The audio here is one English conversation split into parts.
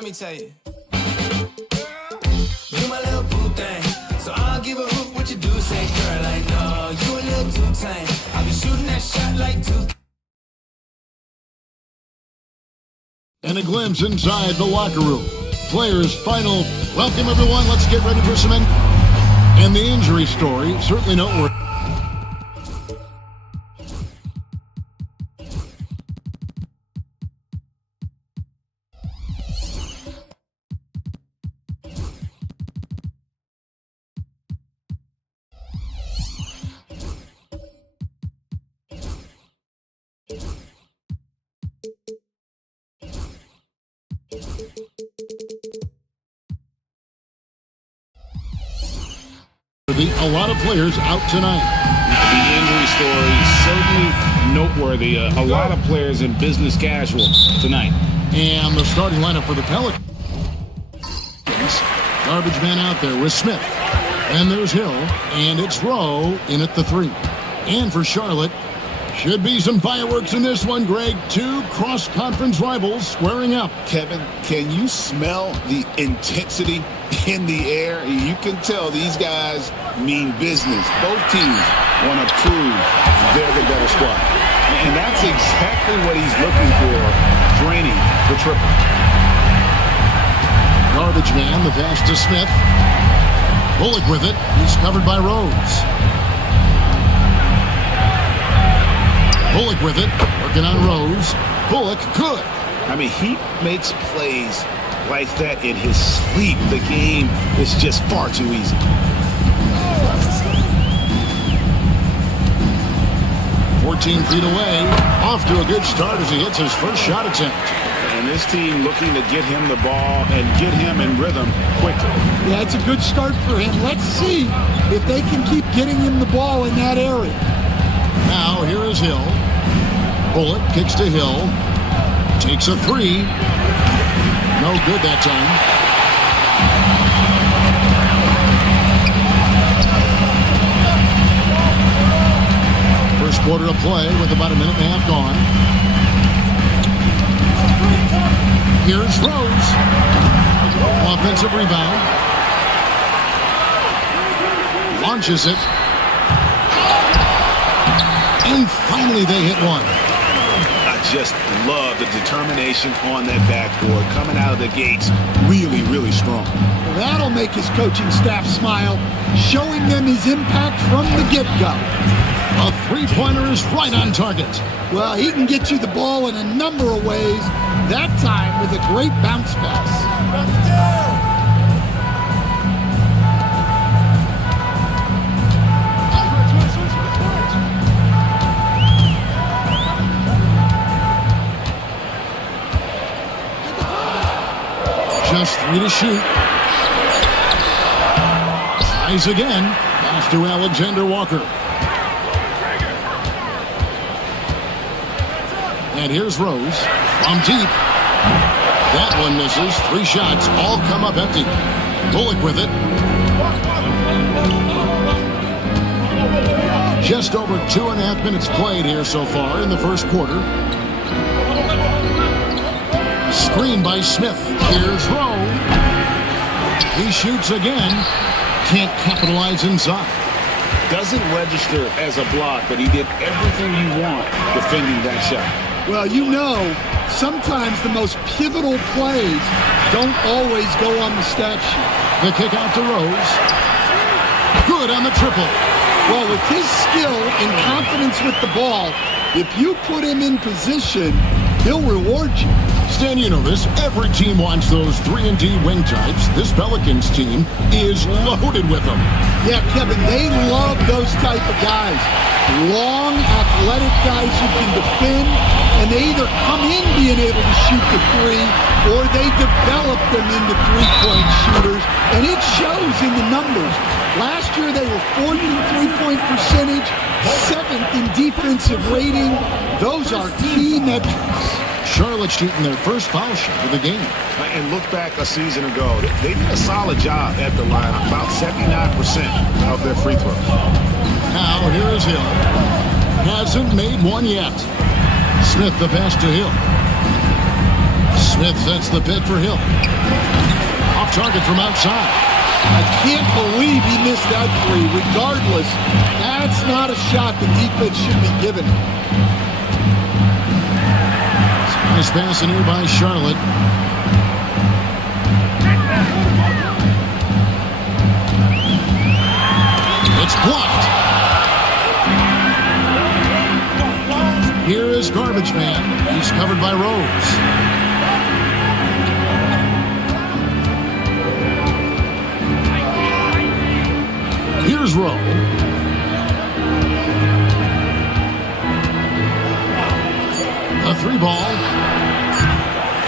let me tell you. You my little boo thing, so I'll give a hoot what you do. Say, girl, I know you a little too tame. I'll be shooting that shot like 2. And a glimpse inside the locker room. Players' final welcome, everyone. Let's get ready for some and the injury story. Certainly noteworthy. A lot of players out tonight. The injury story is certainly noteworthy. A lot of players in business casual tonight. And the starting lineup for the Pelicans. Garbage man out there with Smith. And there's Hill. And it's Rowe in at the 3. And for Charlotte, should be some fireworks in this one, Greg. 2 cross-conference rivals squaring up. Kevin, can you smell the intensity in the air? You can tell these guys mean business. Both teams want to prove they're the better squad. And that's exactly what he's looking for, draining the triple. Garbage man, the pass to Smith. Bullock with it. He's covered by Rose. Bullock with it. Working on Rose. Bullock good. I mean, he makes plays like that in his sleep. The game is just far too easy. "14 feet away, off to a good start as he hits his first shot attempt." And this team looking to get him the ball and get him in rhythm quickly. Yeah, it's a good start for him. Let's see if they can keep getting him the ball in that area. Now here is Hill. Bullock kicks to Hill. Takes a 3. No good that time. First quarter of play with about a minute and a half gone. Here's Rose. Offensive rebound. Launches it. And finally they hit one. I just love the determination on that backboard. Coming out of the gates really, really strong. That'll make his coaching staff smile, showing them his impact from the get-go. A three-pointer is right on target. Well, he can get you the ball in a number of ways, that time with a great bounce pass. Just 3 to shoot. Tries again. Pass to Alexander Walker. And here's Rose from deep. That one misses. 3 shots. All come up empty. Bullock with it. Just over 2.5 minutes played here so far in the first quarter. Screen by Smith. Here's Rowe. He shoots again. Can't capitalize inside. Doesn't register as a block, but he did everything you want defending that shot. Well, you know, sometimes the most pivotal plays don't always go on the stat sheet. The kick out to Rose. Good on the triple. Well, with his skill and confidence with the ball, if you put him in position, he'll reward you. Stan, you know this. Every team wants those 3-and-D wing types. This Pelicans team is loaded with them. Yeah, Kevin, they love those type of guys. Long, athletic guys who can defend, and they either come in being able to shoot the 3, or they develop them into three-point shooters, and it shows in the numbers. Last year, they were 4th in three-point percentage, 7th in defensive rating. Those are key metrics. Charlotte shooting their first foul shot of the game. And look back a season ago, they did a solid job at the line, about 79% of their free throws. Now here is Hill. Hasn't made one yet. Smith the pass to Hill. Smith sets the pick for Hill. Off target from outside. I can't believe he missed that three. Regardless, that's not a shot the defense should be giving him. Nice pass in here by Charlotte. It's blocked. Here is Garbage Man. He's covered by Rose. Here's Rowe. A three ball.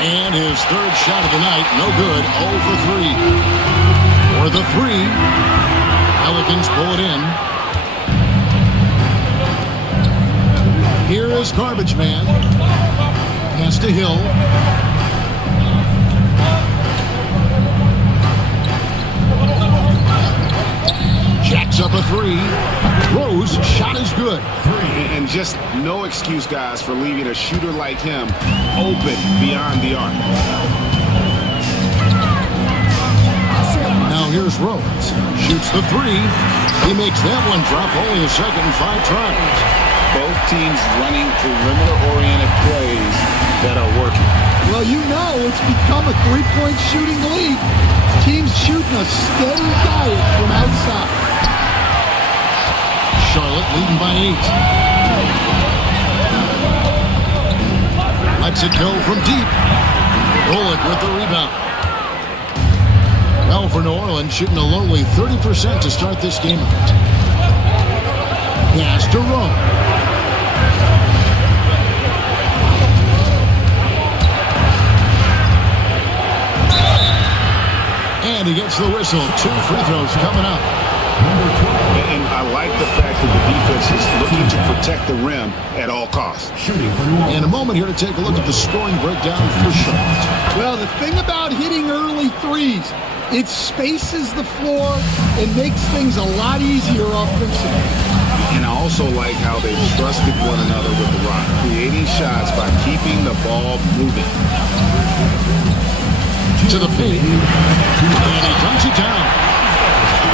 And his third shot of the night. No good. 0 for 3. For the three. Pelicans pull it in. Here is Garbage Man. Pass to Hill. Jacks up a three. Rose shot is good. And just no excuse, guys, for leaving a shooter like him open beyond the arc. Now here's Rose. Shoots the three. He makes that one drop. Only a second and 5 tries. Both teams running perimeter-oriented plays that are working. Well, you know it's become a three-point shooting league. Teams shooting a steady diet from outside. Charlotte leading by 8. Lets it go from deep. Bullock with the rebound. Well, for New Orleans, shooting a lowly 30% to start this game out. Pass to Rowe. And he gets the whistle. 2 free throws coming up. And I like the fact that the defense is looking to protect the rim at all costs. In a moment here to take a look at the scoring breakdown for Charlotte. Well, the thing about hitting early threes, it spaces the floor and makes things a lot easier offensively. And I also like how they've trusted one another with the rock, creating shots by keeping the ball moving. To the paint. And he dunks it down.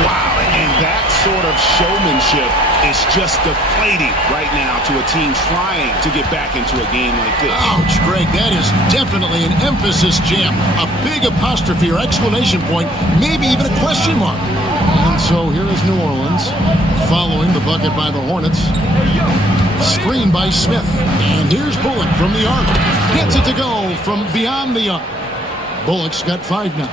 Wow, and that sort of showmanship is just deflating right now to a team trying to get back into a game like this. Ouch, Greg, that is definitely an emphasis jam. A big apostrophe or exclamation point, maybe even a question mark. And so here is New Orleans, following the bucket by the Hornets. Screen by Smith. And here's Bullock from the arc. Gets it to go from beyond the arc. Bullock's got 5 now.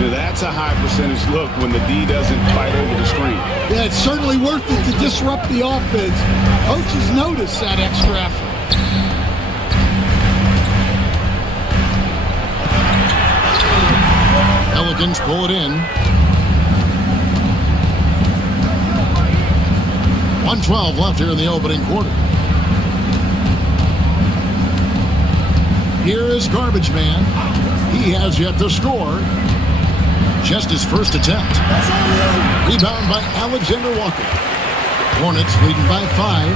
Now, that's a high percentage look when the D doesn't fight over the screen. Yeah, it's certainly worth it to disrupt the offense. Coaches notice that extra effort. Pelicans pull it in. 1:12 left here in the opening quarter. Here is Garbage Man. He has yet to score. Just his first attempt. Rebound by Alexander Walker. Hornets leading by 5.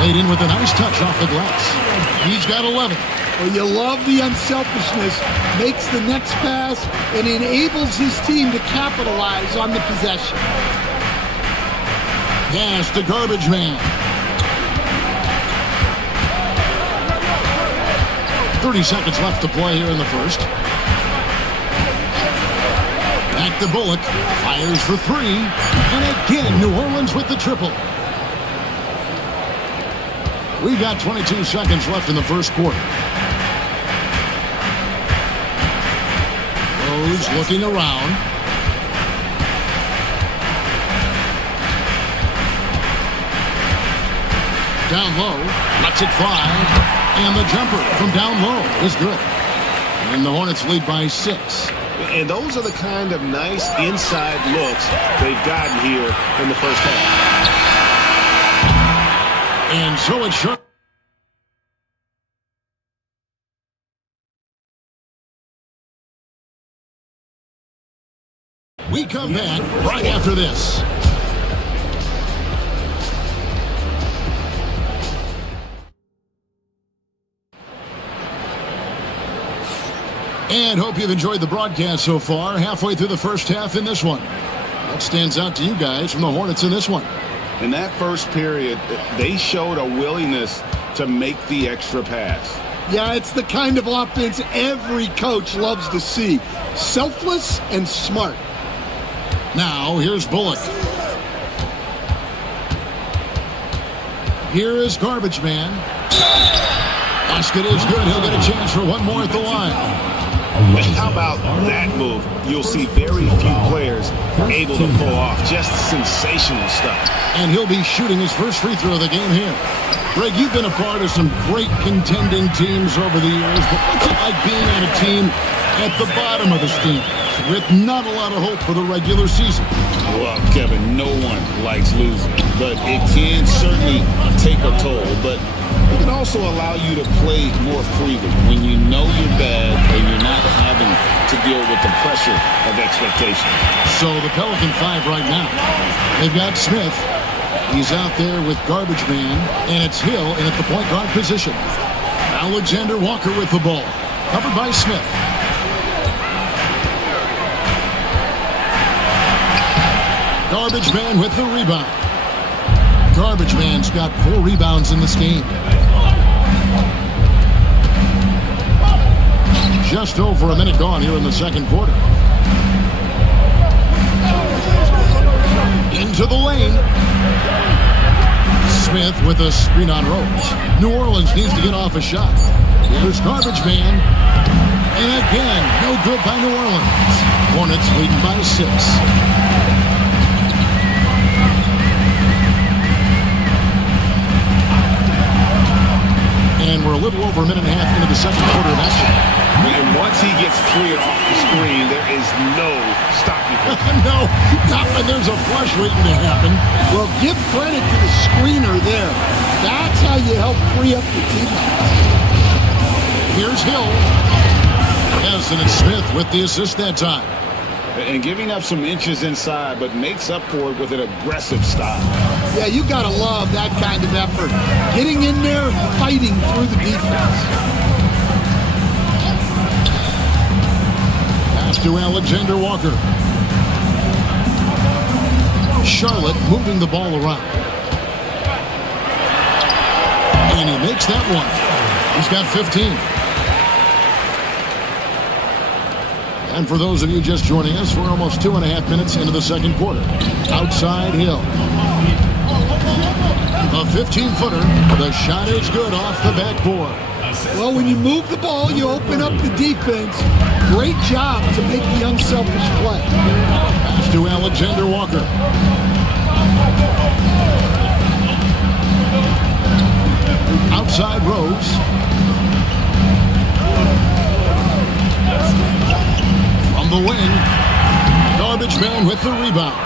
Laid in with a nice touch off the glass. He's got 11. Well, you love the unselfishness. Makes the next pass and enables his team to capitalize on the possession. Pass to Garbage Man. 30 seconds left to play here in the first. Back to Bullock. Fires for 3. And again, New Orleans with the triple. We've got 22 seconds left in the first quarter. Rose looking around. Down low, lets it fly, and the jumper from down low is good. And the Hornets lead by 6. And those are the kind of nice inside looks they've gotten here in the first half. And so it's short. We come back right after this. And hope you've enjoyed the broadcast so far. Halfway through the first half in this one. What stands out to you guys from the Hornets in this one? In that first period, they showed a willingness to make the extra pass. Yeah, it's the kind of offense every coach loves to see. Selfless and smart. Now, here's Bullock. Here is Garbage Man. Basket is good. He'll get a chance for one more at the line. How about that move? You'll see very few players able to pull off just sensational stuff. And he'll be shooting his first free throw of the game here. Greg, you've been a part of some great contending teams over the years, but what's it like being on a team at the bottom of the standings with not a lot of hope for the regular season? Well, Kevin, no one likes losing, but it can certainly take a toll. But it can also allow you to play more freely when you know you're bad and you're not having to deal with the pressure of expectation. So the Pelican 5 right now. They've got Smith. He's out there with Garbage Man, and it's Hill in at the point guard position. Alexander Walker with the ball, covered by Smith. Garbage Man with the rebound. Garbage Man's got 4 rebounds in this game. Just over a minute gone here in the second quarter. Into the lane. Smith with a screen on Rose. New Orleans needs to get off a shot. Here's Garbage Man. And again, no good by New Orleans. Hornets leading by 6. And we're a little over a minute and a half into the second quarter of action. And once he gets cleared off the screen, there is no stopping him. No, not when there's a flush waiting to happen. Well, give credit to the screener there. That's how you help free up your teammates. Here's Hill. Yes, and it's Smith with the assist that time. And giving up some inches inside, but makes up for it with an aggressive style. Yeah, you got to love that kind of effort. Getting in there and fighting through the defense. Pass to Alexander Walker. Charlotte moving the ball around. And he makes that one. He's got 15. And for those of you just joining us, we're almost 2.5 minutes into the second quarter. Outside Hill. A 15-footer. The shot is good off the backboard. Well, when you move the ball, you open up the defense. Great job to make the unselfish play. Pass to Alexander Walker. Outside Rose. From the wing. Garbage Man with the rebound.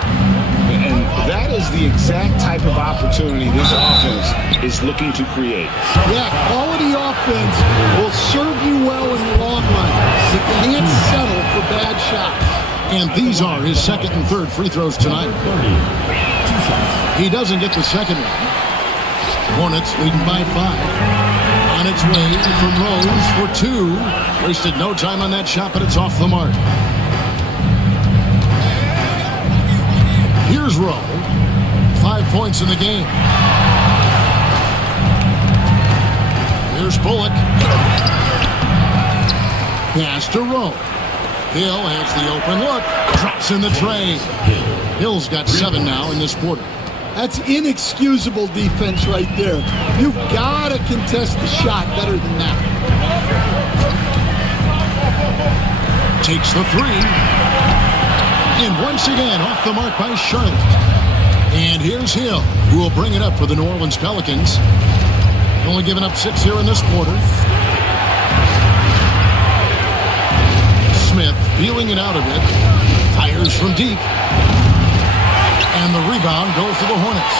And that is the exact type of opportunity this offense is looking to create. Yeah, quality offense will serve you well in the long run. You can't settle for bad shots. And these are his second and third free throws tonight. He doesn't get the second one. Hornets leading by 5. On its way from Rose for 2. Wasted no time on that shot, but it's off the mark. Here's Rowe. 5 points in the game. Here's Bullock. Pass to Rowe. Hill has the open look. Drops in the tray. Hill's got 7 now in this quarter. That's inexcusable defense right there. You've got to contest the shot better than that. Takes the 3. And once again, off the mark by Charlotte. And here's Hill, who will bring it up for the New Orleans Pelicans. Only giving up 6 here in this quarter. Smith feeling it out a bit. Fires from deep. And the rebound goes to the Hornets.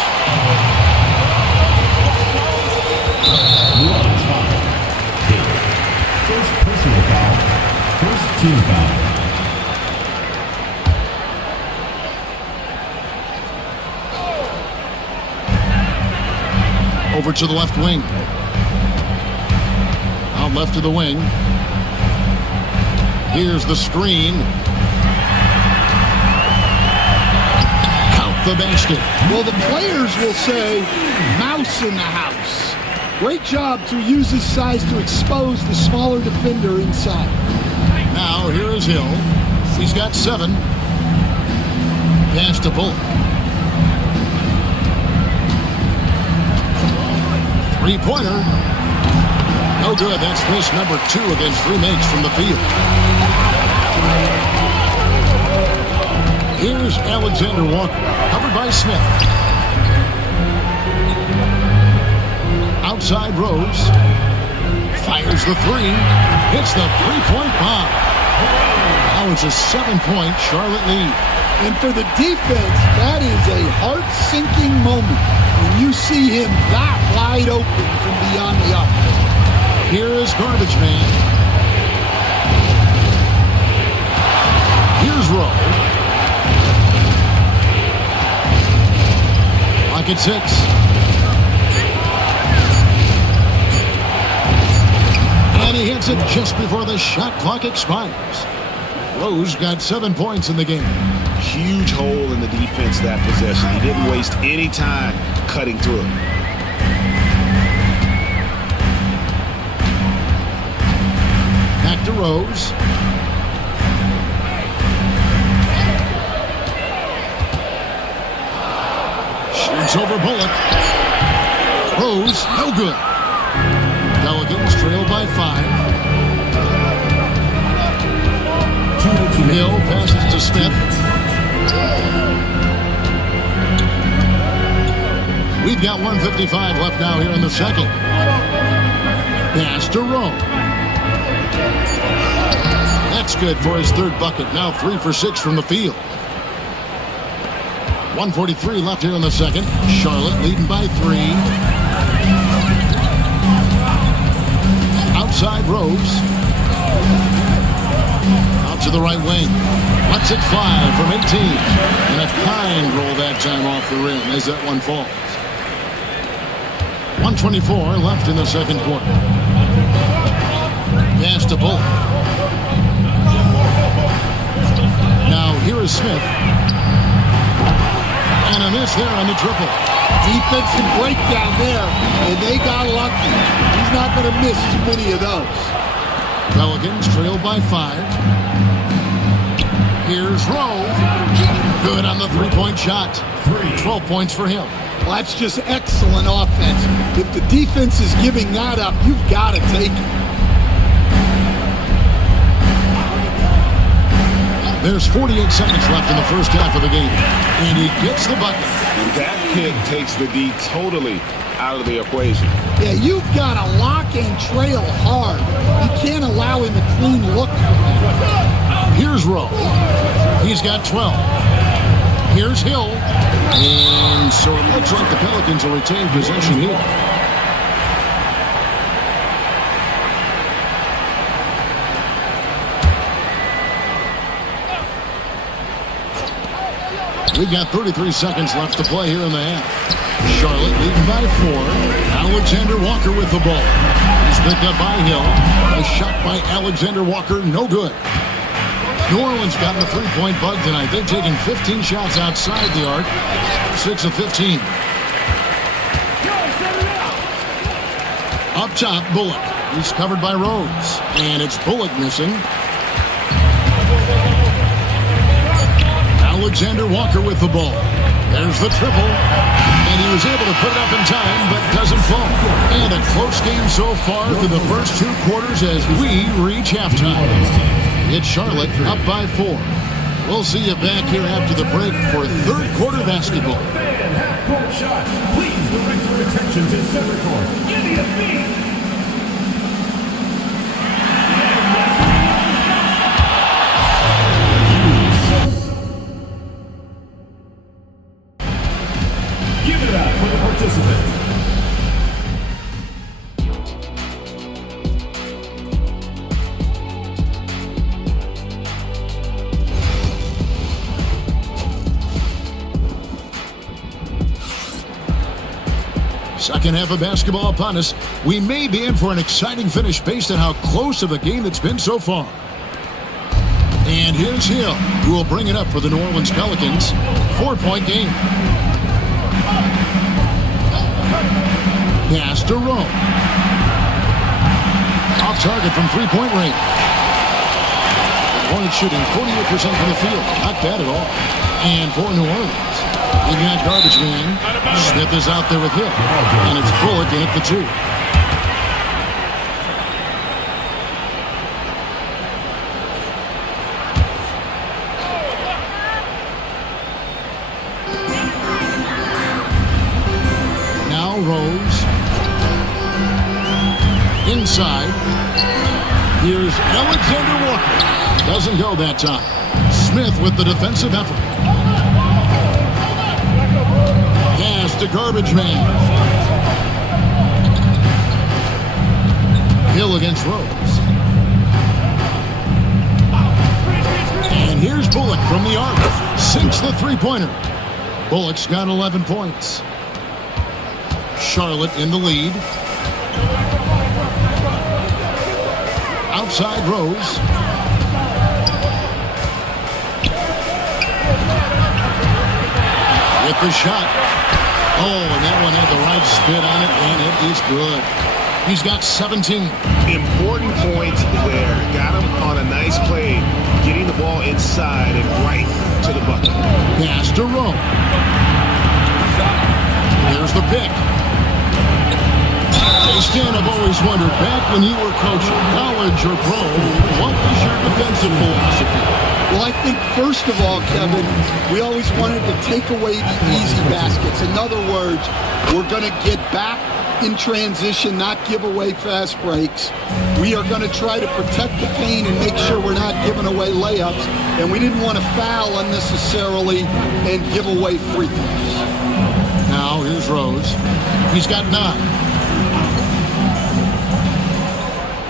First personal foul. First team foul. Over to the left wing. Out left to the wing. Here's the screen. Count the basket. Well, the players will say, mouse in the house. Great job to use his size to expose the smaller defender inside. Now, here is Hill. He's got 7. Pass to Bullock. 3-pointer. No good. That's miss number 2 against 3 makes from the field. Here's Alexander Walker. Covered by Smith. Outside Rose. Fires the 3. Hits the 3-point bomb. Now it's a 7-point Charlotte lead. And for the defense, that is a heart-sinking moment when you see him that wide open from beyond the arc. Here is Garbage Man. Here's Rowe. Clock at 6. And he hits it just before the shot clock expires. Rose got 7 points in the game. Huge hole in the defense that possession. He didn't waste any time cutting through. Back to Rose. Shoots over Bullock. Rose, no good. Pelicans trail by 5. Hill passes to Smith. We've got 1:55 left now here in the second. Pass to Rowe. That's good for his 3rd bucket. Now 3 for 6 from the field. 1:43 left here in the second. Charlotte leading by 3. Outside Rose. Out to the right wing. Lets it fly from 18. And a kind roll that time off the rim as that one falls. 1:24 left in the second quarter. Pass to Bullock. Now here is Smith. And a miss there on the triple. Defensive breakdown there, and they got lucky. He's not going to miss too many of those. Pelicans trail by 5. Here's Rowe. Good on the 3-point shot. 12 points for him. Well, that's just excellent offense. If the defense is giving that up, you've got to take it. There's 48 seconds left in the first half of the game. And he gets the bucket. And that pick takes the D totally out of the equation. Yeah, you've got to lock and trail hard. You can't allow him a clean look from that. Here's Rowe. He's got 12. Here's Hill. And so it looks like the Pelicans will retain possession here. We've got 33 seconds left to play here in the half. Charlotte leading by 4. Alexander Walker with the ball. He's picked up by Hill. A shot by Alexander Walker, no good. New Orleans got in the 3-point bug tonight. They've taken 15 shots outside the arc. 6 of 15. Up top, Bullock. He's covered by Rose. And it's Bullock missing. Alexander Walker with the ball. There's the triple. And he was able to put it up in time, but doesn't fall. And a close game so far through the first 2 quarters as we reach halftime. It's Charlotte up by 4. We'll see you back here after the break for 3rd quarter basketball. Half-court shots. Please direct your attention to center court. Idiot beat. Give it up for the participants. Second half of basketball upon us. We may be in for an exciting finish based on how close of a game it's been so far. And here's Hill, who will bring it up for the New Orleans Pelicans. 4-point game. Pass to Rowe. Off target from three-point range. Hornets shooting 48% from the field. Not bad at all. And for New Orleans, they've got garbage man. Smith is out there with Hill. And it's Bullock in at the 2. Now Rose. Inside. Here's Alexander Walker. Doesn't go that time. Smith with the defensive effort. Pass to garbage man. Hill against Rose. And here's Bullock from the arc. Sinks the three-pointer. Bullock's got 11 points. Charlotte in the lead. Outside Rose. With the shot. Oh, and that one had the right spin on it, and it is good. He's got 17. Important points there. Got him on a nice play, getting the ball inside and right to the bucket. Pass to Rowe. There's the pick. Hey, Stan, I've always wondered, back when you were coaching, college or pro, what was your defensive philosophy? Well, I think first of all, Kevin, we always wanted to take away the easy baskets. In other words, we're going to get back in transition, not give away fast breaks. We are going to try to protect the paint and make sure we're not giving away layups. And we didn't want to foul unnecessarily and give away free throws. Now here's Rose. He's got 9.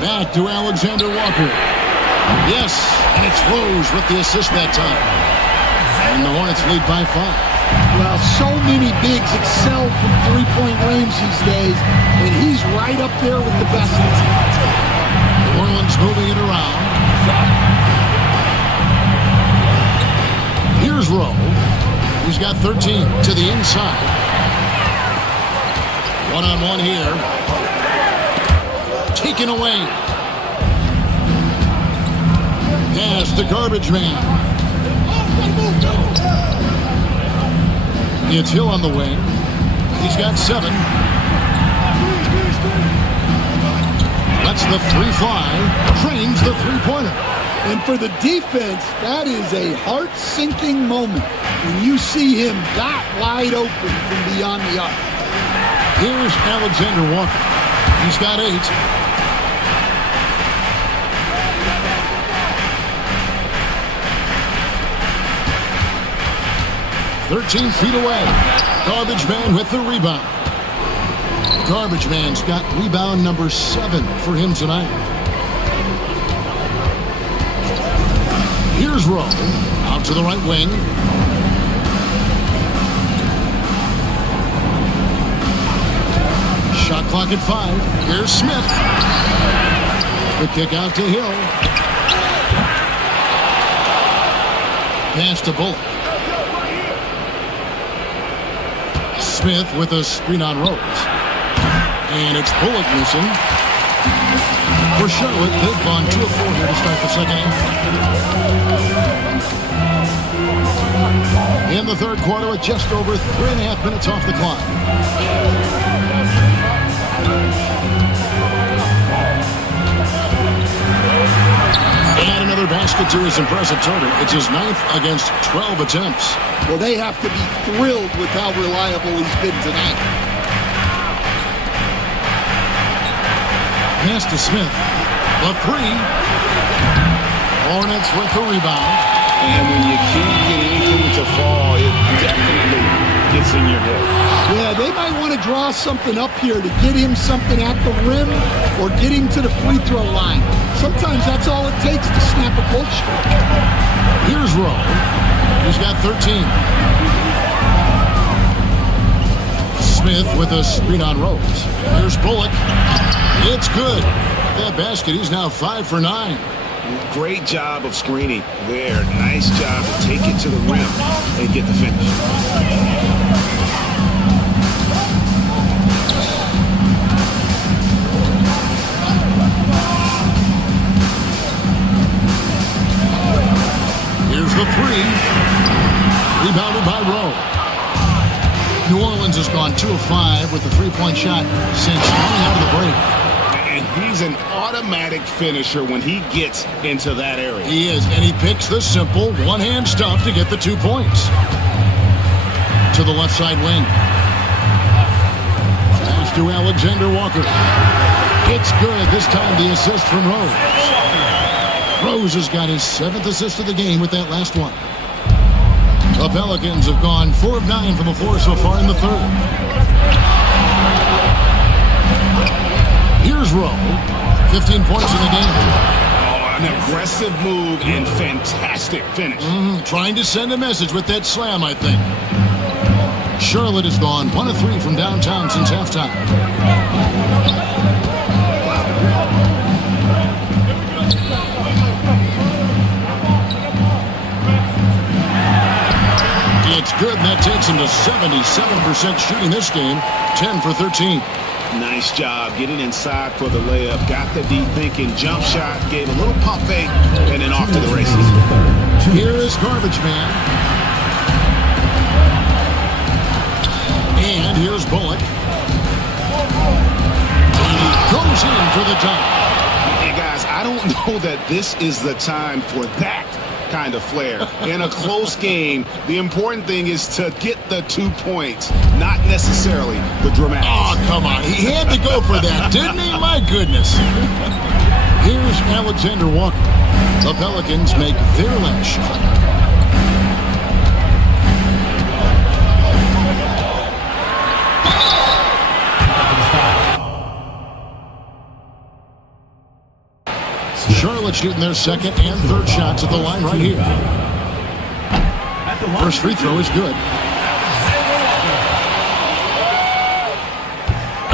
Back to Alexander Walker. Yes, and it's Rose with the assist that time. And the Hornets lead by 5. Well, so many bigs excel from three-point range these days, and he's right up there with the best. New Orleans moving it around. Here's Rowe. He's got 13 to the inside. One-on-one here. Taken away. Pass to garbage man. It's Hill on the wing. He's got 7. Lets the 3 fly. Trains the three-pointer. And for the defense, that is a heart-sinking moment when you see him that wide open from beyond the arc. Here's Alexander Walker. He's got 8. 13 feet away. Garbage man with the rebound. Garbage man's got rebound number 7 for him tonight. Here's Rowe. Out to the right wing. Shot clock at 5. Here's Smith. The kick out to Hill. Pass to Bullock. Smith with a screen on Rose. And it's Bullock missing. For Charlotte, they've gone 2 of 4 here to start the second half. In the third quarter with just over 3.5 minutes off the clock. And another basket to his impressive total. It's his 9th against 12 attempts. Well, they have to be thrilled with how reliable he's been tonight. Pass to Smith. The 3. Hornets with the rebound. And when you can't get anything to fall, it definitely gets in your head. Yeah, they might want to draw something up here to get him something at the rim or get him to the free throw line. Sometimes that's all it takes to snap a cold streak. Here's Rowe. He's got 13. Smith with a screen on Rose. Here's Bullock. It's good. That basket, he's now 5 for 9. Great job of screening there. Nice job to take it to the rim and get the finish. Here's the three. Rebounded by Rowe. New Orleans has gone 2 of 5 with the three-point shot since coming out of the break. And he's an automatic finisher when he gets into that area. He is, and he picks the simple one-hand stuff to get the 2 points. To the left side wing. Pass to Alexander Walker. It's good. This time the assist from Rose. Rose has got his 7th assist of the game with that last one. The Pelicans have gone 4 of 9 from the floor so far in the third. Here's Rowe. 15 points in the game. Oh, an aggressive move and fantastic finish. Trying to send a message with that slam, I think. Charlotte has gone 1 of 3 from downtown since halftime. It's good, and that takes him to 77% shooting this game, 10 for 13. Nice job getting inside for the layup. Got the deep thinking jump shot, gave a little pump fake, and then off to the races. Here is Garbage Man. And here's Bullock. And he goes in for the dunk. And guys, I don't know that this is the time for that kind of flair. In a close game, the important thing is to get the 2 points, not necessarily the dramatics. Oh, come on. He had to go for that, didn't he? My goodness. Here's Alexander Walker. The Pelicans make their last shot. Charlotte shooting their second and third shots at the line right here. First free throw is good.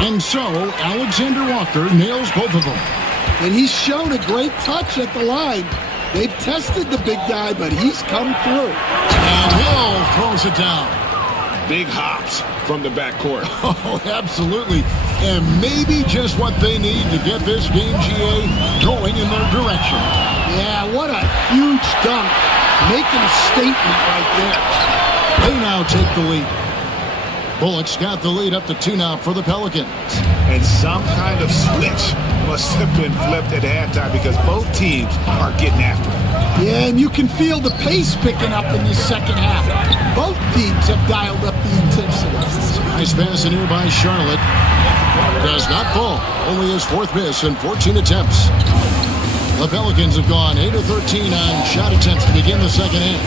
And so, Alexander Walker nails both of them. And he's shown a great touch at the line. They've tested the big guy, but he's come through. And Hill throws it down. Big hops from the backcourt. Oh, absolutely. And maybe just what they need to get this game, GA, going in their direction. Yeah, what a huge dunk. Making a statement right there. They now take the lead. Bullock's got the lead up to 2 now for the Pelicans. And some kind of switch must have been flipped at halftime because both teams are getting after it. Yeah, and you can feel the pace picking up in this second half. Both teams have dialed up the intensity. Nice pass in here by Charlotte. Does not fall. Only his 4th miss in 14 attempts. The Pelicans have gone 8 of 13 on shot attempts to begin the second half.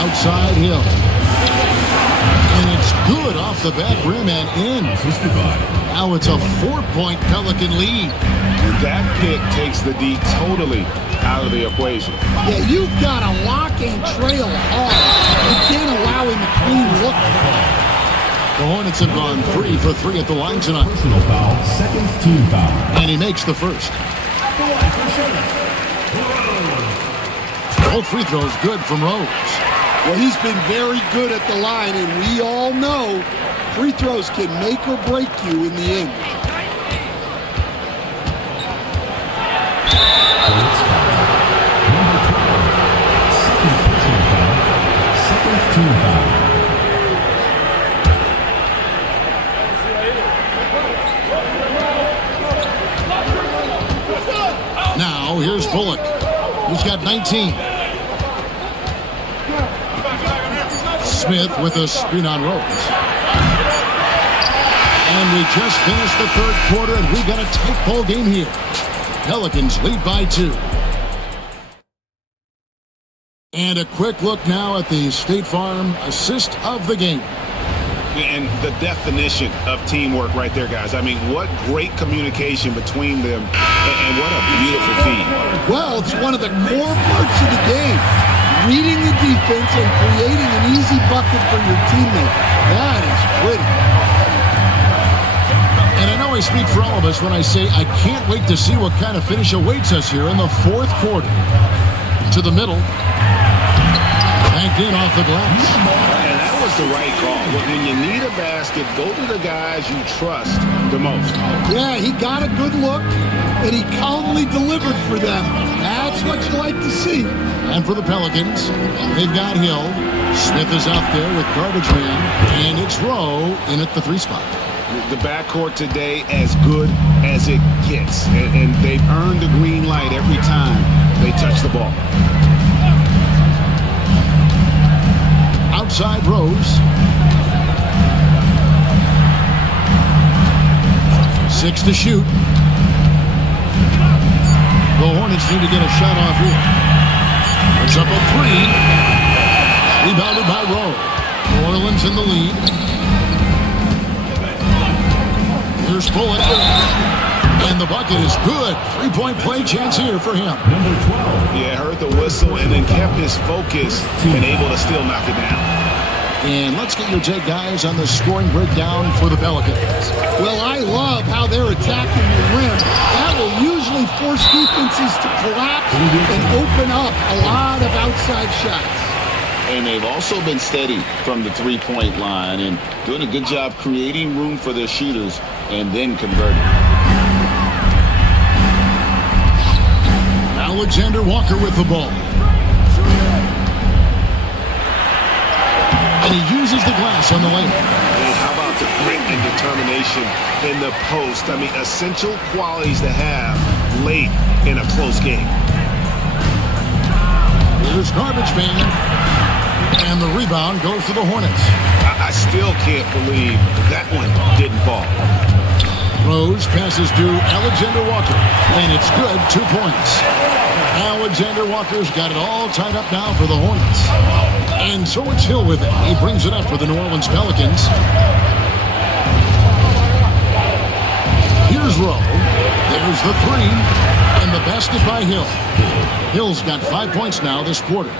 Outside Hill. And it's good off the back rim and in. Now it's a 4-point Pelican lead. And that pick takes the D totally out of the equation. Yeah, you've got to lock and trail hard. You can't allow him a clean look. The Hornets have gone 3 for 3 at the line tonight. Personal foul, second team foul. And he makes the first. Both free throws good from Rose. Well, he's been very good at the line, and we all know free throws can make or break you in the end. Second team foul. Now here's Bullock. He's got 19. Smith with a screen on Rose. And we just finished the third quarter, and we've got a tight ball game here. Pelicans lead by 2. And a quick look now at the State Farm assist of the game. And the definition of teamwork right there, guys. I mean, what great communication between them, and what a beautiful feed. Well, it's one of the core parts of the game. reading the defense and creating an easy bucket for your teammate. That is pretty. And I know I speak for all of us when I say I can't wait to see what kind of finish awaits us here in the fourth quarter. To the middle. Banked in off the glass. And that was the right call. When you need a basket, go to the guys you trust the most. Yeah, he got a good look, and he calmly delivered for them. That's what you like to see. And for the Pelicans, they've got Hill. Smith is out there with garbage man. And it's Rowe in at the 3 spot. The backcourt today as good as it gets. And they've earned the green light every time they touch the ball. Outside Rose. 6 to shoot. The Hornets need to get a shot off here. It's up a 3. Rebounded by Rowe. New Orleans in the lead. Here's Bullock. And the bucket is good. 3-point play chance here for him. Number 12. Yeah, heard the whistle and then kept his focus and able to still knock it down. And let's get your take, guys, on the scoring breakdown for the Pelicans. Well, I love how they're attacking the rim. That will usually force defenses to collapse and open up a lot of outside shots. And they've also been steady from the three-point line and doing a good job creating room for their shooters and then converting. Alexander Walker with the ball. And he uses the glass on the lane. And how about the grit and determination in the post? I mean, essential qualities to have late in a close game. Here's garbage man. And the rebound goes to the Hornets. I still can't believe that one didn't fall. Rose passes to Alexander Walker. And it's good, 2 points. Alexander Walker's got it all tied up now for the Hornets. And so it's Hill with it. He brings it up for the New Orleans Pelicans. Here's Rowe. There's the 3. And the basket by Hill. Hill's got 5 points now this quarter.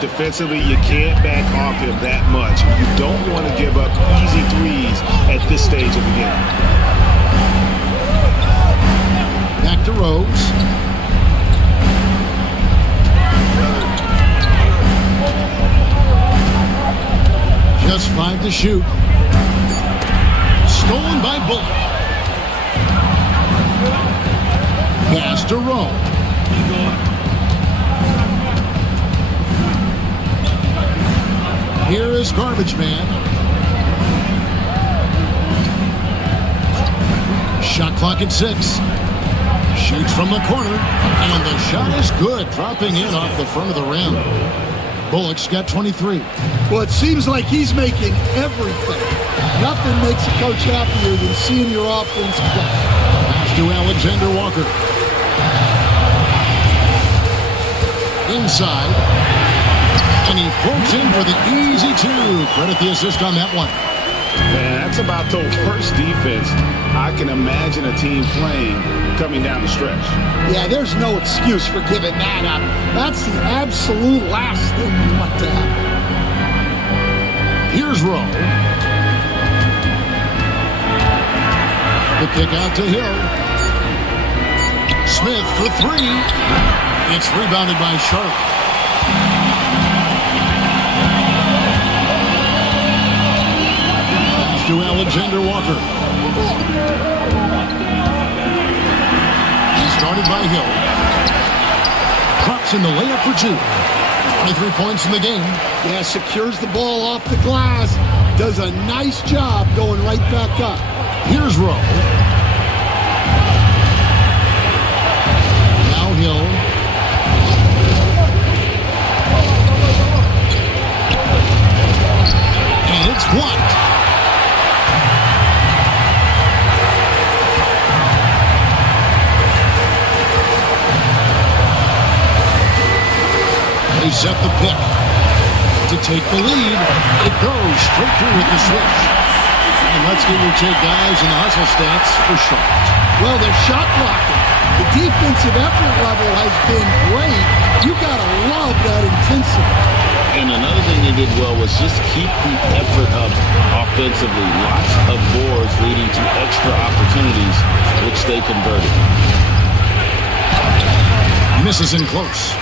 Defensively, you can't back off him that much. You don't want to give up easy threes at this stage of the game. Back to Rose. Just 5 to shoot. Stolen by Bullock. Pass to Rowe. Here is garbage man. Shot clock at 6. Shoots from the corner. And the shot is good. Dropping in off the front of the rim. Bullock's got 23. Well, it seems like he's making everything. Nothing makes a coach happier than seeing your offense play. Pass to Alexander Walker. Inside. And he floats in for the easy 2. Credit the assist on that one. Man, that's about the worst defense I can imagine a team playing coming down the stretch. Yeah, there's no excuse for giving that up. That's the absolute last thing you want to happen. Here's Rowe. The kick out to Hill. Smith for 3. It's rebounded by Sharp. To Alexander Walker. Started by Hill. Drops in the layup for 2. 23 points in the game. Yeah, secures the ball off the glass. Does a nice job going right back up. Here's Rowe. Now Hill. And it's blocked. They set the pick to take the lead. It goes straight through with the switch. And let's get your take, guys, in the hustle stats for Charlotte. Well, they're shot blocking. The defensive effort level has been great. You got to love that intensity. And another thing they did well was just keep the effort up offensively. Lots of boards leading to extra opportunities, which they converted. Misses in close.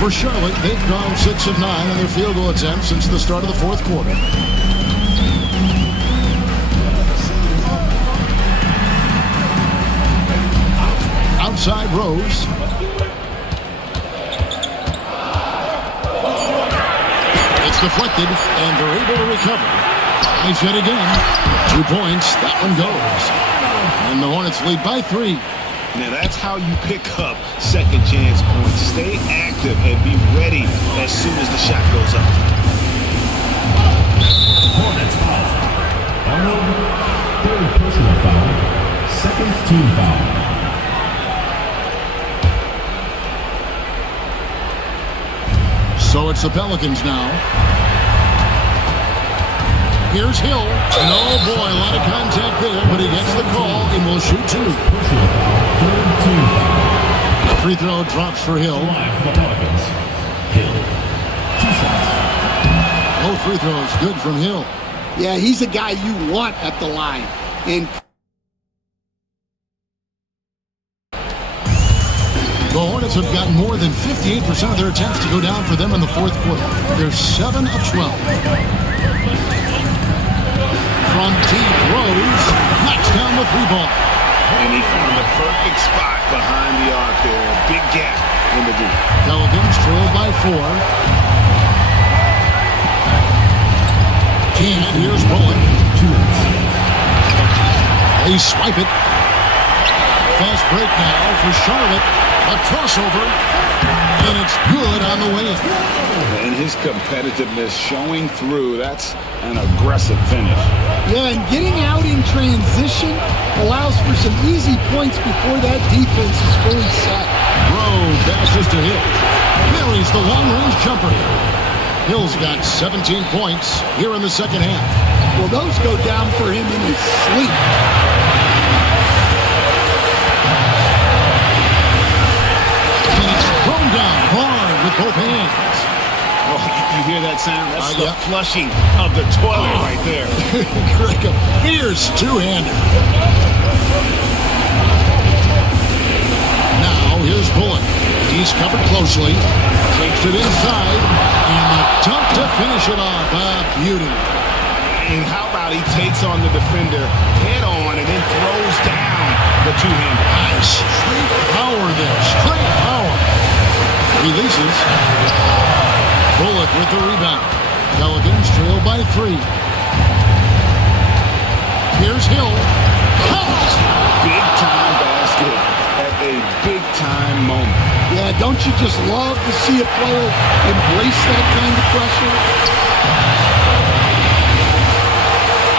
For Charlotte, they've gone 6 of 9 on their field goal attempts since the start of the fourth quarter. Outside Rose. It's deflected, and they're able to recover. Nice hit again. 2 points. That one goes. And the Hornets lead by 3. Now that's how you pick up second chance points. Stay active and be ready as soon as the shot goes up. Hornets foul. Arnold, third personal foul. Second team foul. So it's the Pelicans now. Here's Hill. And oh boy, a lot of contact there, but he gets the call and will shoot 2. Personal foul. Third team foul. Free throw drops for Hill. Line for the Pelicans. Hill. 2 shots. Both free throws good from Hill. Yeah, he's a guy you want at the line. And the Hornets have gotten more than 58% of their attempts to go down for them in the fourth quarter. They're 7 of 12. From deep, Rose knocks down the 3 ball. And he found the perfect spot behind the arc there. Big gap in the deep. Pelicans trailed by 4. And here's Bullock. They swipe it. Fast break now for Charlotte. A crossover. And it's good on the way in. And his competitiveness showing through. That's an aggressive finish. yeah, and getting out in transition allows for some easy points before that defense is fully set. Rowe passes to Hill. Buries the long-range jumper. Hill's got 17 points here in the second half. Well, those go down for him in his sleep. And it's thrown down hard with both hands. Oh, you hear that sound? That's the flushing of the toilet right there. Like a fierce two-hander. Now, here's Bullock. He's covered closely. Takes it inside. And the dunk to finish it off. Beauty. And how about he takes on the defender head on and then throws down the two-hander. Straight power there. Straight power. Releases. Bullock with the rebound. Pelicans trail by 3. Here's Hill. Big-time basket at a big-time moment. Yeah, don't you just love to see a player embrace that kind of pressure?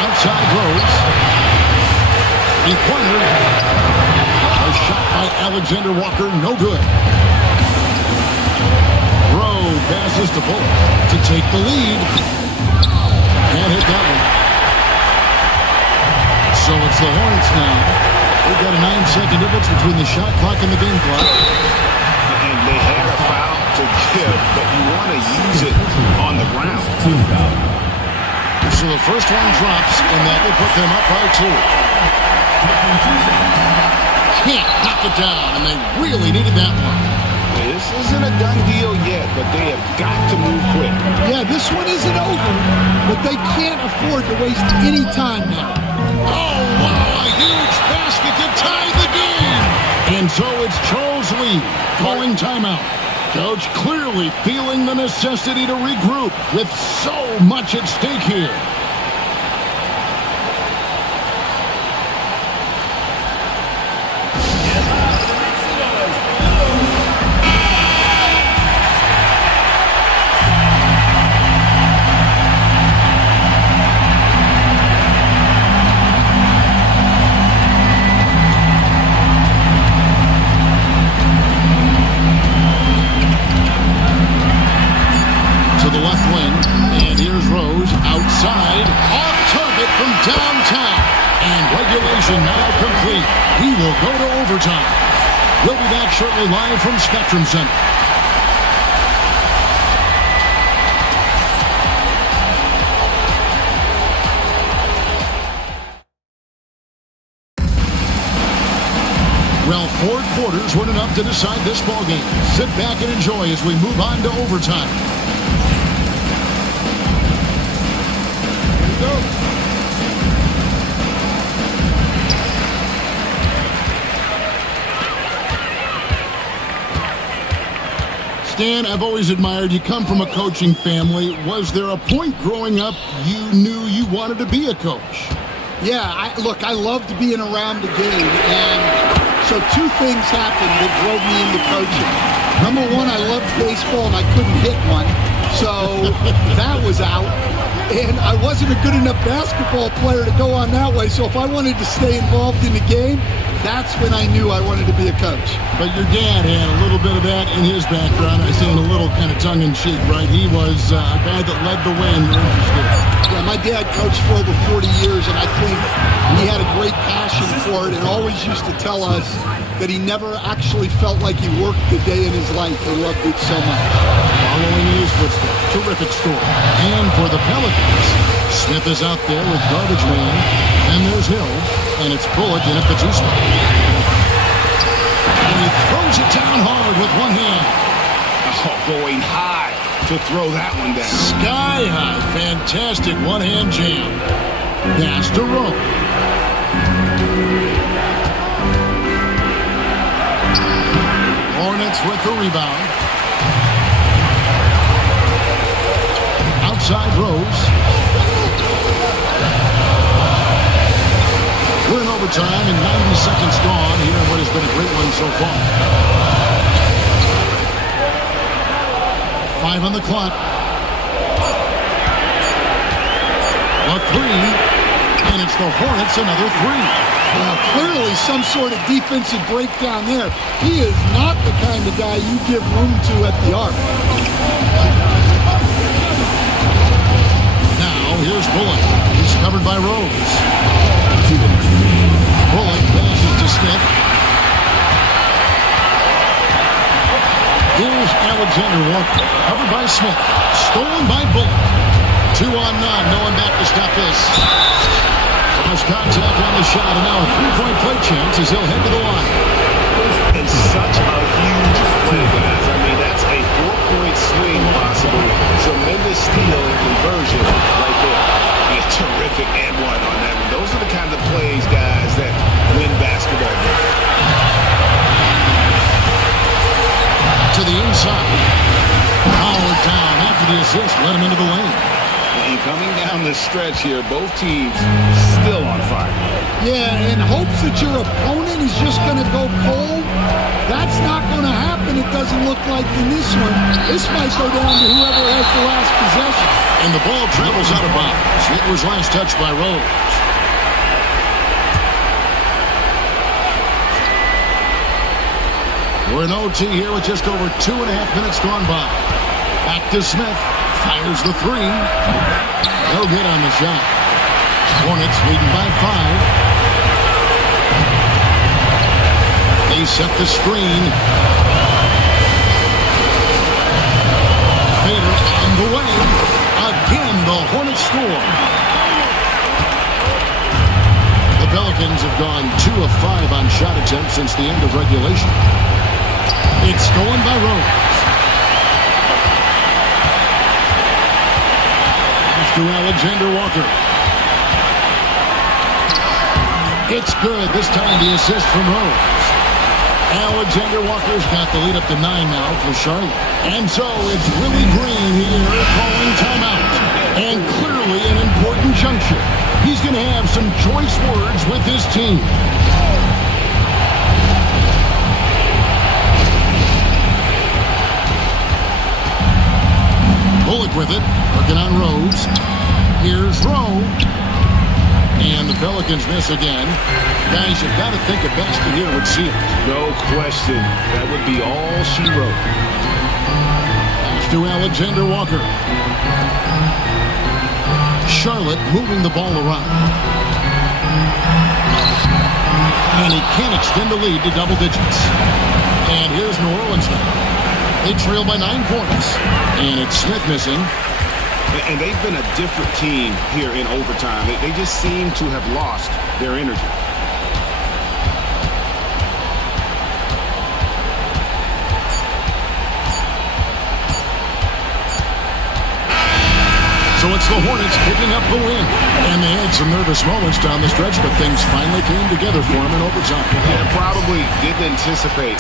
Outside Rose. Three-pointer. A shot by Alexander Walker. No good. Rowe passes to Bullock to take the lead. Can't hit that one. So it's the Hornets now. We've got a 9-second difference between the shot clock and the game clock. And they had a foul to give, but you want to use it on the ground. Team foul. So the first one drops, and that will put them up by 2. Can't knock it down, and they really needed that one. This isn't a done deal yet, but they have got to move quick. Yeah, this one isn't over, but they can't afford to waste any time now. Oh, wow, a huge basket to tie the game. And so it's Charles Lee calling timeout. Coach clearly feeling the necessity to regroup with so much at stake here. Outside, off target from downtown. And regulation now complete. We will go to overtime. We'll be back shortly live from Spectrum Center. 4 quarters weren't enough to decide this ball game. Sit back and enjoy as we move on to overtime. Here we go. Stan, I've always admired you. Come from a coaching family. Was there a point growing up you knew you wanted to be a coach? Yeah, look, I loved being around the game, and so 2 things happened that drove me into coaching. Number 1, I loved baseball, and I couldn't hit one, so that was out. And I wasn't a good enough basketball player to go on that way, so if I wanted to stay involved in the game, that's when I knew I wanted to be a coach. But your dad had a little bit of that in his background. I say in a little kind of tongue-in-cheek, right? He was a guy that led the way and you're interested. Yeah, my dad coached for over 40 years, and I think he had a great passion for it and always used to tell us that he never actually felt like he worked a day in his life. He loved it so much. Following in his footsteps. Terrific story. And for the Pelicans, Smith is out there with garbage man. And there's Hill. And it's Bullock in at the 2 spot. And he throws it down hard with one hand. Oh, going high to throw that one down. Sky high. Fantastic one-hand jam. Pass to Rowe. Hornets with the rebound. Outside Rose. We're in overtime and 90 seconds gone here in what has been a great one so far. 5 on the clock. A 3, and it's the Hornets another 3. Well, clearly some sort of defensive breakdown there. He is not the kind of guy you give room to at the arc. Now here's Bullock. He's covered by Rose. Bullock passes to Smith. Here's Alexander Walker. Covered by Smith. Stolen by Bullock. 2 on none. No one back to stop this. Cross contact on the shot. And now a 3-point play chance as he'll head to the line. And such a huge play, guys. I mean, that's a 4-point swing possible. Tremendous steal and conversion right there. A terrific and one on that one. Those are the kind of plays, guys, that win basketball games. To the inside. Howard down after the assist. Let him into the lane. And coming down the stretch here, both teams still on fire. Yeah, in hopes that your opponent is just going to go cold, that's not going to happen, it doesn't look like in this one. This might go down to whoever has the last possession. And the ball travels out of bounds. It was last touched by Rose. We're in OT here with just over 2.5 minutes gone by. Back to Smith. Fires the 3. No good on the shot. Hornets leading by 5. They set the screen. Fader on the way. Again, the Hornets score. The Pelicans have gone 2 of 5 on shot attempts since the end of regulation. It's stolen by Rose. Pass to Alexander Walker. It's good. This time the assist from Rose. Alexander Walker's got the lead up to 9 now for Charlotte. And so it's Willie Green here calling timeout. And clearly an important juncture. He's going to have some choice words with his team. Bullock with it, working on Rose. Here's Rowe. And the Pelicans miss again. Guys, you've got to think a basket here would seal it. No question. That would be all she wrote. Pass to Alexander Walker. Charlotte moving the ball around. And he can't extend the lead to double digits. And here's New Orleans now. They trail by 9 points. And it's Smith missing. And they've been a different team here in overtime. They just seem to have lost their energy. the Hornets picking up the win. And they had some nervous moments down the stretch, but things finally came together for them in overtime. Yeah, probably didn't anticipate.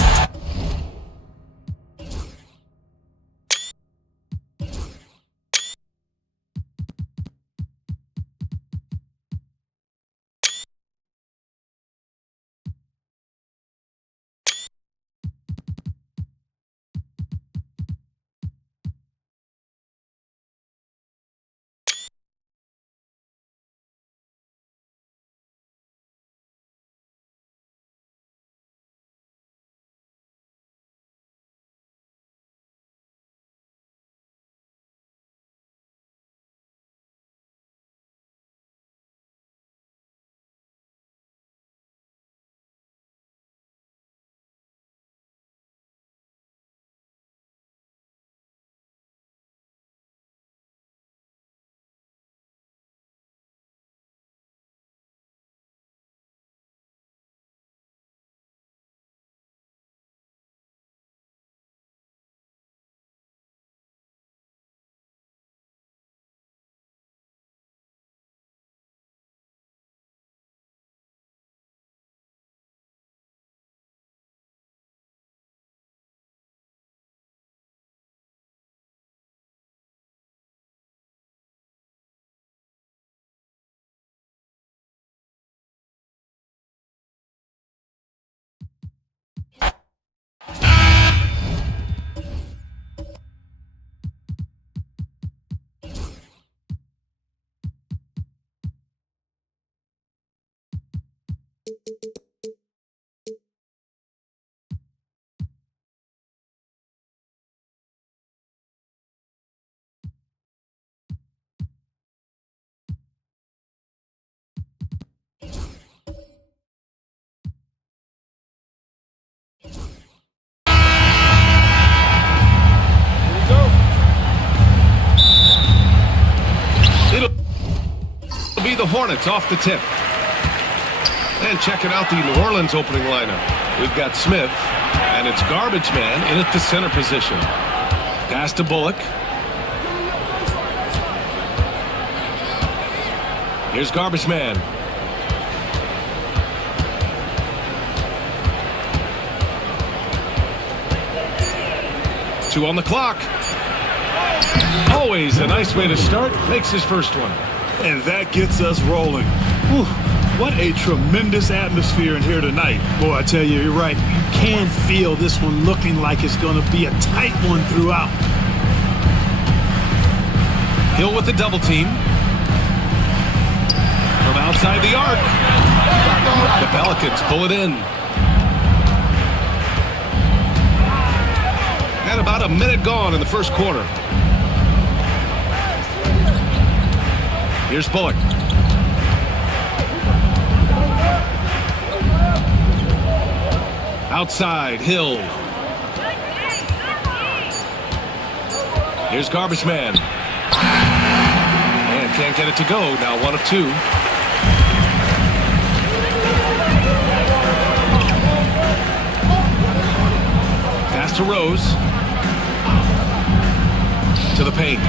It'll be the Hornets off the tip. And checking out the New Orleans opening lineup. We've got Smith, and it's Garbage Man in at the center position. Pass to Bullock. Here's Garbage Man. Two on the clock. Always a nice way to start. Makes his first one. And that gets us rolling. Whew, what a tremendous atmosphere in here tonight. Boy, I tell you, you're right. You can feel this one looking like it's going to be a tight one throughout. Hill with the double team. From outside the arc. The Pelicans pull it in. And about a minute gone in the first quarter. Here's Bullock. Outside, Hill. Here's Garbage Man. And can't get it to go. Now 1 of 2. Pass to Rose. To the paint.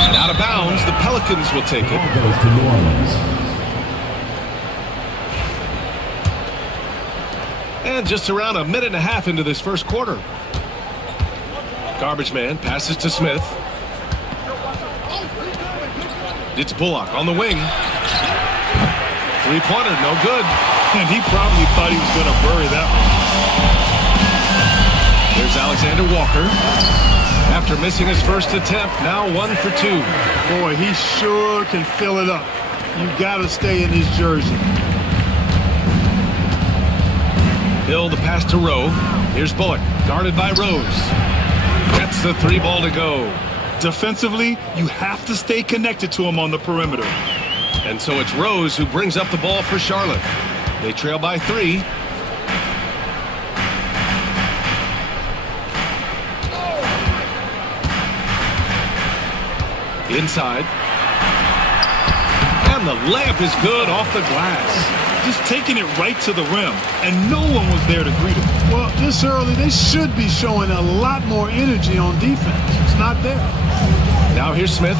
And out of bounds, the Pelicans will take it. Goes to New Orleans. And just around a minute and a half into this first quarter. Garbage Man passes to Smith. It's Bullock on the wing. Three-pointer, no good. And he probably thought he was going to bury that one. Here's Alexander Walker. After missing his first attempt, now 1 for 2. Boy, he sure can fill it up. You got to stay in his jersey. Hill the pass to Rowe. Here's Bullock, guarded by Rose. Gets the 3 ball to go. Defensively, you have to stay connected to him on the perimeter. And so it's Rose who brings up the ball for Charlotte. They trail by 3. Inside. And the layup is good off the glass. Just taking it right to the rim, and no one was there to greet him. Well, this early, they should be showing a lot more energy on defense. It's not there. Now here's Smith.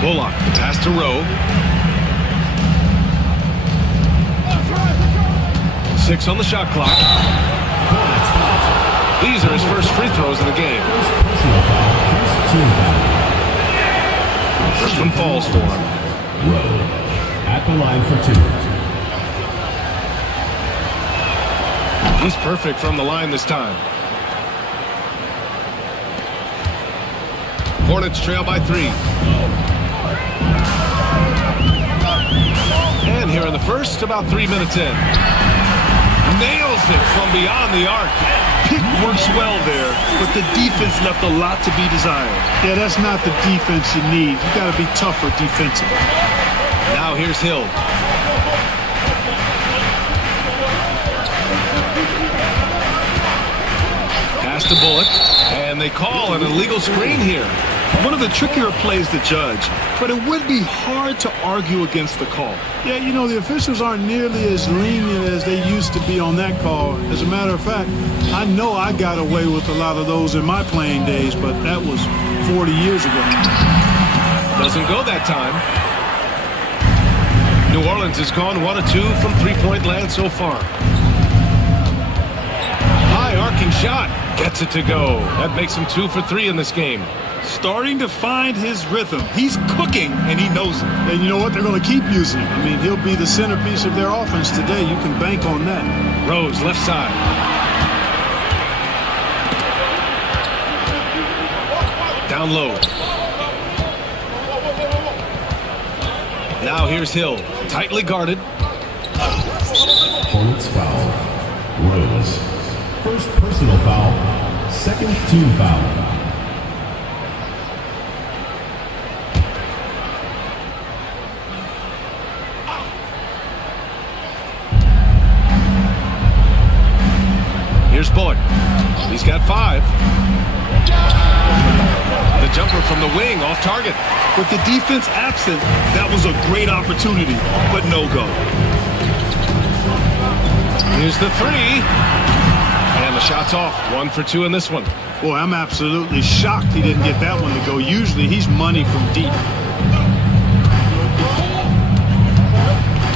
Bullock, the pass to Rowe. 6 on the shot clock. These are his first free throws in the game. First one falls for him. Rowe at the line for 2. He's perfect from the line this time. Hornets trail by 3. And here in the first, about 3 minutes in. Nails it from beyond the arc. Pick works well there, but the defense left a lot to be desired. Yeah, that's not the defense you need. You got to be tougher defensively. Now here's Hill. Pass to Bullock, and they call an illegal screen here. One of the trickier plays to judge, but it would be hard to argue against the call. Yeah, you know, the officials aren't nearly as lenient as they used to be on that call. As a matter of fact, I know I got away with a lot of those in my playing days, but that was 40 years ago. Doesn't go that time. New Orleans has gone 1 of 2 from three-point land so far. High arcing shot. Gets it to go. That makes him 2 for 3 in this game. Starting to find his rhythm. He's cooking, and he knows it. And you know what? They're going to keep using him. I mean, he'll be the centerpiece of their offense today. You can bank on that. Rose, left side. Down low. Now here's Hill. Tightly guarded. Hornets foul. Rose. First personal foul. Second team foul. Here's Bullock. He's got 5. The jumper from the wing off target. With the defense absent, that was a great opportunity, but no go. Here's the 3. And the shot's off. 1 for 2 in this one. Boy, I'm absolutely shocked he didn't get that one to go. Usually he's money from deep.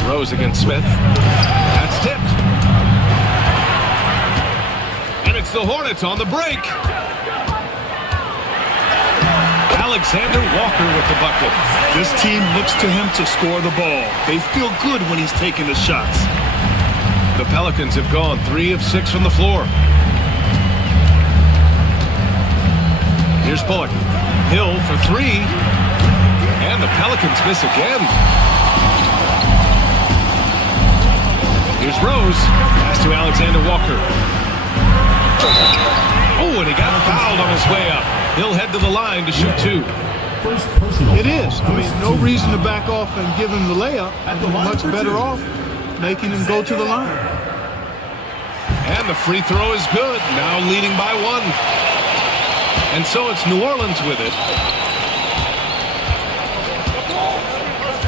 Rose against Smith. That's tipped. And it's the Hornets on the break. Alexander Walker with the bucket. This team looks to him to score the ball. They feel good when he's taking the shots. The Pelicans have gone 3 of 6 from the floor. Here's Bullock. Hill for 3. And the Pelicans miss again. Here's Rose. Pass to Alexander Walker. Oh, and he got fouled on his way up. He'll head to the line to shoot 2. First personal It is. I mean, no reason to back off and give him the layup. Much better off making him go to the line. And the free throw is good. Now leading by 1. And so it's New Orleans with it.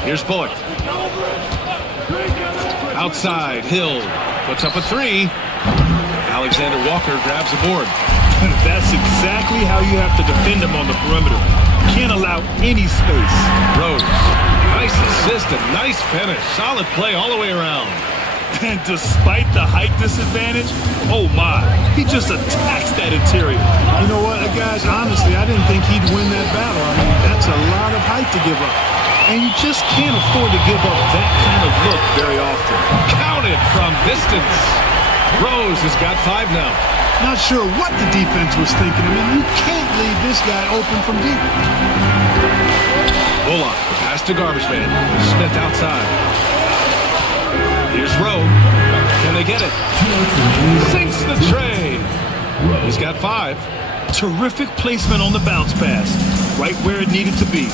Here's Bullock. Outside, Hill puts up a 3. Alexander Walker grabs the board. That's exactly how you have to defend him on the perimeter. Can't allow any space. Rose. Nice assist and nice finish. Solid play all the way around. And despite the height disadvantage, oh my, he just attacks that interior. You know what, guys, honestly, I didn't think he'd win that battle. I mean, that's a lot of height to give up. And you just can't afford to give up that kind of look very often. Counted from distance. Rose has got 5 now. Not sure what the defense was thinking. I mean, you can't leave this guy open from deep. Bullock, the pass to Garbage Man. Smith outside. Here's Rowe. Can they get it? Sinks the tray. He's got 5. Terrific placement on the bounce pass. Right where it needed to be.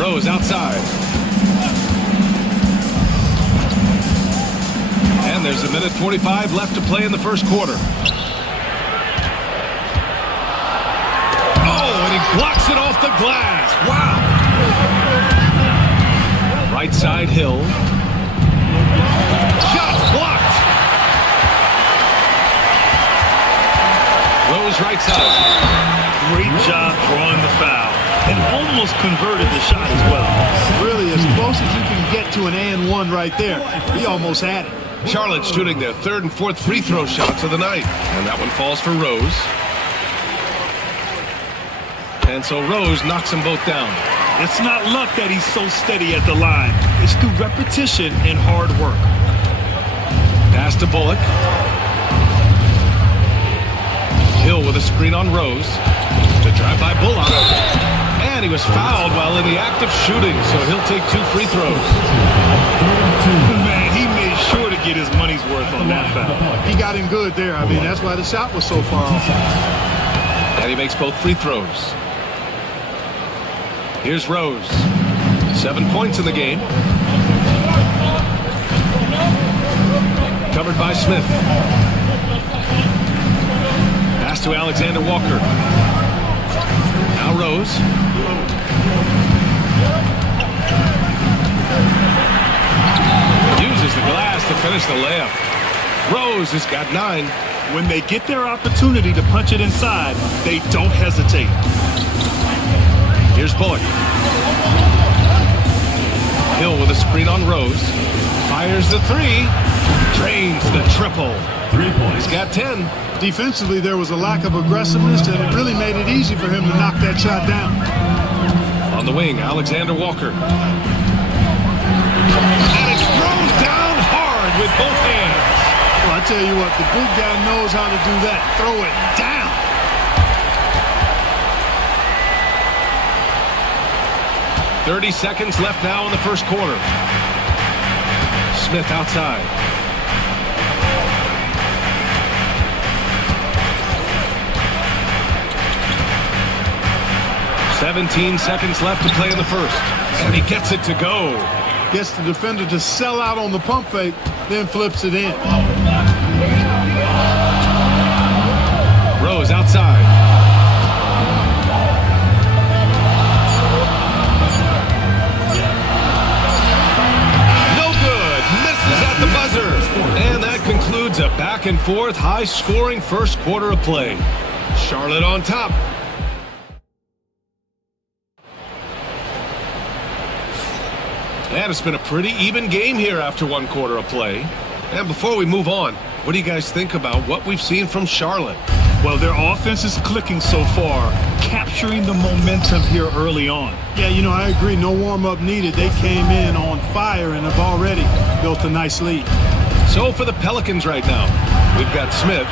Rose outside. And there's a minute 45 left to play in the first quarter. Oh, and he blocks it off the glass. Wow. Right side, Hill. Shot blocked. Rose right side. Great job almost converted the shot as well. Really, as close as you can get to an and one right there. He almost had it. Charlotte shooting their third and fourth free throw shots of the night. And that one falls for Rose. And so Rose knocks them both down. It's not luck that he's so steady at the line. It's through repetition and hard work. Pass to Bullock. Hill with a screen on Rose. The drive by Bullock. And he was fouled while in the act of shooting, so he'll take 2 free throws. Man, he made sure to get his money's worth on that foul. He got him good there. I mean, that's why the shot was so far off. And he makes both free throws. Here's Rose. 7 points in the game. Covered by Smith. Pass to Alexander Walker. Now Rose. Uses the glass to finish the layup. Rose has got 9. When they get their opportunity to punch it inside, they don't hesitate. Here's Bullock. Hill with a screen on Rose. Fires the 3. Drains the triple. 3 points. He's got 10. Defensively, there was a lack of aggressiveness, and it really made it easy for him to knock that shot down. On the wing, Alexander Walker. And it's thrown down hard with both hands. Well, I tell you what, the big guy knows how to do that. Throw it down. .30 seconds left now in the first quarter. Smith outside. .17 seconds left to play in the first. And he gets it to go. Gets the defender to sell out on the pump fake, then flips it in. Rose outside. No good. Misses at the buzzer. And that concludes a back and forth, high-scoring first quarter of play. Charlotte on top. And it's been a pretty even game here after 1 quarter of play. And before we move on, what do you guys think about what we've seen from Charlotte? Well, their offense is clicking so far, capturing the momentum here early on. Yeah, you know, I agree. No warm-up needed. They came in on fire and have already built a nice lead. So for the Pelicans right now, we've got Smith,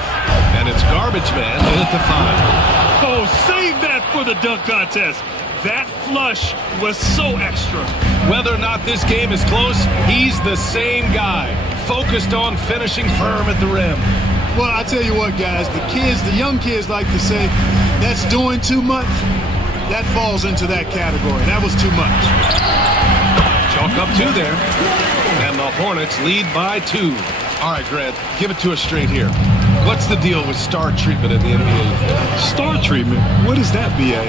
and it's Garbage Man in at the 5. Oh, save that for the dunk contest. That flush was so extra. Whether or not this game is close, he's the same guy, focused on finishing firm at the rim. Well, I tell you what, guys, the young kids like to say, that's doing too much. That falls into that category. That was too much. Chalk up 2 there. And the Hornets lead by 2. All right, Grant, give it to us straight here. What's the deal with star treatment in the NBA? Star treatment? What is that, B.A.?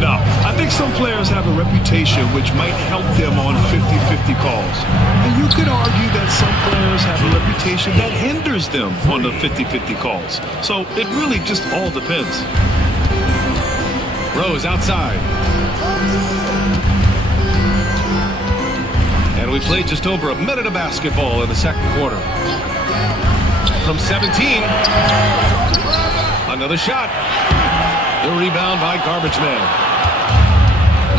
No, I think some players have a reputation which might help them on 50-50 calls. And you could argue that some players have a reputation that hinders them on the 50-50 calls. So it really just all depends. Rose outside. And we played just over a minute of basketball in the second quarter. From 17. Another shot. The rebound by Garbage Man.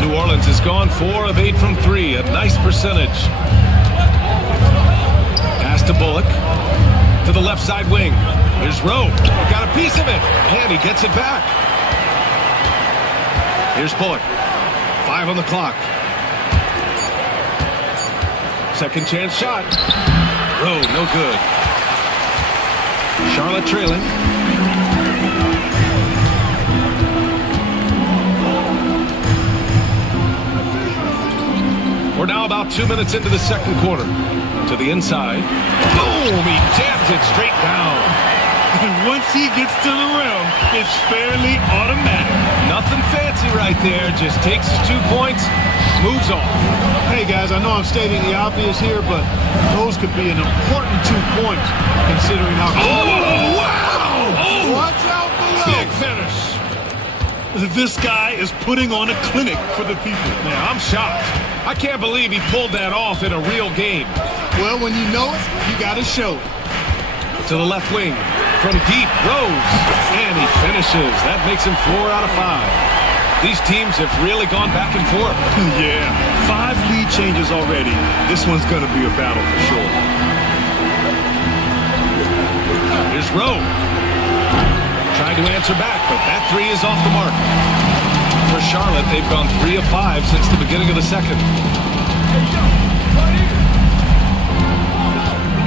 New Orleans has gone 4 of 8 from 3. A nice percentage. Pass to Bullock. To the left side wing. Here's Rowe. Got a piece of it. And he gets it back. Here's Bullock. 5 on the clock. Second chance shot. Rowe, no good. Charlotte trailing. We're now about 2 minutes into the second quarter. To the inside. Boom! He jams it straight down. And once he gets to the rim, it's fairly automatic. Nothing fancy right there. Just takes his 2 points, moves on. Hey, guys, I know I'm stating the obvious here, but those could be an important 2 points considering how... Oh, wow! Oh, watch out below! big finish. This guy is putting on a clinic for the people. Yeah, I'm shocked. I can't believe he pulled that off in a real game. Well, when you know it, you got to show it. To the left wing. From deep, Rose. And he finishes. That makes him 4 out of 5. These teams have really gone back and forth. Yeah, 5 lead changes already. This one's going to be a battle for sure. Here's Rowe. Tried to answer back, but that 3 is off the mark. For Charlotte, they've gone 3 of 5 since the beginning of the second.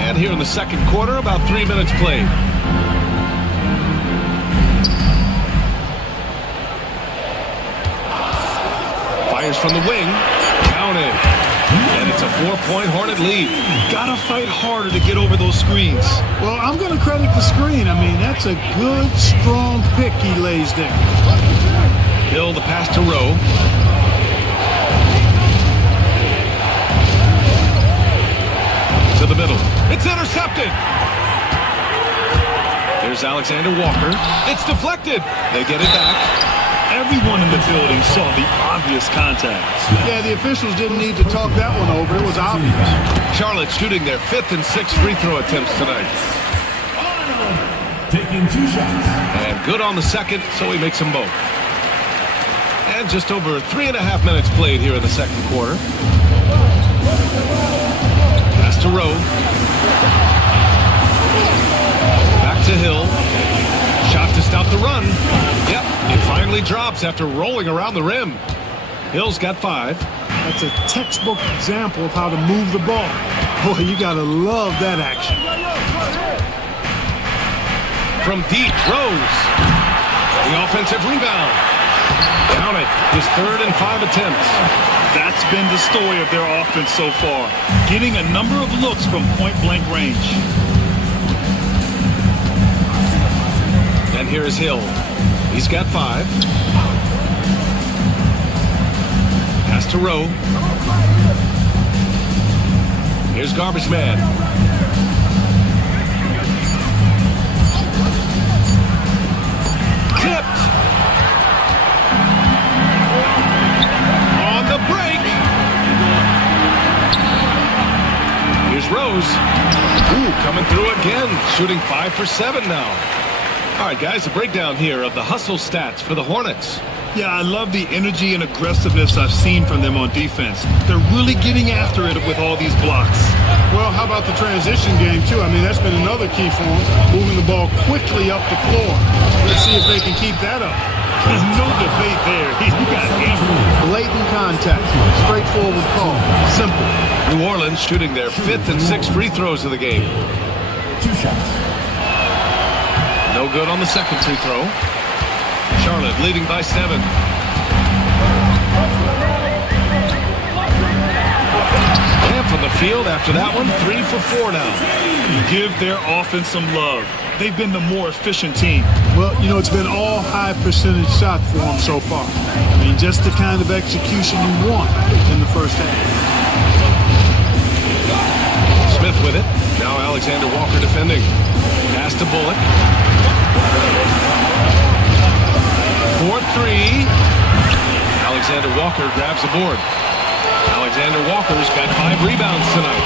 And here in the second quarter, about 3 minutes played. Fires from the wing. Counted. And it's a 4-point Hornet lead. Gotta fight harder to get over those screens. Well, I'm going to credit the screen. I mean, that's a good, strong pick he lays there. Hill the pass to Rowe. To the middle. It's intercepted. There's Alexander Walker. It's deflected. They get it back. Everyone in the building saw the obvious contact. Yeah, the officials didn't need to talk that one over. It was obvious. Charlotte shooting their 5th and 6th free throw attempts tonight. Taking 2 shots. And good on the second, so he makes them both. And just over 3.5 minutes played here in the second quarter. Pass to Rowe. Back to Hill. Shot to stop the run. Yep, it finally drops after rolling around the rim. Hill's got 5. That's a textbook example of how to move the ball. Boy, you got to love that action. From deep, Rose. The offensive rebound. Count it. His 3rd and 5 attempts. That's been the story of their offense so far. Getting a number of looks from point-blank range. And here is Hill. He's got 5. Pass to Rowe. Here's Garbage Man. Tipped. On the break. Here's Rose. Ooh, coming through again. Shooting 5 for 7 now. All right, guys, a breakdown here of the hustle stats for the Hornets. Yeah, I love the energy and aggressiveness I've seen from them on defense. They're really getting after it with all these blocks. Well, how about the transition game, too? I mean, that's been another key for them, moving the ball quickly up the floor. Let's see if they can keep that up. There's no debate there. You got hammered. Blatant contact. Straightforward call. Simple. New Orleans shooting their 5th and 6th free throws of the game. 2 shots. No good on the second free throw. Charlotte leading by 7. And from the field after that one, 3 for 4 now. Give their offense some love. They've been the more efficient team. Well, you know, it's been all high percentage shot for them so far. I mean, just the kind of execution you want in the first half. Smith with it. Now Alexander Walker defending. Pass to Bullock. 4-3. Alexander Walker grabs the board. Alexander Walker's got 5 rebounds tonight.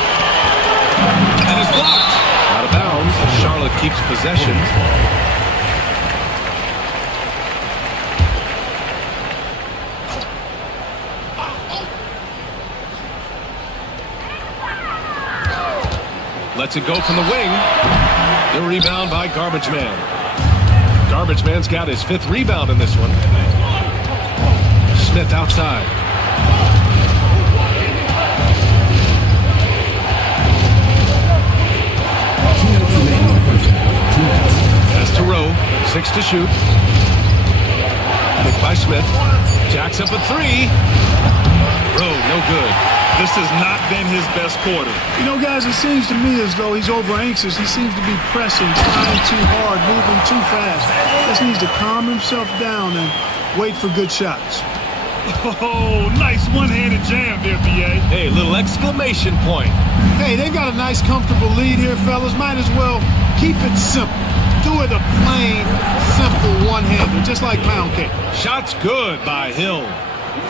And is blocked. Out of bounds. Charlotte keeps possession. Lets it go from the wing. The rebound by Garbage Man. Garbage Man's got his 5th rebound in this one. Smith outside. Pass to Rowe. 6 to shoot. Picked by Smith. Jacks up a 3. Rowe, no good. This has not been his best quarter. You know, guys, it seems to me as though he's over anxious. He seems to be pressing, trying too hard, moving too fast. Just needs to calm himself down and wait for good shots. Oh, nice one-handed jam there, B.A. Hey, little exclamation point. Hey, they've got a nice, comfortable lead here, fellas. Might as well keep it simple. do it a plain, simple one-hander, just like pound cake. Shot's good by Hill.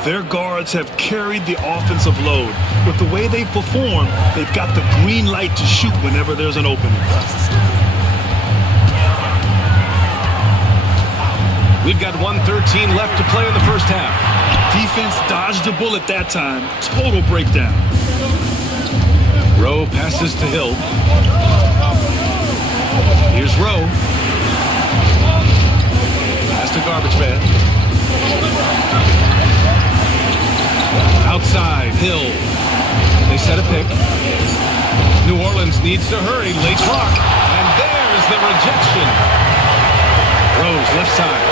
Their guards have carried the offensive load. With the way they perform, they've got the green light to shoot whenever there's an opening. We've got 1:13 left to play in the first half. Defense dodged a bullet that time. Total breakdown. Rowe passes to Hill. Here's Rowe. Pass to Garbage Man. Outside, Hill. They set a pick. New Orleans needs to hurry. Late clock. And there's the rejection. Rose, left side.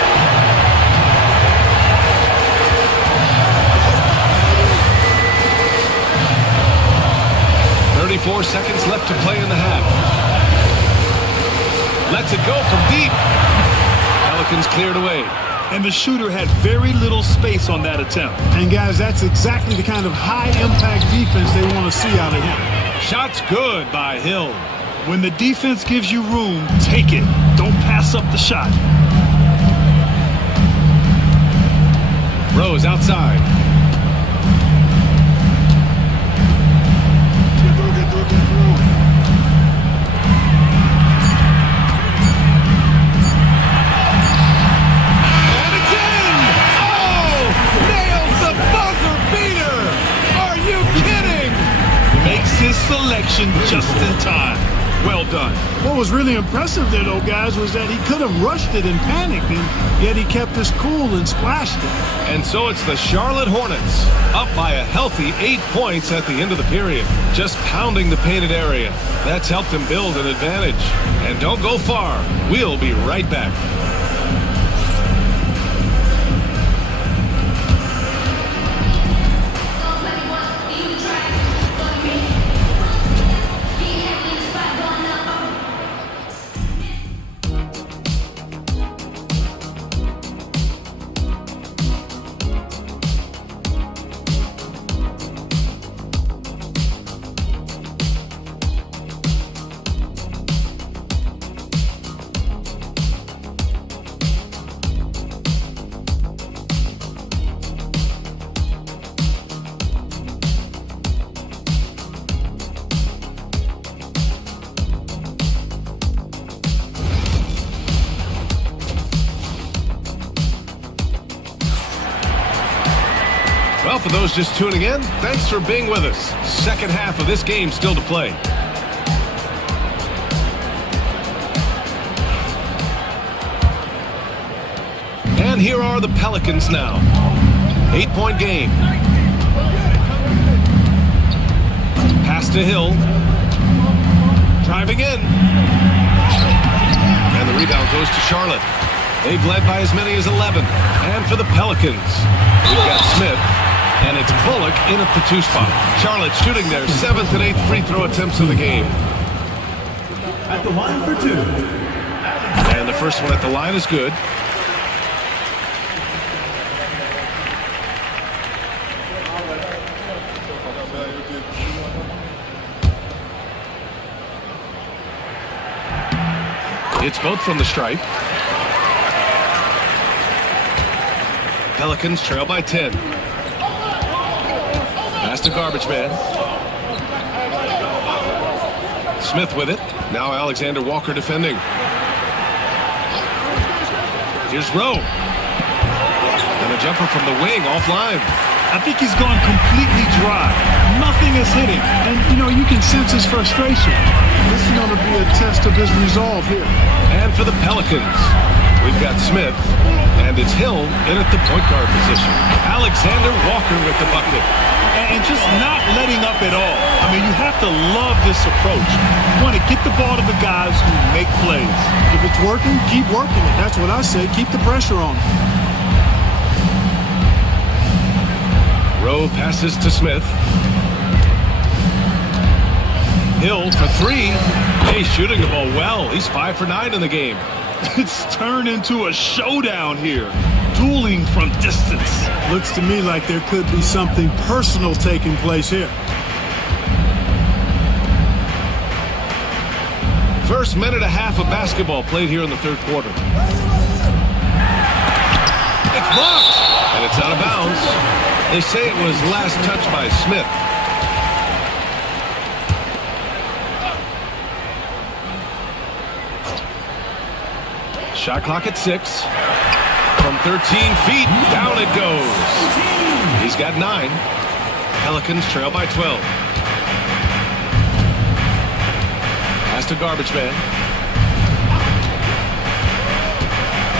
.34 seconds left to play in the half. Lets it go from deep. Pelicans cleared away. And the shooter had very little space on that attempt. And guys, that's exactly the kind of high-impact defense they want to see out of him. Shot's good by Hill. When the defense gives you room, take it. Don't pass up the shot. Rose outside. And it's in! Oh! Nails the buzzer beater! Are you kidding? Makes his selection just in time. Well done. What was really impressive there, though, guys, was that he could have rushed it and panicked, and yet he kept his cool and splashed it. And so it's the Charlotte Hornets, up by a healthy 8 points at the end of the period, just pounding the painted area. That's helped them build an advantage. And don't go far. We'll be right back. Well, for those just tuning in, thanks for being with us. Second half of this game still to play. And here are the Pelicans now. 8-point game. Pass to Hill. Driving in. And the rebound goes to Charlotte. They've led by as many as 11. And for the Pelicans, we've got Smith. And it's Bullock in at the 2 spot. Charlotte shooting their 7th and 8th free throw attempts of the game. At the line for 2. And the first one at the line is good. It's both from the stripe. Pelicans trail by 10. Pass to Garbage Man. Smith with it. Now Alexander Walker defending. Here's Rowe. And a jumper from the wing offline. I think he's gone completely dry. Nothing is hitting. And, you can sense his frustration. This is going to be a test of his resolve here. And for the Pelicans, we've got Smith. And it's Hill in at the point guard position. Alexander Walker with the bucket. And just not letting up at all. I mean, you have to love this approach. You want to get the ball to the guys who make plays. If it's working, keep working it. That's what I say. Keep the pressure on him. Rowe passes to Smith. Hill for 3. Hey, shooting the ball well. He's 5 for 9 in the game. It's turned into a showdown here. Dueling from distance. Looks to me like there could be something personal taking place here. First minute and a half of basketball played here in the third quarter. It's blocked, and it's out of bounds. They say it was last touched by Smith. Shot clock at 6. From 13 feet, down it goes. He's got 9. Pelicans trail by 12. Pass to Garbage Man.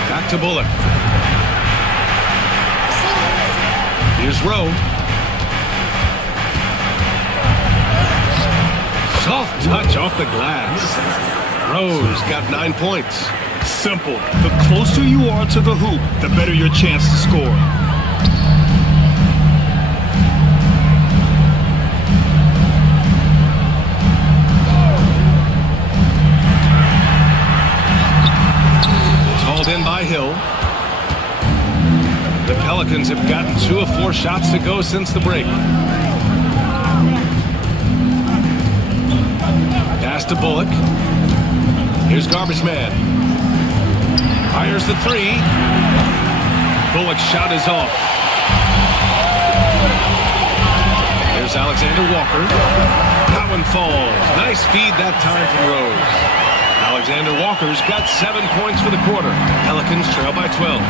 Back to Bullock. Here's Rowe. Soft touch off the glass. Rowe's got 9 points. Simple. The closer you are to the hoop, the better your chance to score. Hauled in by Hill. The Pelicans have gotten 2 of 4 shots to go since the break. Pass to Bullock. Here's Garbage Man. Fires the 3. Bullock's shot is off. Here's Alexander Walker. That one falls. Nice feed that time from Rose. Alexander Walker's got 7 points for the quarter. Pelicans trail by 12.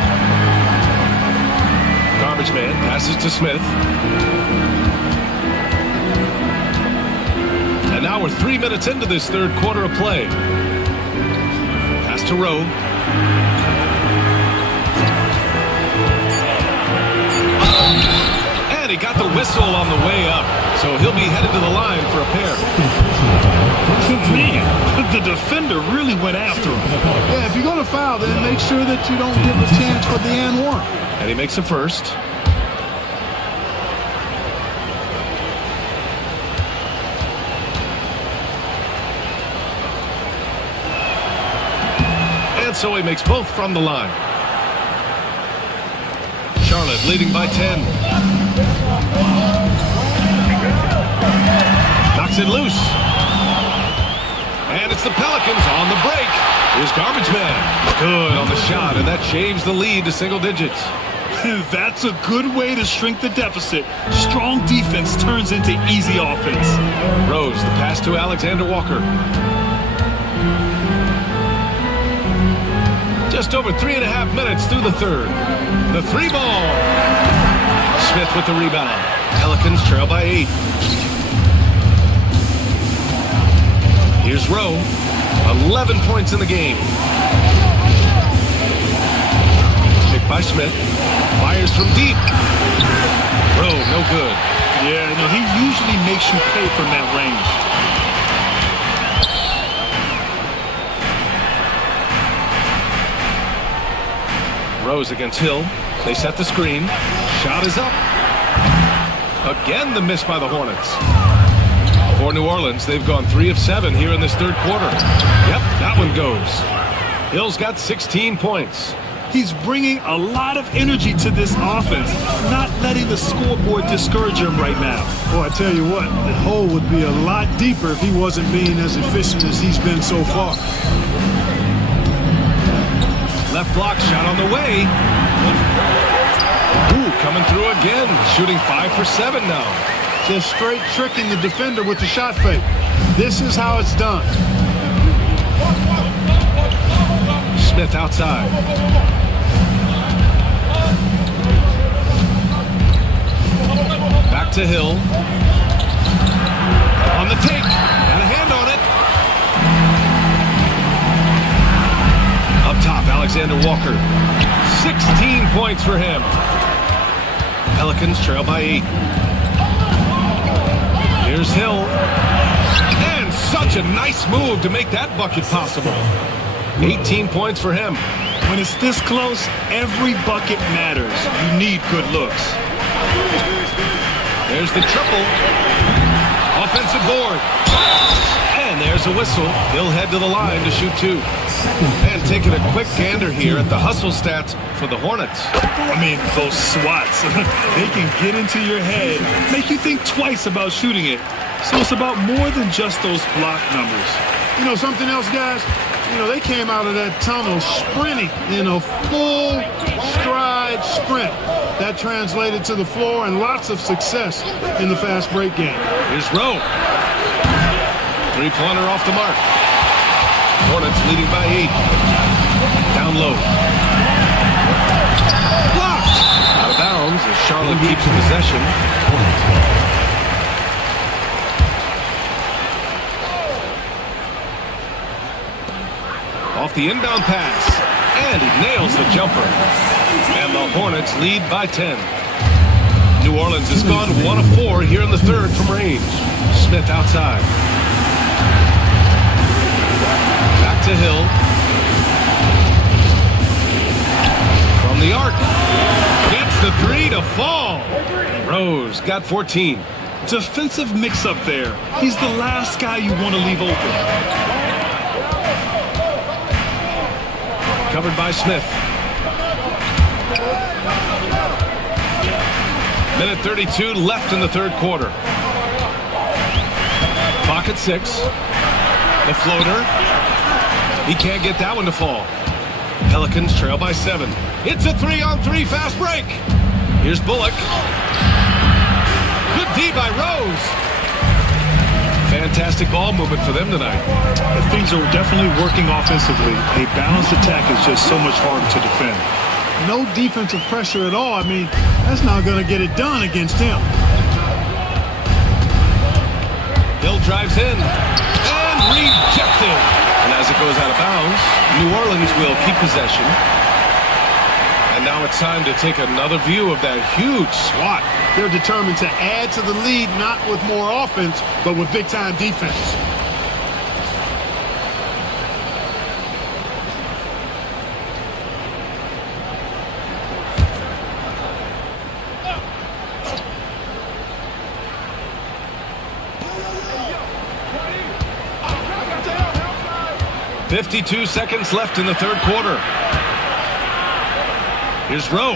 Garbage Man passes to Smith. And now we're 3 minutes into this third quarter of play. Pass to Rowe. And he got the whistle on the way up, so he'll be headed to the line for a pair. Man, the defender really went after him. Yeah, if you're going to foul, then make sure that you don't give a chance for the and one. And he makes a first. And so he makes both from the line. Charlotte leading by 10. Knocks it loose. And it's the Pelicans on the break. Here's Garbage Man. Good on the shot, and that shaves the lead to single digits. That's a good way to shrink the deficit. Strong defense turns into easy offense. Rose, the pass to Alexander Walker. Just over 3.5 minutes through the third. The 3 ball. Smith with the rebound. Pelicans trail by 8. Here's Rowe. 11 points in the game. Picked by Smith. Fires from deep. Rowe, no good. Yeah, no, he usually makes you pay from that range. Rose against Hill. They set the screen. Shot is up. Again, the miss by the Hornets. For New Orleans, they've gone 3 of 7 here in this third quarter. Yep, that one goes. Hill's got 16 points. He's bringing a lot of energy to this offense, not letting the scoreboard discourage him right now. Boy, I tell you what, the hole would be a lot deeper if he wasn't being as efficient as he's been so far. Left block shot on the way. Ooh, coming through again. Shooting 5 for 7 now. Just straight tricking the defender with the shot fake. This is how it's done. Smith outside. Back to Hill. On the take. Got a hand on it. Up top, Alexander Walker. 16 points for him. Pelicans trail by 8. Here's Hill. And such a nice move to make that bucket possible. 18 points for him. When it's this close, every bucket matters. You need good looks. There's the triple. Offensive board. And there's a whistle. He'll head to the line to shoot 2. And taking a quick gander here at the hustle stats for the Hornets. I mean, those swats, they can get into your head, make you think twice about shooting it. So it's about more than just those block numbers. You know something else, guys? You know, they came out of that tunnel sprinting in a full stride sprint. That translated to the floor and lots of success in the fast break game. Here's Rowe. Three-pointer off the mark. Hornets leading by 8. Down low. Blocked. Out of bounds as Charlotte keeps possession. Off the inbound pass. And he nails the jumper. And the Hornets lead by 10. New Orleans has gone 1 of 4 here in the third from range. Smith outside. Back to Hill. From the arc. Gets the 3 to fall. Rose got 14. Defensive mix-up there. He's the last guy you want to leave open. Covered by Smith. Minute 32 left in the third quarter. Clock at 6. The floater. He can't get that one to fall. Pelicans trail by 7. It's a 3-on-3 fast break. Here's Bullock. Good D by Rose. Fantastic ball movement for them tonight. Things are definitely working offensively. A balanced attack is just so much harder to defend. No defensive pressure at all. I mean, that's not going to get it done against him. Hill drives in and rejected. And as it goes out of bounds, New Orleans will keep possession. And now it's time to take another view of that huge swat. They're determined to add to the lead, not with more offense, but with big-time defense. .52 seconds left in the third quarter. Here's Rowe.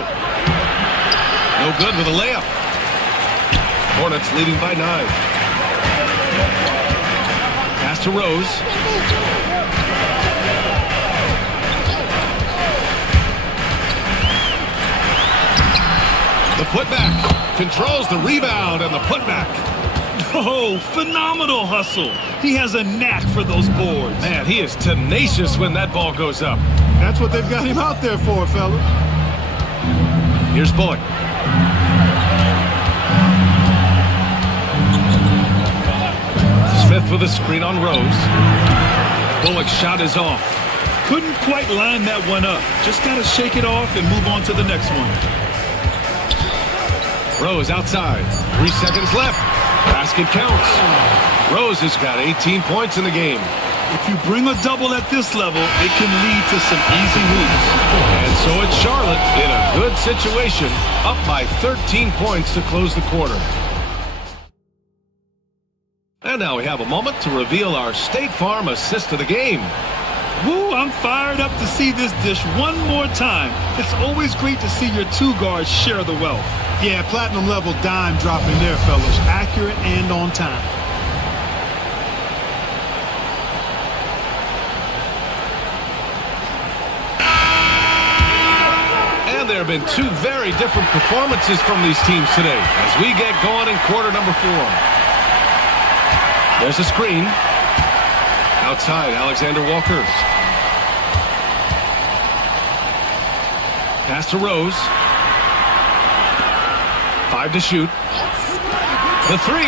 No good with a layup. Hornets leading by 9. Pass to Rose. The putback. Controls the rebound and the putback. Oh, phenomenal hustle. He has a knack for those boards. Man, he is tenacious when that ball goes up. That's what they've got him out there for, fella. Here's Bullock. Smith with a screen on Rose. Bullock's shot is off. Couldn't quite line that one up. Just got to shake it off and move on to the next one. Rose outside. 3 seconds left. Basket counts. Rose has got 18 points in the game. If you bring a double at this level, it can lead to some easy hoops. And so it's Charlotte in a good situation, up by 13 points to close the quarter. And now we have a moment to reveal our State Farm assist of the game. Woo, I'm fired up to see this dish one more time. It's always great to see your two guards share the wealth. Yeah, platinum level dime dropping there, fellas. Accurate and on time. And there have been 2 very different performances from these teams today as we get going in quarter number 4. There's a screen. Outside, Alexander Walker. Pass to Rose. 5 to shoot. The 3.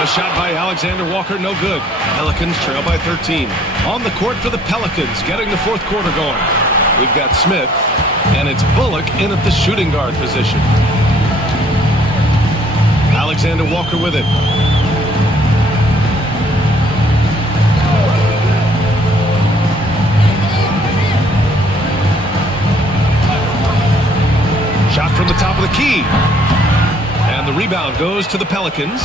The shot by Alexander Walker, no good. Pelicans trail by 13. On the court for the Pelicans, getting the fourth quarter going. We've got Smith, and it's Bullock in at the shooting guard position. Alexander Walker with it. Shot from the top of the key. And the rebound goes to the Pelicans.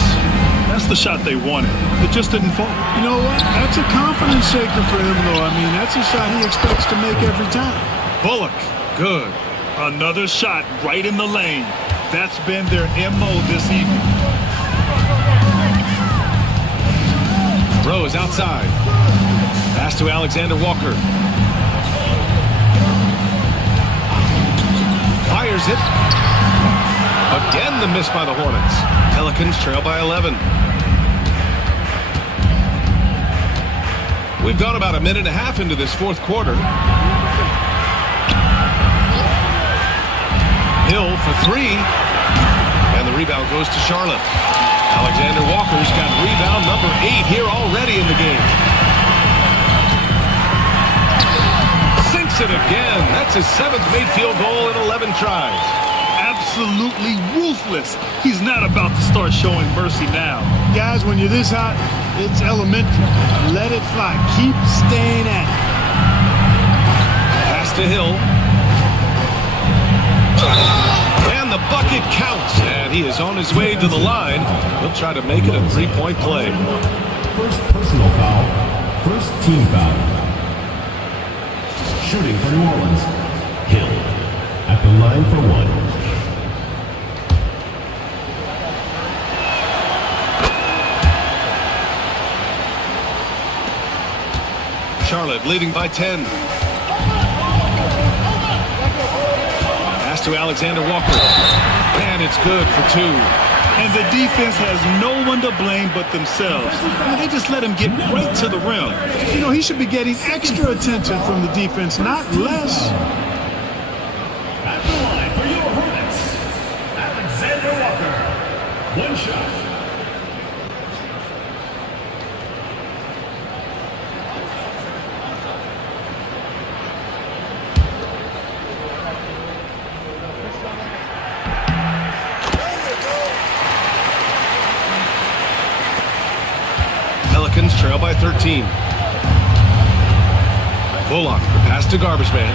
That's the shot they wanted. It just didn't fall. You know what? That's a confidence shaker for him, though. I mean, that's a shot he expects to make every time. Bullock, good. Another shot right in the lane. That's been their MO this evening. Rose outside. Pass to Alexander Walker. Fires it. Again, the miss by the Hornets. Pelicans trail by 11. We've gone about a minute and a half into this fourth quarter. Hill for three. And the rebound goes to Charlotte. Alexander Walker's got rebound number 8 here already in the game. Sinks it again. That's his 7th made field goal in 11 tries. Absolutely ruthless. He's not about to start showing mercy now. Guys, when you're this hot, it's elementary. Let it fly. Keep staying at it. Pass to Hill. And the bucket counts. And he is on his way to the line. He'll try to make it a 3-point play. First personal foul. First team foul. Shooting for New Orleans. Hill at the line for one. Charlotte leading by 10. Pass to Alexander Walker. And it's good for 2. And the defense has no one to blame but themselves. They just let him get right to the rim. You know, he should be getting extra attention from the defense, not less. At the line for your Hornets, Alexander Walker. One shot. Pelicans trail by 13. Bullock, the pass to Garbage Man.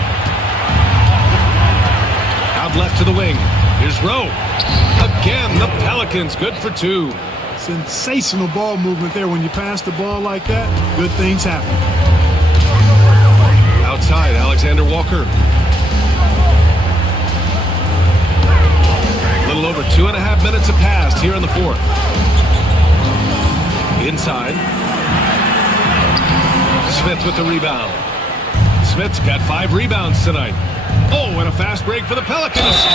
Out left to the wing. Here's Rowe. Again, the Pelicans good for 2. Sensational ball movement there. When you pass the ball like that, good things happen. Outside, Alexander Walker. A little over 2.5 minutes have passed here in the fourth. Inside. Smith with the rebound. Smith's got 5 rebounds tonight. Oh, and a fast break for the Pelicans.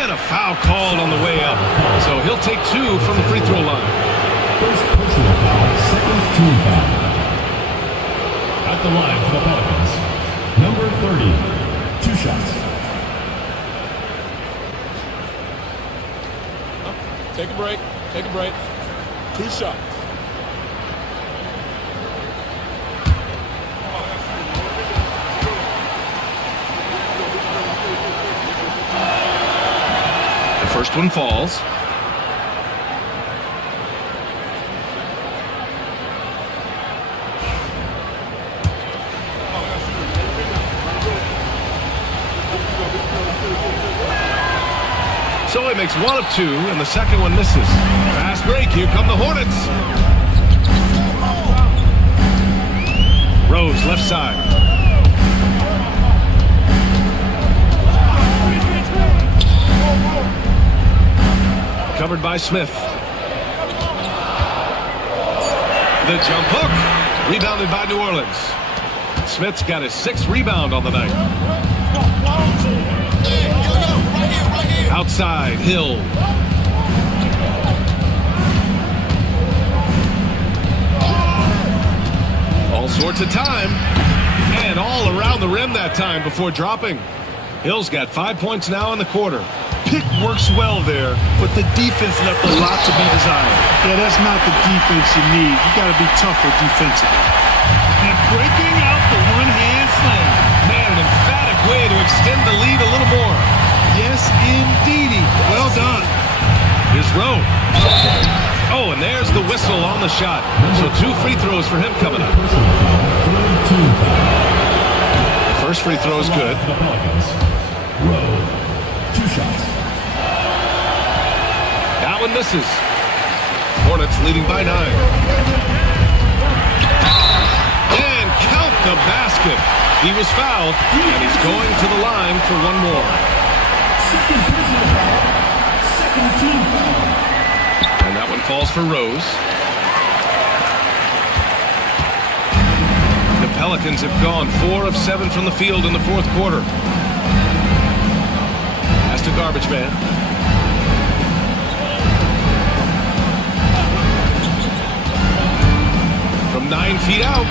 And a foul called on the way up. So he'll take 2 from the free throw line. First personal foul, second team foul. At the line for the Pelicans, number 30, 2 shots. Take a break. Take a break. 2 shots. First one falls. So he makes 1 of 2, and the second one misses. Fast break. Here come the Hornets. Rose, left side. Covered by Smith. The jump hook. Rebounded by New Orleans. Smith's got his 6th rebound on the night. Outside, Hill. All sorts of time. And all around the rim that time before dropping. Hill's got 5 points now in the quarter. Pick works well there, but the defense left a lot to be desired. Yeah, that's not the defense you need. You got to be tougher defensively. And breaking out the one-hand slam. Man, an emphatic way to extend the lead a little more. Yes, indeedy. Well done. Here's Rowe. Oh, and there's the whistle on the shot. So 2 free throws for him coming up. The first free throw is good. Rowe, 2 shots. That one misses. Hornets leading by 9. And count the basket. He was fouled, and he's going to the line for 1 more. Second personal foul, second team foul. And that one falls for Rose. Pelicans have gone 4 of 7 from the field in the fourth quarter. Pass to Garbage Man. From 9 feet out,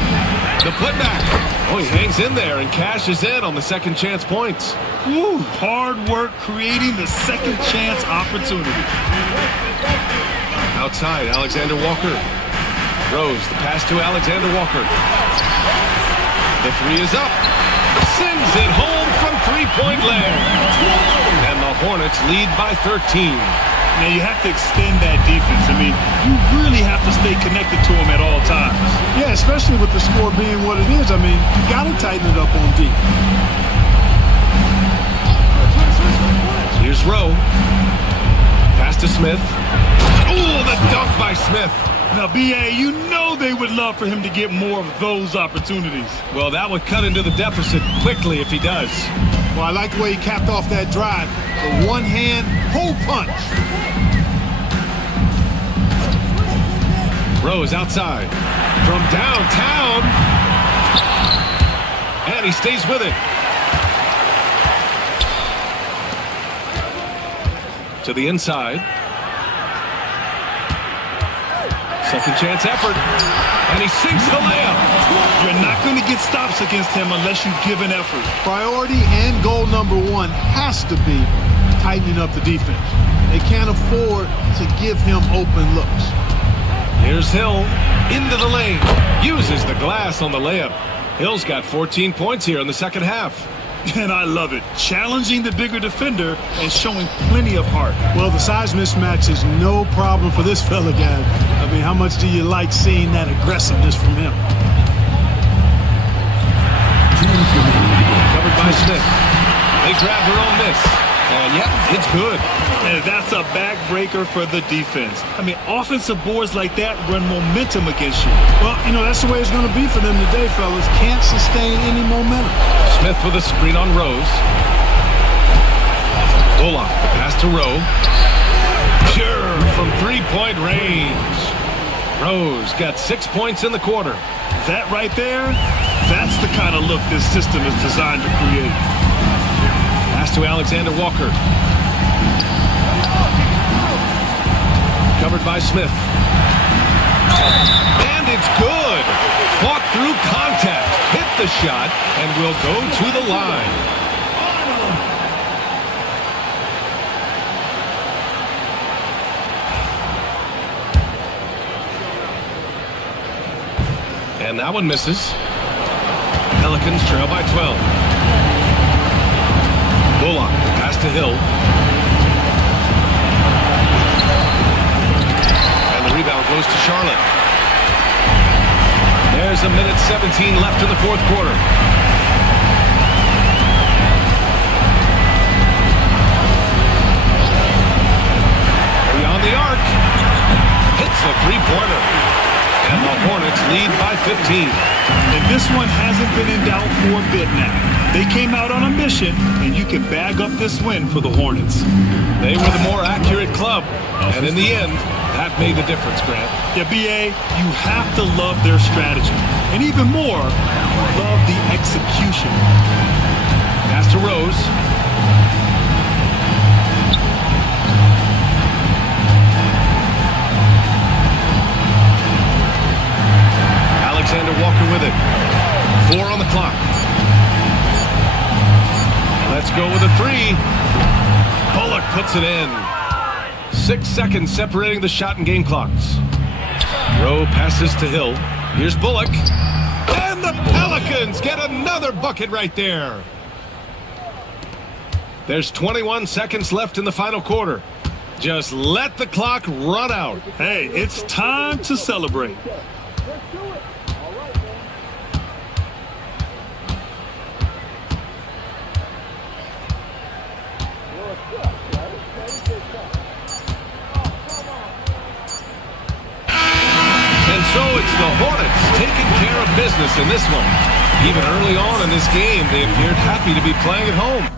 the putback. Oh, he hangs in there and cashes in on the second chance points. Woo, hard work creating the second chance opportunity. Outside, Alexander Walker. Rose, the pass to Alexander Walker. The three is up. Sends it home from three-point land. And the Hornets lead by 13. Now you have to extend that defense. I mean, you really have to stay connected to them at all times. Yeah, especially with the score being what it is. I mean, you got to tighten it up on D. Here's Rowe. Pass to Smith. Oh, the dunk by Smith. Now, B.A., you know they would love for him to get more of those opportunities. Well, that would cut into the deficit quickly if he does. Well, I like the way he capped off that drive. The one-hand hole punch. Rose outside. From downtown. And he stays with it. To the inside. Second chance effort. And he sinks the layup. You're not going to get stops against him unless you give an effort. Priority and goal number one has to be tightening up the defense. They can't afford to give him open looks. Here's Hill into the lane. Uses the glass on the layup. Hill's got 14 points here in the second half. And I love it. Challenging the bigger defender and showing plenty of heart. Well, the size mismatch is no problem for this fella, guy. I mean, how much do you like seeing that aggressiveness from him? Covered by Smith. They grab their own miss. And yep, it's good. And that's a backbreaker for the defense. I mean, offensive boards like that run momentum against you. Well, you know, that's the way it's going to be for them today, fellas. Can't sustain any momentum. Smith with a screen on Rose. Bullock, the pass to Rowe. Pure from three-point range. Rose got 6 points in the quarter. That right there, that's the kind of look this system is designed to create. Pass to Alexander Walker. Covered by Smith. And it's good. Fought through contact. Hit the shot and will go to the line. And that one misses. Pelicans trail by 12. Bullock, pass to Hill. And the rebound goes to Charlotte. There's a minute 17 left in the fourth quarter. Beyond the arc. Hits a three-pointer. And the Hornets lead by 15. And this one hasn't been in doubt for a bit now. They came out on a mission, and you can bag up this win for the Hornets. They were the more accurate club, and in the end, that made the difference, Grant. Yeah, B.A., you have to love their strategy. And even more, love the execution. Pass to Rose. Alexander Walker with it. 4 on the clock. Let's go with a three. Bullock puts it in. 6 seconds separating the shot and game clocks. Rowe passes to Hill. Here's Bullock. And the Pelicans get another bucket right there. There's 21 seconds left in the final quarter. Just let the clock run out. Hey, it's time to celebrate. So it's the Hornets taking care of business in this one. Even early on in this game, they appeared happy to be playing at home.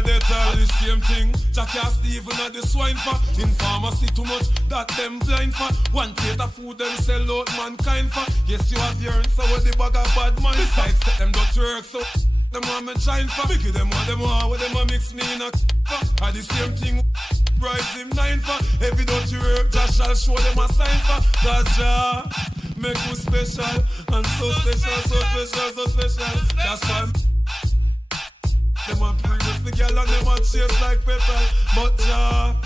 or they tell the same thing. Jackass even at the swine for. In pharmacy too much, that them blind for. One plate of food them sell out mankind for. Yes, you have your so with the bag of bad man. Besides, take them don't work so. Them want me shine for. Biggie them want with them a mix me in a for. Are the same thing. Rise him 9 for. Every don't you work, Josh shall show them a sign for. Cause Jah make you special. And so special, so special, so special. That's why them a previous the girl and them a chase like petal. But Jah,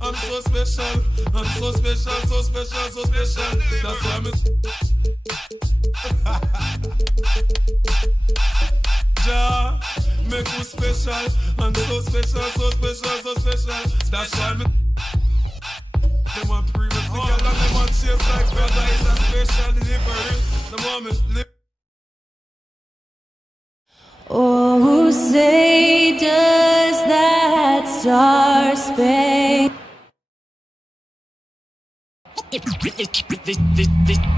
I'm so special. I'm so special, so special, so special. That's why I'm Jah, make you special. I'm so special, so special, so special. That's why I'm them a previous the girl and them a chase like petal. It's a special delivery. The moment live. Oh, say does that star-spangled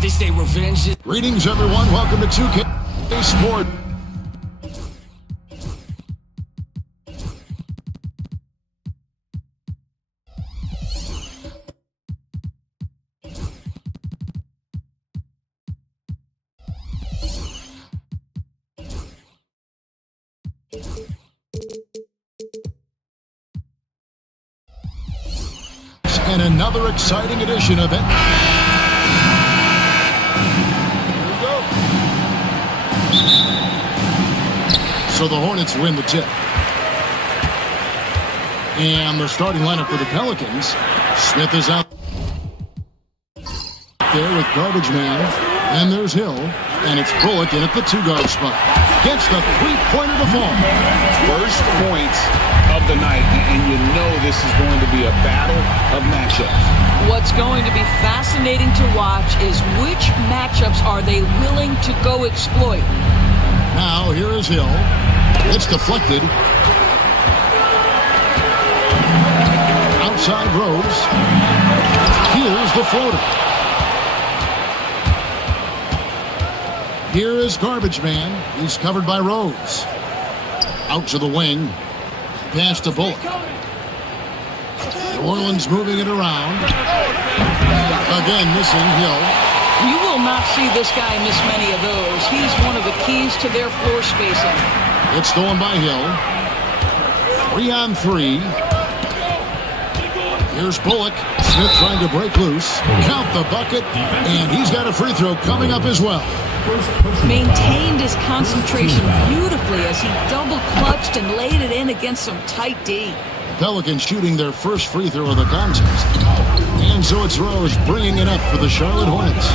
They say revenge. Greetings, everyone. Welcome to 2K Sport. And another exciting edition of it. So the Hornets win the tip. And the starting lineup for the Pelicans. Smith is out there with Garbage Man. Then there's Hill. And it's Bullock in at the 2-guard spot. Gets the three-pointer to fall. First points of the night, and you know this is going to be a battle of matchups. What's going to be fascinating to watch is which matchups are they willing to go exploit. Now here is Hill. It's deflected. Outside Rose. Here's the floater. Here is Garbage Man. He's covered by Rose. Out to the wing. Pass to Bullock. New Orleans moving it around. Again missing Hill. You will not see this guy miss many of those. He's one of the keys to their floor spacing. It's stolen by Hill. 3-on-3. Here's Bullock. Smith trying to break loose. Count the bucket. And he's got a free throw coming up as well. Maintained his concentration beautifully as he double clutched and laid it in against some tight D. Pelicans shooting their first free throw of the contest. And so it's Rose bringing it up for the Charlotte Hornets.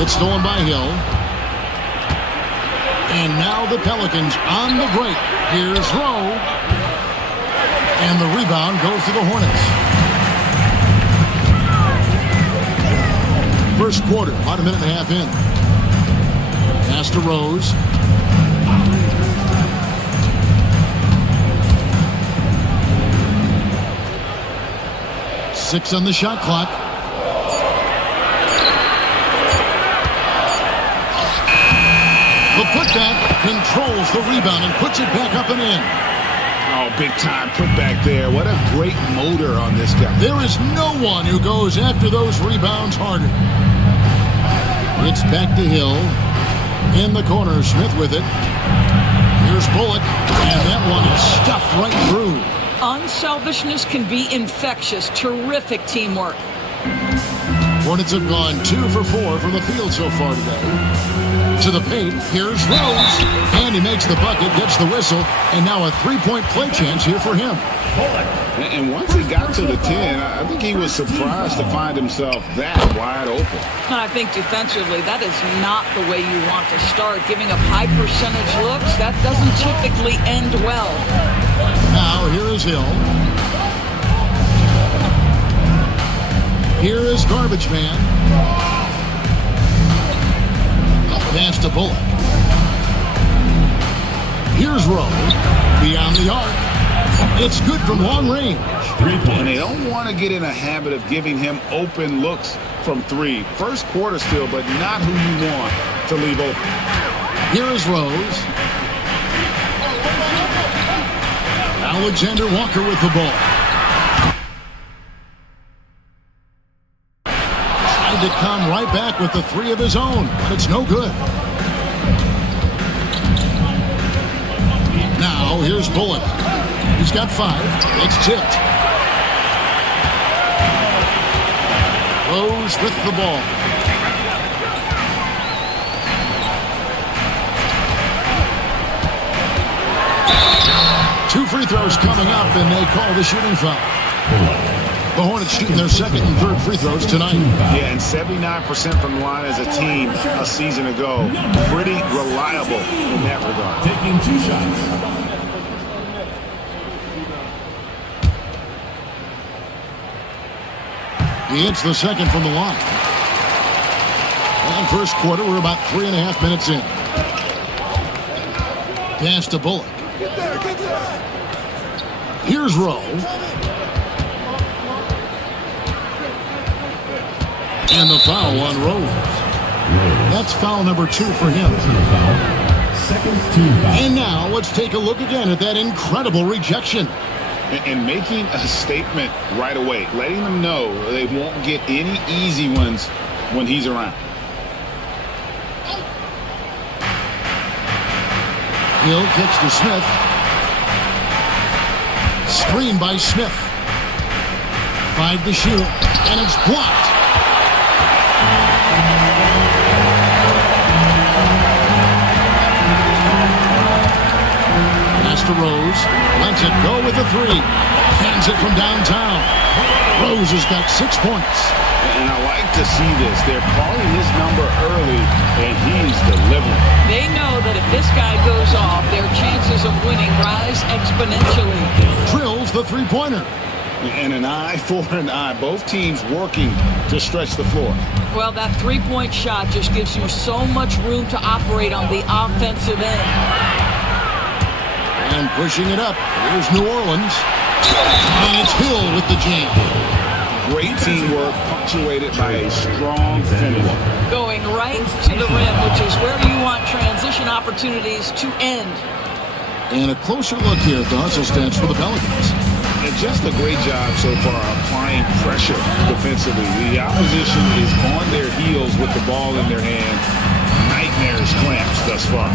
It's stolen by Hill. And now the Pelicans on the break. Here's Rowe. And the rebound goes to the Hornets. First quarter, about a minute and a half in. Pass to Rose. Six on the shot clock. The putback controls the rebound and puts it back up and in. Oh, big time putback there. What a great motor on this guy. There is no one who goes after those rebounds harder. It's back to Hill. In the corner, Smith with it. Here's Bullock, and that one is stuffed right through. Unselfishness can be infectious. Terrific teamwork. Hornets have gone 2 for 4 from the field so far today. To the paint, here's Rose. And he makes the bucket, gets the whistle, and now a three-point play chance here for him. And once he got to the 10, I think he was surprised to find himself that wide open. I think defensively, that is not the way you want to start. Giving up high percentage looks, that doesn't typically end well. Now, here is Hill. Here is Garbage Man. Pass to Bullock. Here's Rose. Beyond the arc. It's good from long range. And they don't want to get in a habit of giving him open looks from 3. First quarter still, but not who you want to leave open. Here is Rose. Alexander Walker with the ball. Tried to come right back with the three of his own, but it's no good. Now, here's Bullock. He's got 5. It's tipped. Rose with the ball. Two free throws coming up, and they call the shooting foul. The Hornets shooting their second and third free throws tonight. Yeah, and 79% from the line as a team a season ago. Pretty reliable in that regard. Taking 2 shots. He hits the second from the line. And first quarter, we're about 3.5 minutes in. Pass to Bullock. Here's Rowe. And the foul on Rose. That's foul number 2 for him. Second team foul. And now let's take a look again at that incredible rejection. And making a statement right away, letting them know they won't get any easy ones when he's around. Hill kicks to Smith. Screen by Smith. 5 to shoot, and it's blocked. Pass to Rose. Lets it go with a 3. Hands it from downtown. Rose has got 6 points. And I like to see this. They're calling his number early, and he's delivering. They know that if this guy goes off, their chances of winning rise exponentially. Drills the three-pointer. And an eye for an eye. Both teams working to stretch the floor. Well, that three-point shot just gives you so much room to operate on the offensive end. And pushing it up. Here's New Orleans. And it's Hill with the jam. Great teamwork punctuated by a strong finish. Going right to the rim, which is where you want transition opportunities to end. And a closer look here at the hustle stats for the Pelicans. And just a great job so far applying pressure defensively. The opposition is on their heels with the ball in their hand. Nightmarish clamps thus far.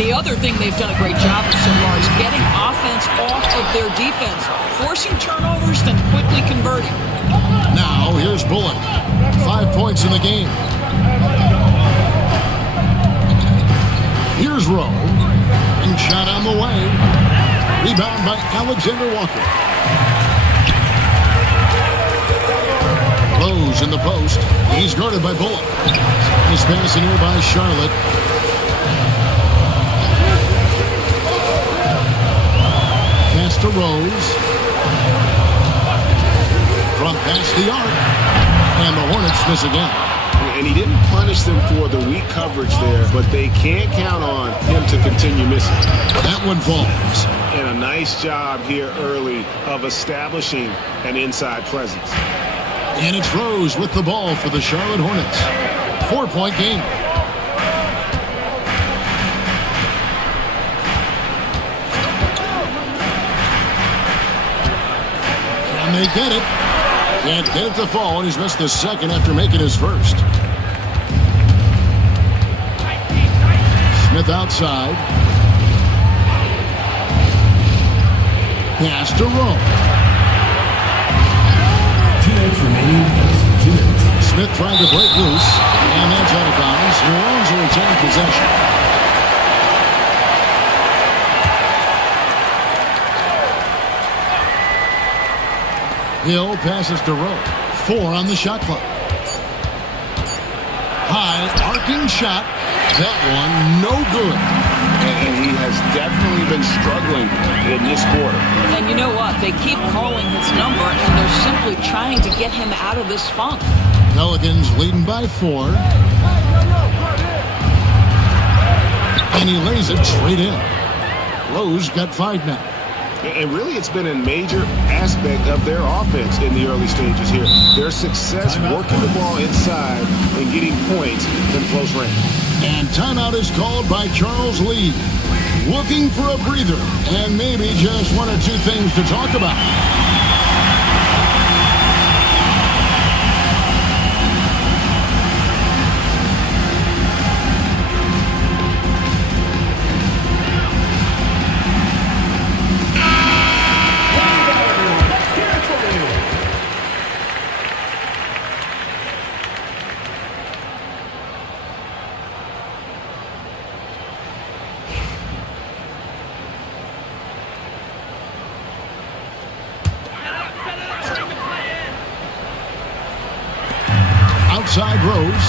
The other thing they've done a great job of so far is getting offense off of their defense, forcing turnovers, then quickly converting. Now, here's Bullock. 5 points in the game. Here's Rowe. And shot on the way. Rebound by Alexander Walker. Rose in the post. He's guarded by Bullock. He's passing here by Charlotte. Pass to Rose. From past the arc. And the Hornets miss again. And he didn't punish them for the weak coverage there, but they can't count on him to continue missing. That one falls. And a nice job here early of establishing an inside presence. And it's Rose with the ball for the Charlotte Hornets. 4-point game. Can they get it? Can't get it to fall, and he's missed the second after making his first. Smith outside. Pass to Rowe. Teammates remaining first 2 minutes. Smith trying to break loose, and that's out of bounds. New Orleans will retain possession. Hill passes to Rowe. 4 on the shot clock. High arcing shot. That one no good. And he has definitely been struggling in this quarter. And you know what? They keep calling his number, and they're simply trying to get him out of this funk. Pelicans leading by 4. And he lays it straight in. Rose got 5 now. And really, it's been a major aspect of their offense in the early stages here. Their success working the ball inside and getting points in close range. And timeout is called by Charles Lee. Looking for a breather and maybe just one or two things to talk about. Outside Rose.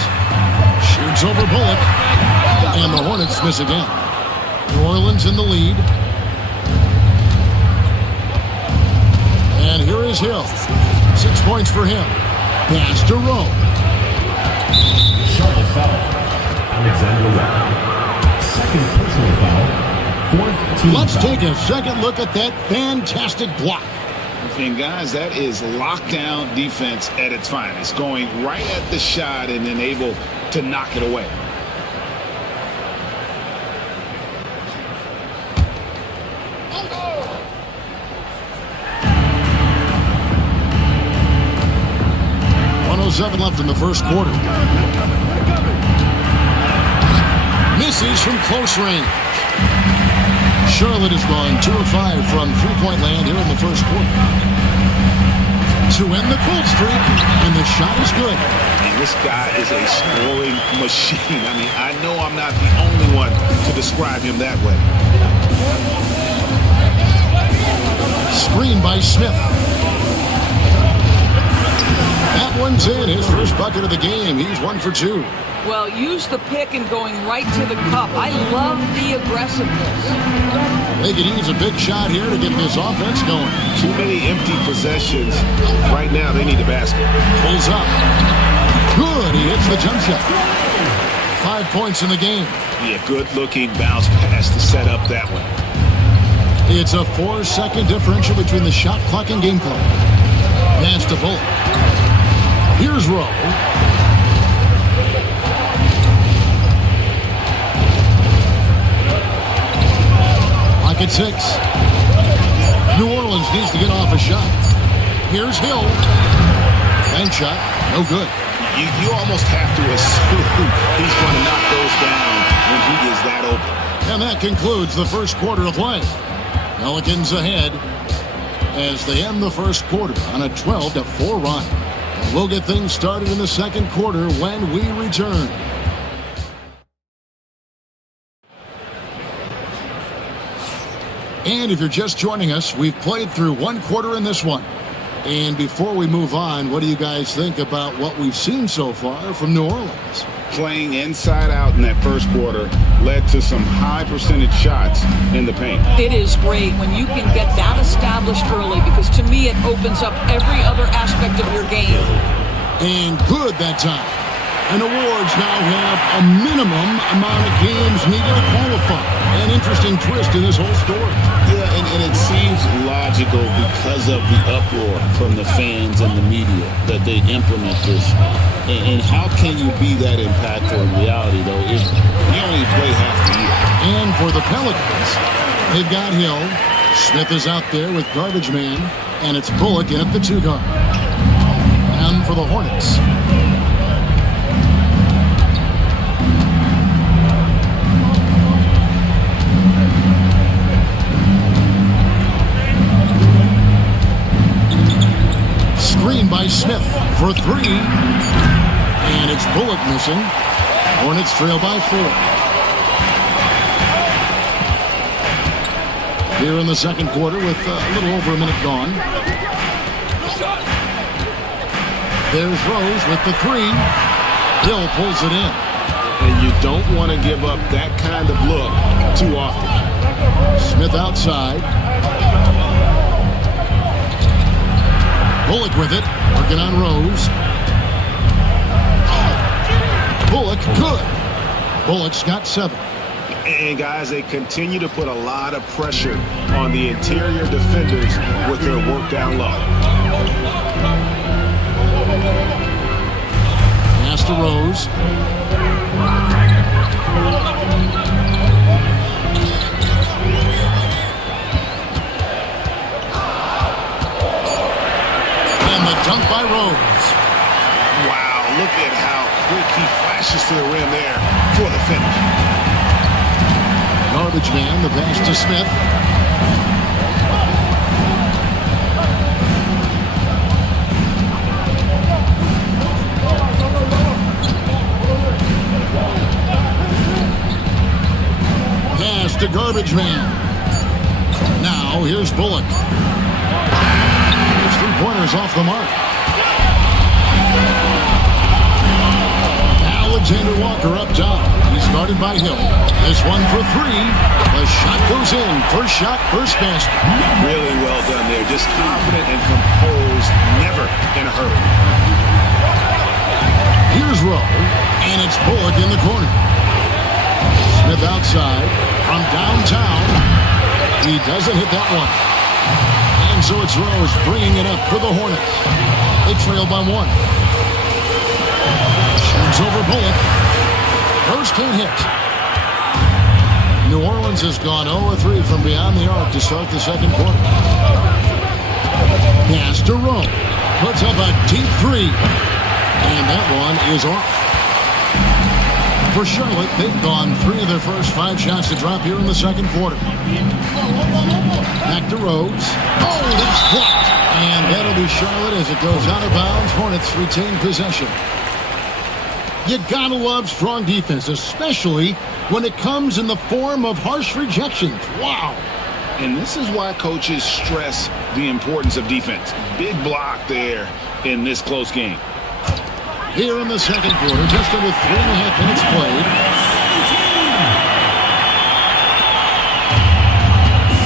Shoots over Bullock. And the Hornets miss again. New Orleans in the lead. And here is Hill. 6 points for him. Pass to Rowe. Charlotte foul. Alexander Webb. Second personal foul. Fourth team Let's foul. take a second look at that fantastic block. And guys, that is lockdown defense at its finest, going right at the shot and then able to knock it away. .107 left in the first quarter. Misses from close range. Charlotte has gone 2 of 5 from three-point land here in the first quarter. To end the cold streak, and the shot is good. And this guy is a scoring machine. I mean, I know I'm not the only one to describe him that way. Screen by Smith. That one's in. His first bucket of the game. He's 1 for 2. Well, use the pick and going right to the cup. I love the aggressiveness. They could use a big shot here to get this offense going. Too many empty possessions. Right now, they need a basket. Pulls up. Good. He hits the jump shot. 5 points in the game. Yeah, good-looking bounce pass to set up that one. It's a 4-second differential between the shot clock and game clock. Pass to Bullock. Here's Rowe. At 6. New Orleans needs to get off a shot. Here's Hill. Bank shot. No good. You almost have to assume he's going to knock those down when he is that open. And that concludes the first quarter of play. Pelicans ahead as they end the first quarter on a 12-4 run. And we'll get things started in the second quarter when we return. And if you're just joining us, we've played through one quarter in this one. And before we move on, what do you guys think about what we've seen so far from New Orleans? Playing inside out in that first quarter led to some high percentage shots in the paint. It is great when you can get that established early, because to me it opens up every other aspect of your game. And good that time. And awards now have a minimum amount of games needed to qualify. An interesting twist in this whole story. Yeah, and it seems logical because of the uproar from the fans and the media that they implement this. And how can you be that impactful in reality, though, if you only play half the year? And for the Pelicans, they've got Hill. Smith is out there with garbage man, and it's Bullock in at the 2 guard. And for the Hornets, screen by Smith for 3. And it's Bullock missing. Hornets trail by 4. Here in the second quarter with a little over a minute gone. There's Rose with the 3. Hill pulls it in. And you don't want to give up that kind of look too often. Smith outside. Bullock with it, working on Rose. Bullock, good. Bullock's got 7. And guys, they continue to put a lot of pressure on the interior defenders with their work down low. Pass to Rose. And the dunk by Rose. Wow, look at how quick he flashes to the rim there for the finish. Garbage man, the pass to Smith. Pass to garbage man. Now here's Bullock. His three-pointers off the mark. Alexander Walker up top. He's guarded by Hill. This one for three. The shot goes in. First shot, first basket. Really well done there. Just confident and composed. Never in a hurry. Here's Rowe. And it's Bullock in the corner. Smith outside. From downtown. He doesn't hit that one. And so it's Rose bringing it up for the Hornets. They trail by one. Shoots over Bullock. Rose can't hit. New Orleans has gone 0-3 from beyond the arc to start the second quarter. Pass to Rowe. Puts up a deep three. And that one is off. For Charlotte, they've gone 3 of their first 5 shots to drop here in the second quarter. Back to Rose. Oh, that's blocked. And that'll be Charlotte as it goes out of bounds. Hornets retain possession. You gotta love strong defense, especially when it comes in the form of harsh rejections. Wow. And this is why coaches stress the importance of defense. Big block there in this close game. Here in the second quarter, just under 3.5 minutes played.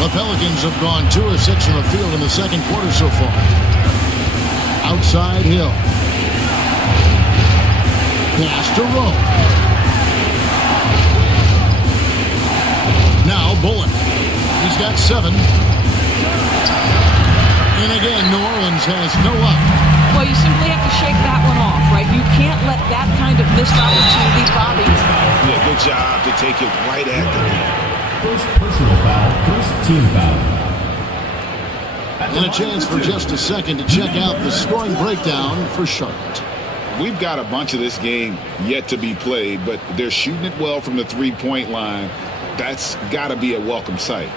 The Pelicans have gone 2 of 6 from the field in the second quarter so far. Outside Hill. Pass to Rowe. Now Bullock. He's got 7. And again, New Orleans has no up. Well, you simply have to shake that one off, right? You can't let that kind of missed opportunity bother you. Yeah, good job to take it right at the net. First personal foul, first team foul. And a chance for just a second to check out the scoring breakdown for Charlotte. We've got a bunch of this game yet to be played, but they're shooting it well from the three-point line. That's got to be a welcome sight.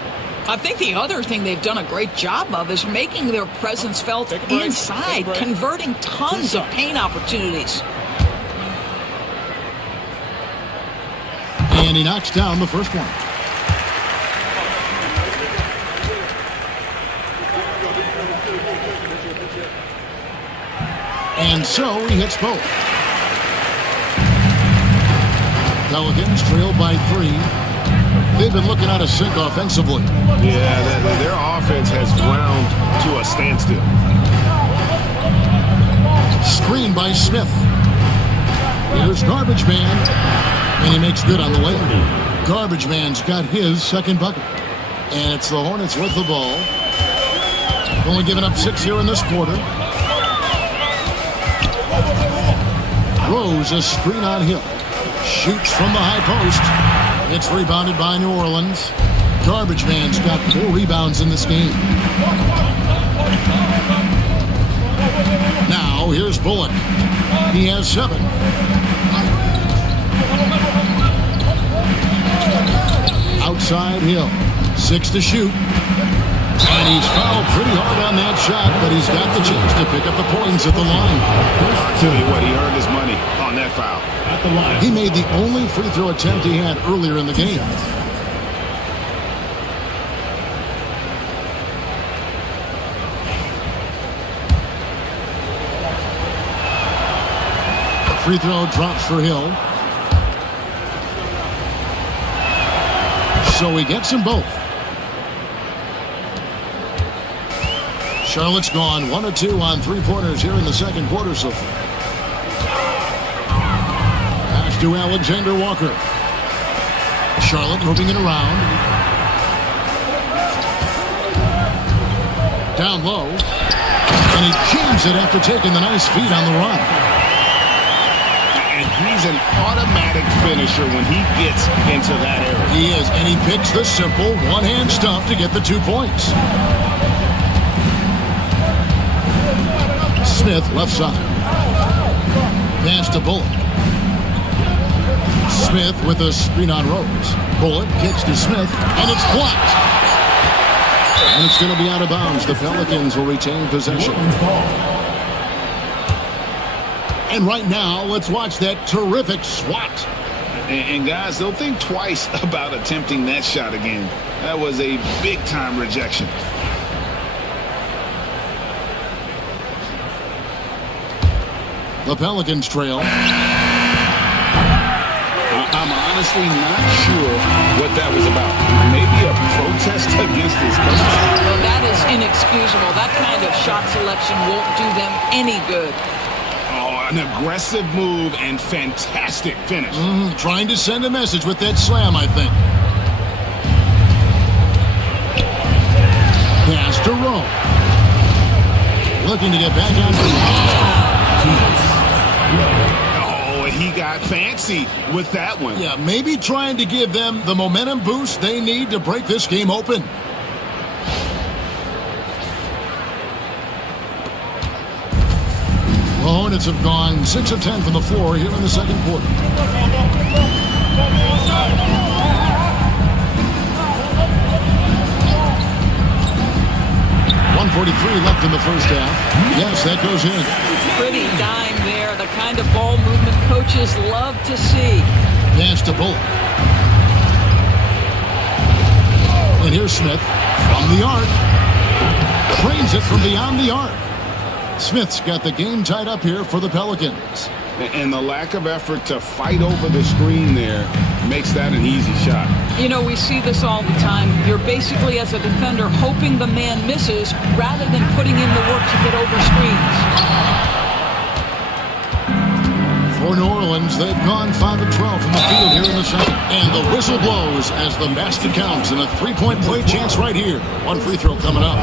I think the other thing they've done a great job of is making their presence felt inside, converting tons of paint opportunities. And he knocks down the first one. And so he hits both. Pelicans trail by 3. They've been looking out of sync offensively. Yeah, their offense has ground to a standstill. Screen by Smith. Here's Garbage Man. And he makes good on the layup. Garbage Man's got his second bucket. And it's the Hornets with the ball. Only giving up 6 here in this quarter. Rose, a screen on Hill. Shoots from the high post. It's rebounded by New Orleans. Garbage Man's got 4 rebounds in this game. Now, here's Bullock. He has 7. Outside Hill. 6 to shoot. And he's fouled pretty hard on that shot, but he's got the chance to pick up the points at the line. I'll tell you what, he earned his money on that foul. At the line. He made the only free throw attempt he had earlier in the game. Free throw drops for Hill. So he gets them both. Charlotte's gone 1 of 2 on 3-pointers here in the second quarter so far. Pass to Alexander Walker. Charlotte moving it around. Down low. And he jams it after taking the nice feed on the run. And he's an automatic finisher when he gets into that area. He is, and he picks the simple one-hand stuff to get the 2 points. Smith left side. Pass to Bullock. Smith with a screen on Rose. Bullock kicks to Smith, and it's blocked. And it's going to be out of bounds. The Pelicans will retain possession. And right now, let's watch that terrific swat. And guys, they'll think twice about attempting that shot again. That was a big-time rejection. The Pelicans trail. I'm honestly not sure what that was about. Maybe a protest against his coach. Well, that is inexcusable. That kind of shot selection won't do them any good. Oh, an aggressive move and fantastic finish. Trying to send a message with that slam, I think. Pass to Rowe. Looking to get back on the he got fancy with that one. Yeah, maybe trying to give them the momentum boost they need to break this game open. The Hornets have gone 6 of 10 from the floor here in the second quarter. 1:43 left in the first half. Yes, that goes in. Pretty dime there. The kind of ball movement coaches love to see. Pass to Bullock. And here's Smith from the arc. Cranes it from beyond the arc. Smith's got the game tied up here for the Pelicans. And the lack of effort to fight over the screen there makes that an easy shot. You know, we see this all the time. You're basically, as a defender, hoping the man misses rather than putting in the work to get over screens. For New Orleans, they've gone 5 of 12 from the field here in the second. And the whistle blows as the basket counts, and a three-point play chance right here. One free throw coming up.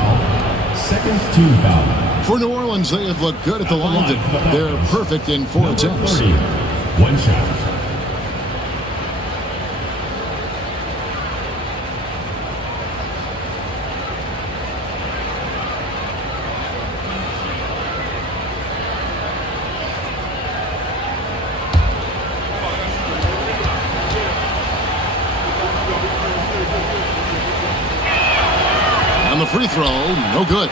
Second team foul. For New Orleans, they have looked good at the line. They're perfect in 4 attempts. 30. One shot. And the free throw, no good.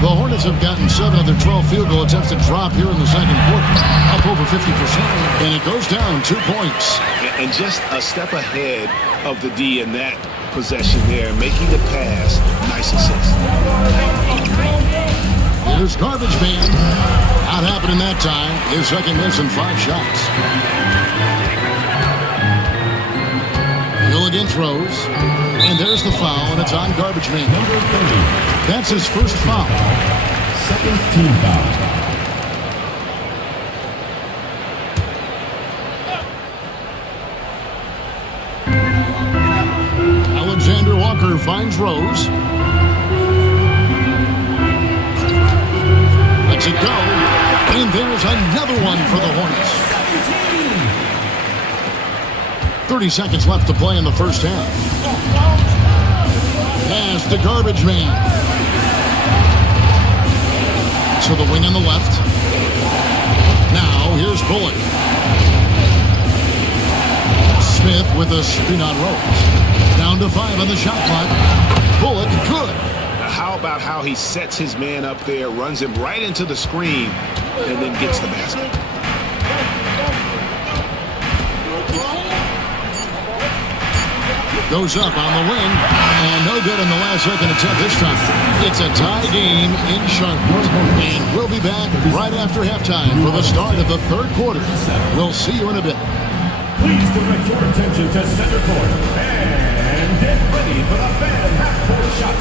The Hornets have gotten 7 of their 12 field goal attempts to drop here in the second quarter, up over 50%, and it goes down 2 points. And just a step ahead of the D in that possession there, making the pass. Nice assist. Here's Garbage Man. Not happening that time. His second miss in 5 shots. Milligan throws, and there's the foul, and it's on Garbage Man. Number 30. That's his first foul. Second team foul. Alexander Walker finds Rose. Lets it go. And there's another one for the Hornets. 30 seconds left to play in the first half. Pass to Garbage Man. To the wing on the left. Now, here's Bullock. Smith with a screen on Rose. Down to 5 on the shot clock. Bullock, good. How about how he sets his man up there, runs him right into the screen, and then gets the basket. Goes up on the wing, and no good in the last second attempt this time. It's a tie game in Charlotte, and we'll be back right after halftime for the start of the third quarter. We'll see you in a bit. Please direct your attention to center court and get ready for the fan half-court shot.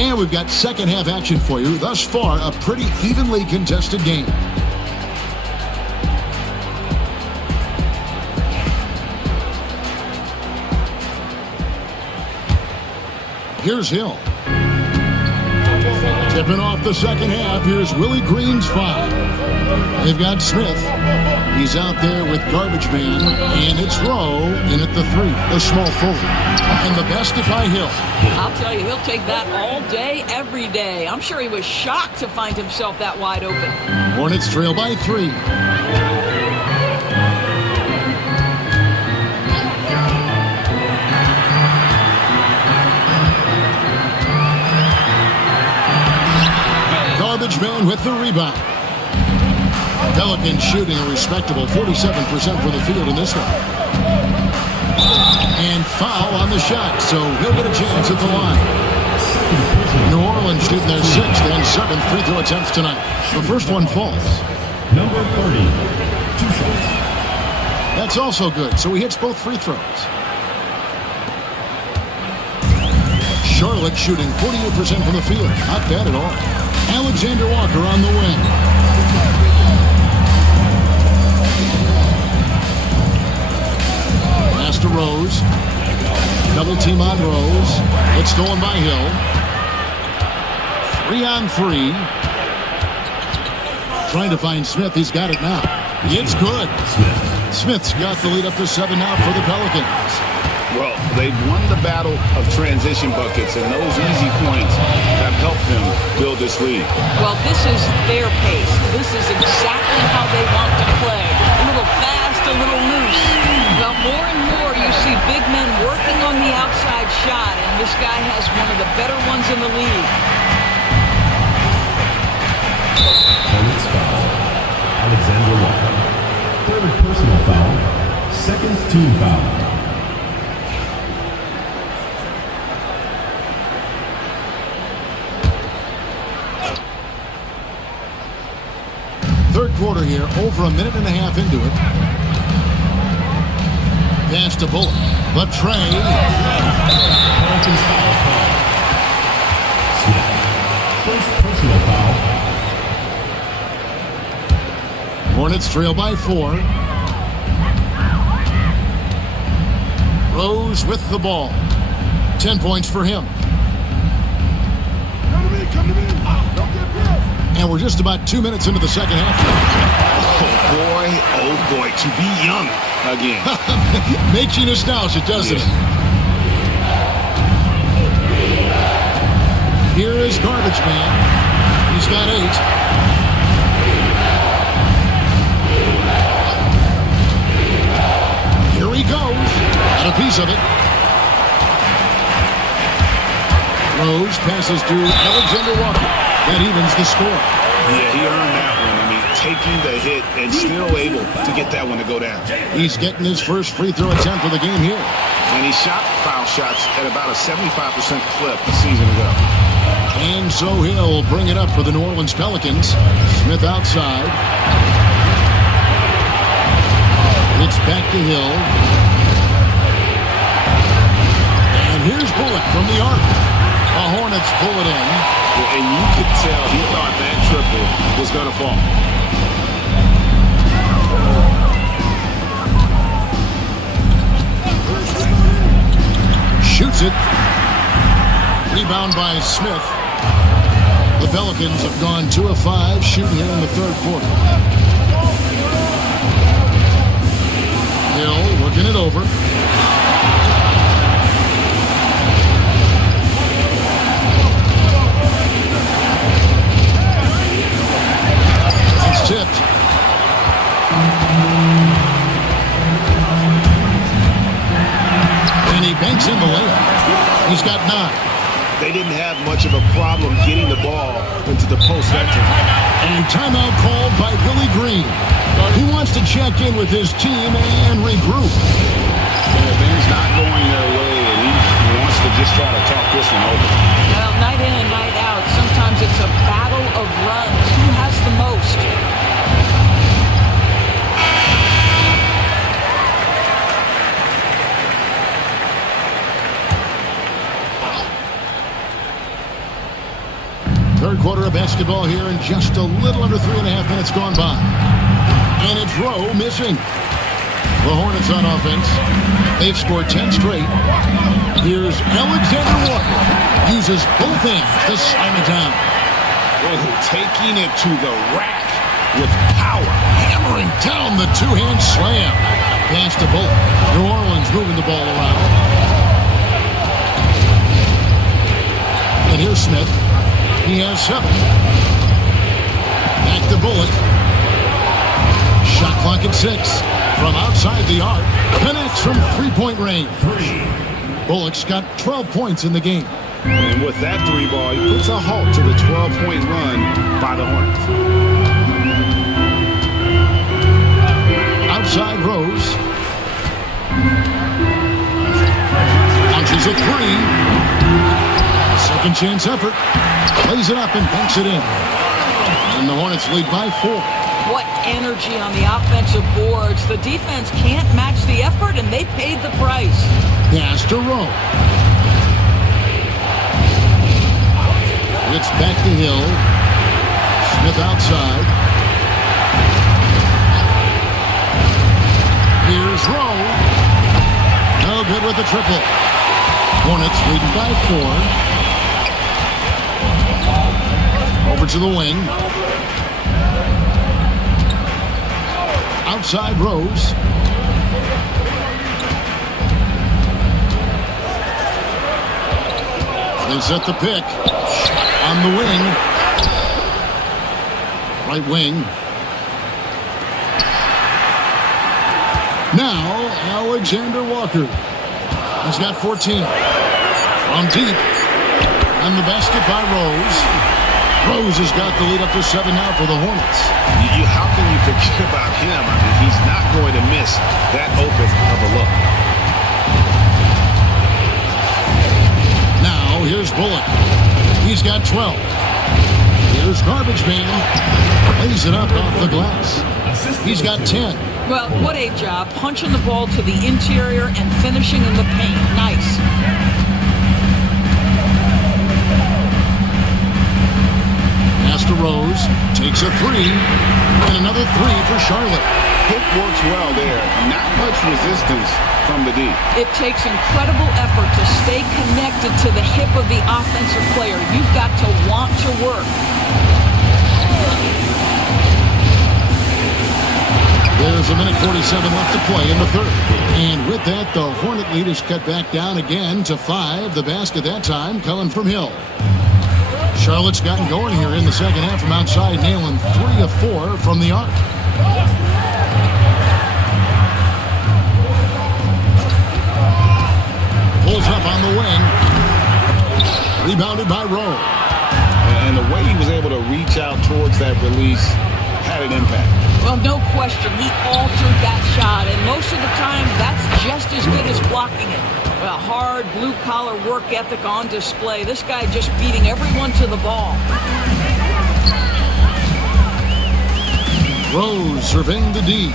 And we've got second half action for you. Thus far, a pretty evenly contested game. Here's Hill. Tipping off the second half, here's Willie Green's foul. They've got Smith. He's out there with Garbage Man, and it's Rowe in at the 3, the small forward. And the basket by Hill. I'll tell you, he'll take that all day, every day. I'm sure he was shocked to find himself that wide open. Hornets trail by 3. Garbage Man with the rebound. Pelicans shooting a respectable 47% from the field in this one. And foul on the shot, so he'll get a chance at the line. New Orleans shooting their 6th and 7th free throw attempts tonight. The first one falls. Number 30, 2 shots. That's also good, so he hits both free throws. Charlotte shooting 48% from the field. Not bad at all. Alexander Walker on the wing. Pass to Rose. Double team on Rose. It's stolen by Hill. 3 on 3. Trying to find Smith. He's got it now. It's good. Smith's got the lead up to 7 now for the Pelicans. Well, they've won the battle of transition buckets, and those easy points have helped them build this lead. Well, this is their pace. This is exactly how they want to play. A little fast, a little loose. Well, more and more you see big men working on the outside shot, and this guy has one of the better ones in the league. Hornets foul. Alexander Walker. Third personal foul. Second team foul. Third quarter here, over a minute and a half into it. Pass to Bullock. The tray. Pelicans foul. Smith. First personal foul. Hornets trail by 4. Rose with the ball. 10 points for him. Come to me. Don't get bit. And we're just about 2 minutes into the second half. Oh boy, to be young again. Makes you nostalgic, doesn't it? Here is Garbage Man. He's got 8. Here he goes. Got a piece of it. Rose passes to Alexander Walker. That evens the score. Yeah, he earned that one. I mean, taking the hit and still able to get that one to go down. He's getting his first free throw attempt of the game here. And he shot foul shots at about a 75% clip a season ago. And so he'll bring it up for the New Orleans Pelicans. Smith outside. It's back to Hill. And here's Bullock from the arc. The Hornets pull it in. And you could tell he thought that triple was going to fall. Shoots it. Rebound by Smith. The Pelicans have gone 2 of 5 shooting here in the third quarter. Hill working it over. It's tipped. And he banks in the layup. He's got 9. They didn't have much of a problem getting the ball into the post vector. And timeout called by Willie Green. He wants to check in with his team and regroup. Yeah, things not going their way, and he wants to just try to talk this one over. Well, night in and night out, sometimes it's a battle of runs. Who has the most? Third quarter of basketball here, and just a little under 3.5 minutes gone by. And it's Rowe missing. The Hornets on offense. They've scored 10 straight. Here's Alexander Walker. Uses both hands to slam it down. Taking it to the rack with power. Hammering down the two-hand slam. Pass to Bullock. New Orleans moving the ball around. And here's Smith. He has 7. Back to Bullock. Shot clock at 6. From outside the arc. Connects from three-point range. Bullock's got 12 points in the game. And with that 3-ball, he puts a halt to the 12-point run by the Hornets. Outside Rose. Launches a 3. Second chance effort. Plays it up and banks it in. And the Hornets lead by 4. What energy on the offensive boards. The defense can't match the effort, and they paid the price. Pass to Rowe. It's back to Hill. Smith outside. Here's Rowe. No good with the triple. Hornets leading by 4. Over to the wing. Outside Rose. They set the pick. On the wing. Right wing. Now, Alexander Walker. He's got 14. From deep. And the basket by Rose. Rose has got the lead up to 7 now for the Hornets. How can you forget about him? I mean, he's not going to miss that open of a look. Now, here's Bullock. He's got 12. Here's Garbage Man. Lays it up off the glass. He's got 10. Well, what a job. Punching the ball to the interior and finishing in the paint. Nice. Pass to Rose. Takes a 3. And another 3 for Charlotte. Pick works well there. Not much resistance from the D. It takes incredible effort to stay connected to the hip of the offensive player. You've got to want to work. There's a minute 47 left to play in the third. And with that, the Hornet lead is cut back down again to 5. The basket that time coming from Hill. Charlotte's gotten going here in the second half from outside, nailing 3 of 4 from the arc. Pulls up on the wing. Rebounded by Rowe. And the way he was able to reach out towards that release had an impact. Well, no question. He altered that shot, and most of the time, that's just as good as blocking it. Well, hard, blue-collar work ethic on display. This guy just beating everyone to the ball. Rose surveying the D.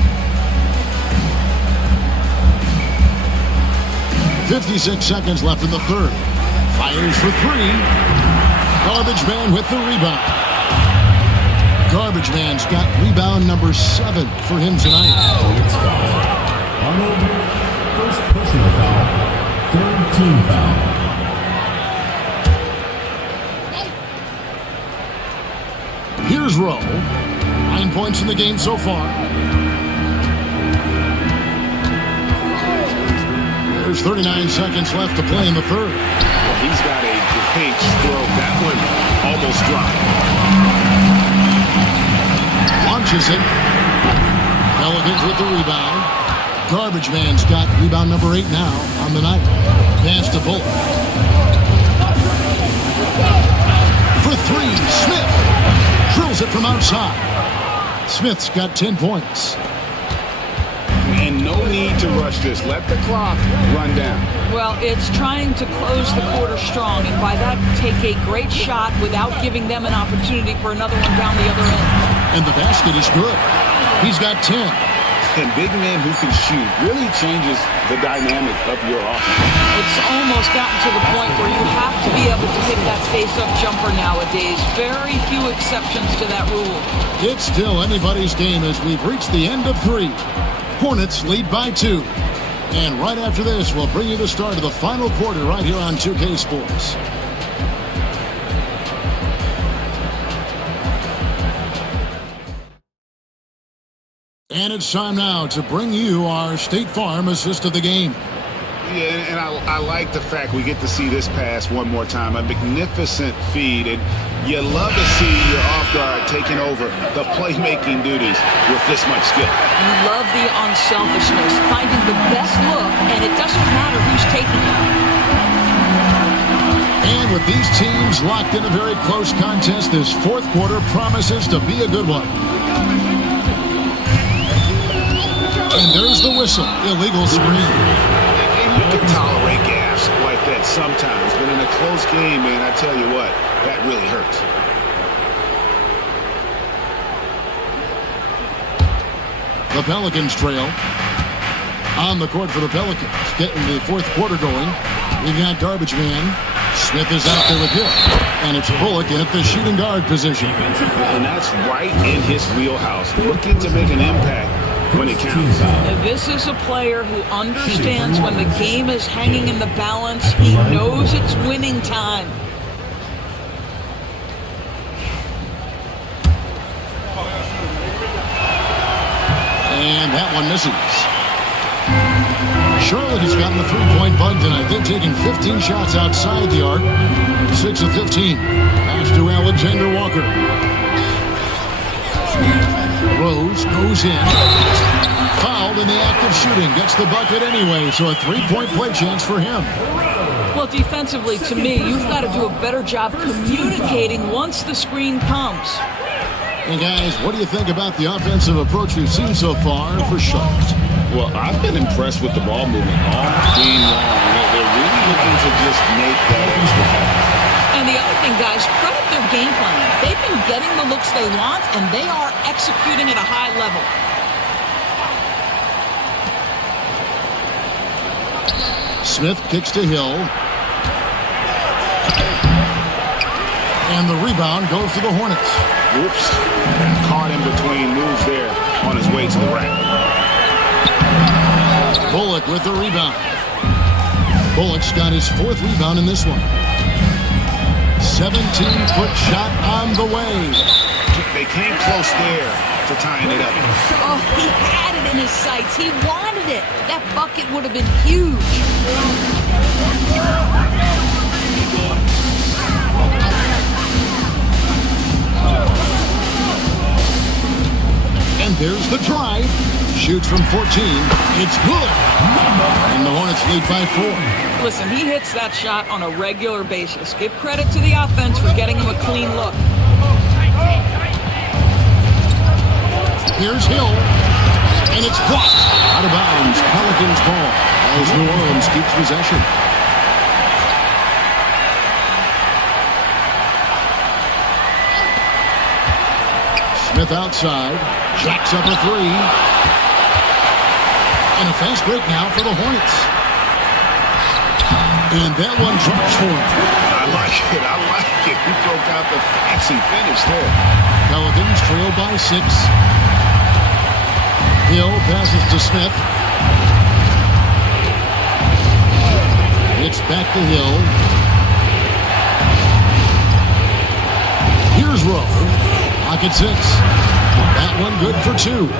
56 seconds left in the third. Fires for 3. Garbage Man with the rebound. Garbage Man's got rebound number 7 for him tonight. Arnold, first personal foul, third team foul. Here's Rowe. 9 points in the game so far. There's 39 seconds left to play in the third. Well, he's got a great stroke. That one almost dropped. Launches it. Pelicans with the rebound. Garbage Man's got rebound number 8 now on the night. Pass to Bullock. For 3, Smith. Drills it from outside. Smith's got 10 points. And no need to rush this. Let the clock run down. Well, it's trying to close the quarter strong, and by that, take a great shot without giving them an opportunity for another one down the other end. And the basket is good. He's got 10. And big men who can shoot really changes the dynamic of your offense. It's almost gotten to the point where you have to be able to hit that face-up jumper nowadays. Very few exceptions to that rule. It's still anybody's game as we've reached the end of 3. Hornets lead by 2. And right after this, we'll bring you the start of the final quarter right here on 2K Sports. And it's time now to bring you our State Farm assist of the game. Yeah, and I like the fact we get to see this pass one more time. A magnificent feed, and you love to see your off guard taking over the playmaking duties with this much skill. You love the unselfishness, finding the best look, and it doesn't matter who's taking it. And with these teams locked in a very close contest, this fourth quarter promises to be a good one. And there's the whistle. Illegal screen. And you can tolerate gaffes like that sometimes, but in a close game, man, I tell you what, that really hurts. The Pelicans trail. On the court for the Pelicans, getting the fourth quarter going. We've got garbage man. Smith is out there with Hill. And it's Bullock in at the shooting guard position. And that's right in his wheelhouse, looking to make an impact when it counts. This is a player who understands when the game is hanging in the balance. He knows it's winning time. And that one misses. Charlotte has gotten the three-point bug tonight. They've taken 15 shots outside the arc. 6 of 15. Pass to Alexander Walker. Rose goes in. Fouled in the act of shooting. Gets the bucket anyway, so a three-point play chance for him. Well, defensively, to me, you've got to do a better job communicating once the screen comes. And guys, what do you think about the offensive approach we've seen so far for Charlotte? Well, I've been impressed with the ball movement all game long. They're really looking to just make that extra pass. And the other thing, guys, credit their game plan. They've been getting the looks they want, and they are executing at a high level. Smith kicks to Hill. And the rebound goes to the Hornets. Whoops. Caught in between moves there on his way to the rack. Bullock with the rebound. Bullock's got his fourth rebound in this one. 17-foot shot on the way. They came close there to tying it up. Oh, he had it in his sights. He wanted it. That bucket would have been huge. And there's the drive. Shoots from 14. It's good. And the Hornets lead by 4. Listen, he hits that shot on a regular basis. Give credit to the offense for getting him a clean look. Here's Hill. And it's blocked. Out of bounds. Pelicans ball as New Orleans keeps possession. Smith outside. Jacks up a three. And a fast break now for the Hornets. And that one drops for him. I like it. I like it. He broke out the fancy finish there. Pelicans trail by 6. Hill passes to Smith. It's back to Hill. Here's Rowe. Pocket 6. That one good for 2.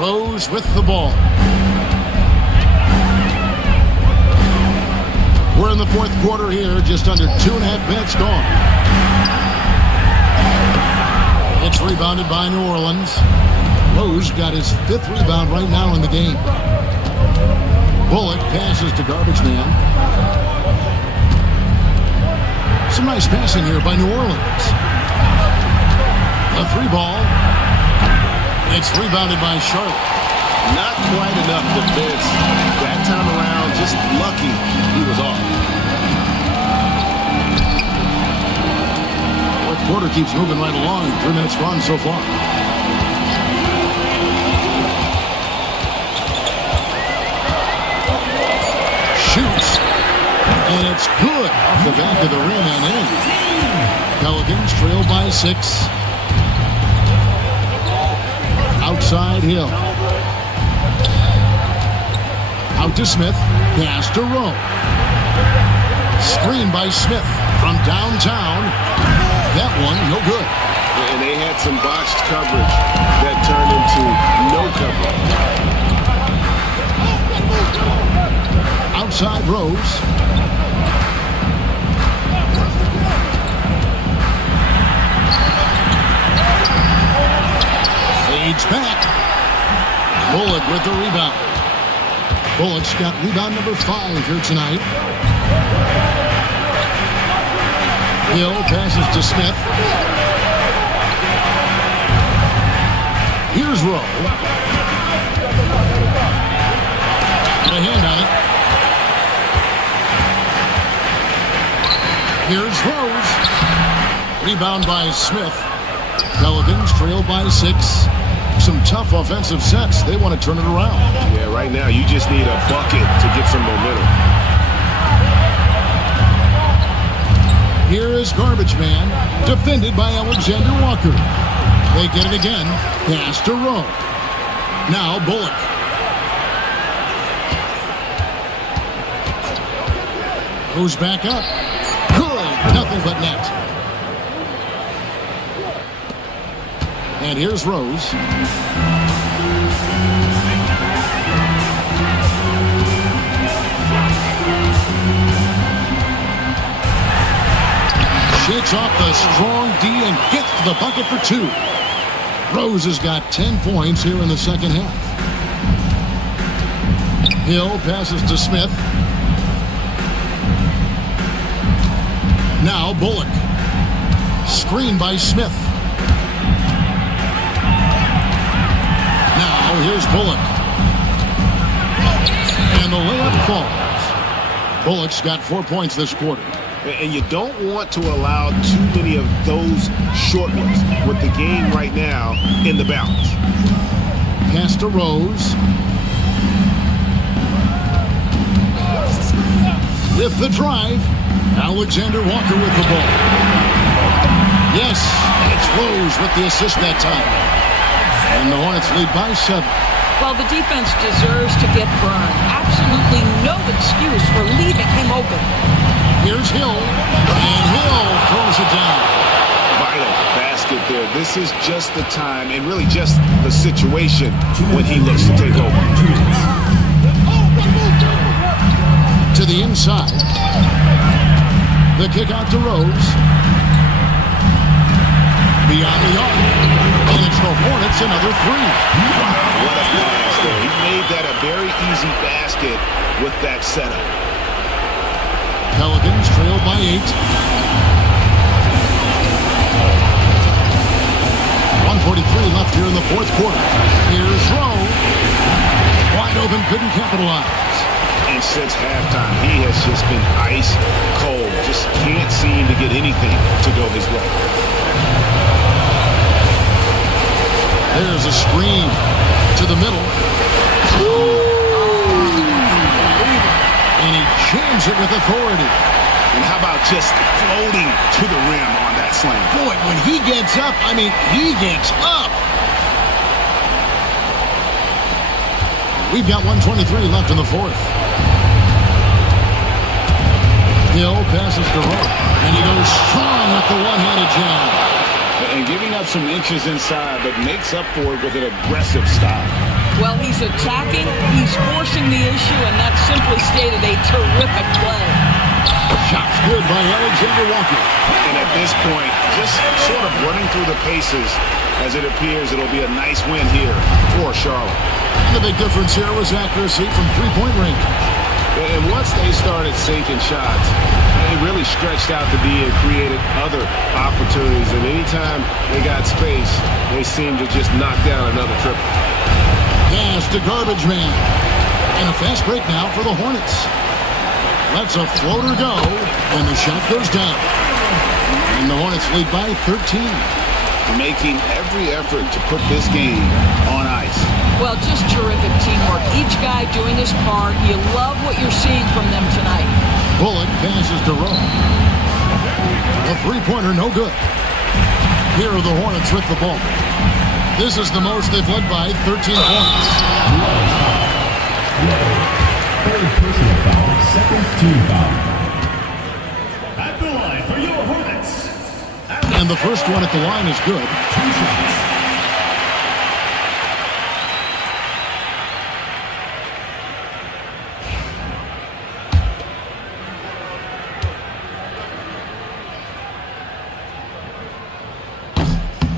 Rose with the ball. We're in the fourth quarter here, just under 2.5 minutes gone. It's rebounded by New Orleans. Rose got his 5th rebound right now in the game. Bullock passes to garbage man. Some nice passing here by New Orleans. A 3-ball. It's rebounded by Charlotte. Not quite enough defense. That time around, just lucky he was off. Fourth quarter keeps moving right along. 3 minutes gone so far. Good. Off the back of the rim and in. Pelicans trail by 6. Outside Hill. Out to Smith. Pass to Rowe. Screen by Smith from downtown. That one, no good. And they had some botched coverage that turned into no coverage. Outside Rose. Fades back. Bullock with the rebound. Bullock's got rebound number 5 here tonight. Hill passes to Smith. Here's Rowe. Got a hand on it. Here's Rose. Rebound by Smith. Pelicans trail by 6. Some tough offensive sets. They want to turn it around. Yeah, right now you just need a bucket to get some momentum. Here is Garbage Man, defended by Alexander Walker. They get it again. Pass to Rowe. Now Bullock. Goes back up. Good. Nothing but net. And here's Rose. Shakes off the strong D and gets to the bucket for 2. Rose has got 10 points here in the second half. Hill passes to Smith. Now Bullock. Screen by Smith. Now here's Bullock. And the layup falls. Bullock's got 4 points this quarter. And you don't want to allow too many of those short ones with the game right now in the balance. Pass to Rose. With the drive, Alexander Walker with the ball. Yes, it's Rose with the assist that time. And the Hornets lead by 7. Well, the defense deserves to get burned. Absolutely no excuse for leaving him open. Here's Hill, and Hill throws it down. Vital basket there. This is just the time, and really just the situation when he looks to take over. To the inside. The kick out to Rose. Beyond the arc. And it's the Hornets another 3. Wow, what a pass there. He made that a very easy basket with that setup. Pelicans trail by 8. 1:43 left here in the fourth quarter. Here's Rowe. Wide open, couldn't capitalize. And since halftime, he has just been ice cold. Just can't seem to get anything to go his way. There's a screen to the middle. And he jams it with authority. And how about just floating to the rim on that slam? Boy, when he gets up, I mean, he gets up. We've got 1:23 left in the fourth. Hill passes to Rowe, and he goes strong with the one-handed jam. And giving up some inches inside, but makes up for it with an aggressive stop. Well, he's attacking, he's forcing the issue, and that's simply stated a terrific play. Shots good by Alexander Walker. And at this point, just sort of running through the paces as it appears it'll be a nice win here for Charlotte. And the big difference here was accuracy from three-point range. And once they started sinking shots, it really stretched out the D and created other opportunities. And anytime they got space, they seemed to just knock down another triple. Pass to Garbage Man. And a fast break now for the Hornets. Lets a floater go, and the shot goes down. And the Hornets lead by 13. Making every effort to put this game on ice. Well, just terrific teamwork. Each guy doing his part. You love what you're seeing from them tonight. Bullock passes to Rowe. A three-pointer, no good. Here are the Hornets with the ball. This is the most they've led by 13 points. Third personal foul, second team foul. At the line for your Hornets. And the first one at the line is good. 2 shots.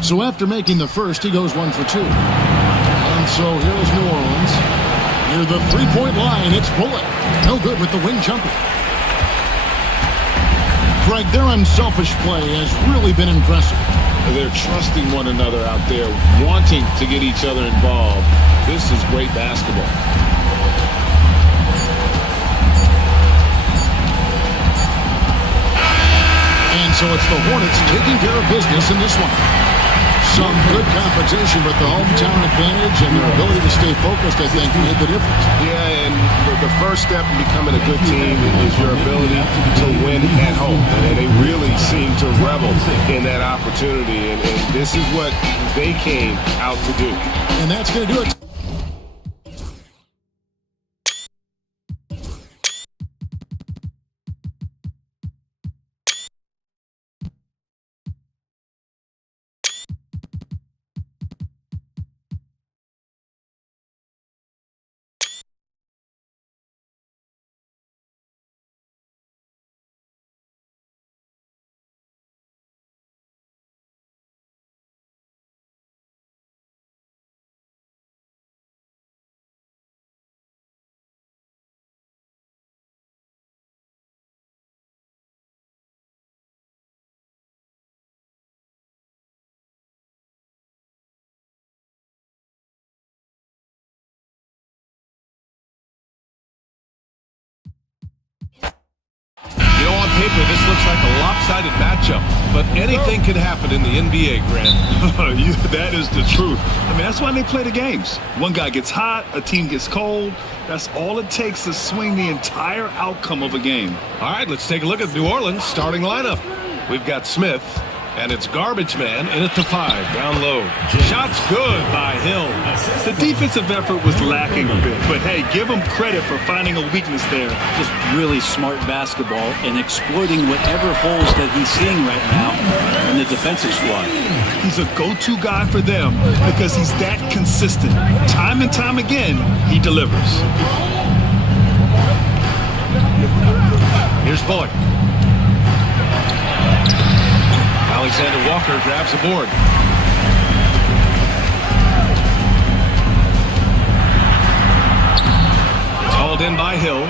So after making the first, he goes 1 for 2. And so here's New Orleans. Near the three-point line, it's Bullock. No good with the wing jumper. Greg, their unselfish play has really been impressive. They're trusting one another out there, wanting to get each other involved. This is great basketball. And so it's the Hornets taking care of business in this one. Some good competition, but the hometown advantage and their ability to stay focused, I think, made the difference. Yeah, and the first step in becoming a good team is your ability to win at home. And they really seem to revel in that opportunity. And this is what they came out to do. And that's going to do it. You know, on paper, this looks like a lopsided matchup, but anything can happen in the NBA, Grant. That is the truth. I mean, that's why they play the games. One guy gets hot, a team gets cold. That's all it takes to swing the entire outcome of a game. All right, let's take a look at New Orleans' starting lineup. We've got Smith, and it's Garbage Man in at the 5, down low. Shot's good by Hill. The defensive effort was lacking a bit, but hey, give him credit for finding a weakness there. Just really smart basketball and exploiting whatever holes that he's seeing right now in the defensive squad. He's a go-to guy for them because he's that consistent. Time and time again, he delivers. Here's Bullock. Alexander Walker grabs a board. It's hauled in by Hill.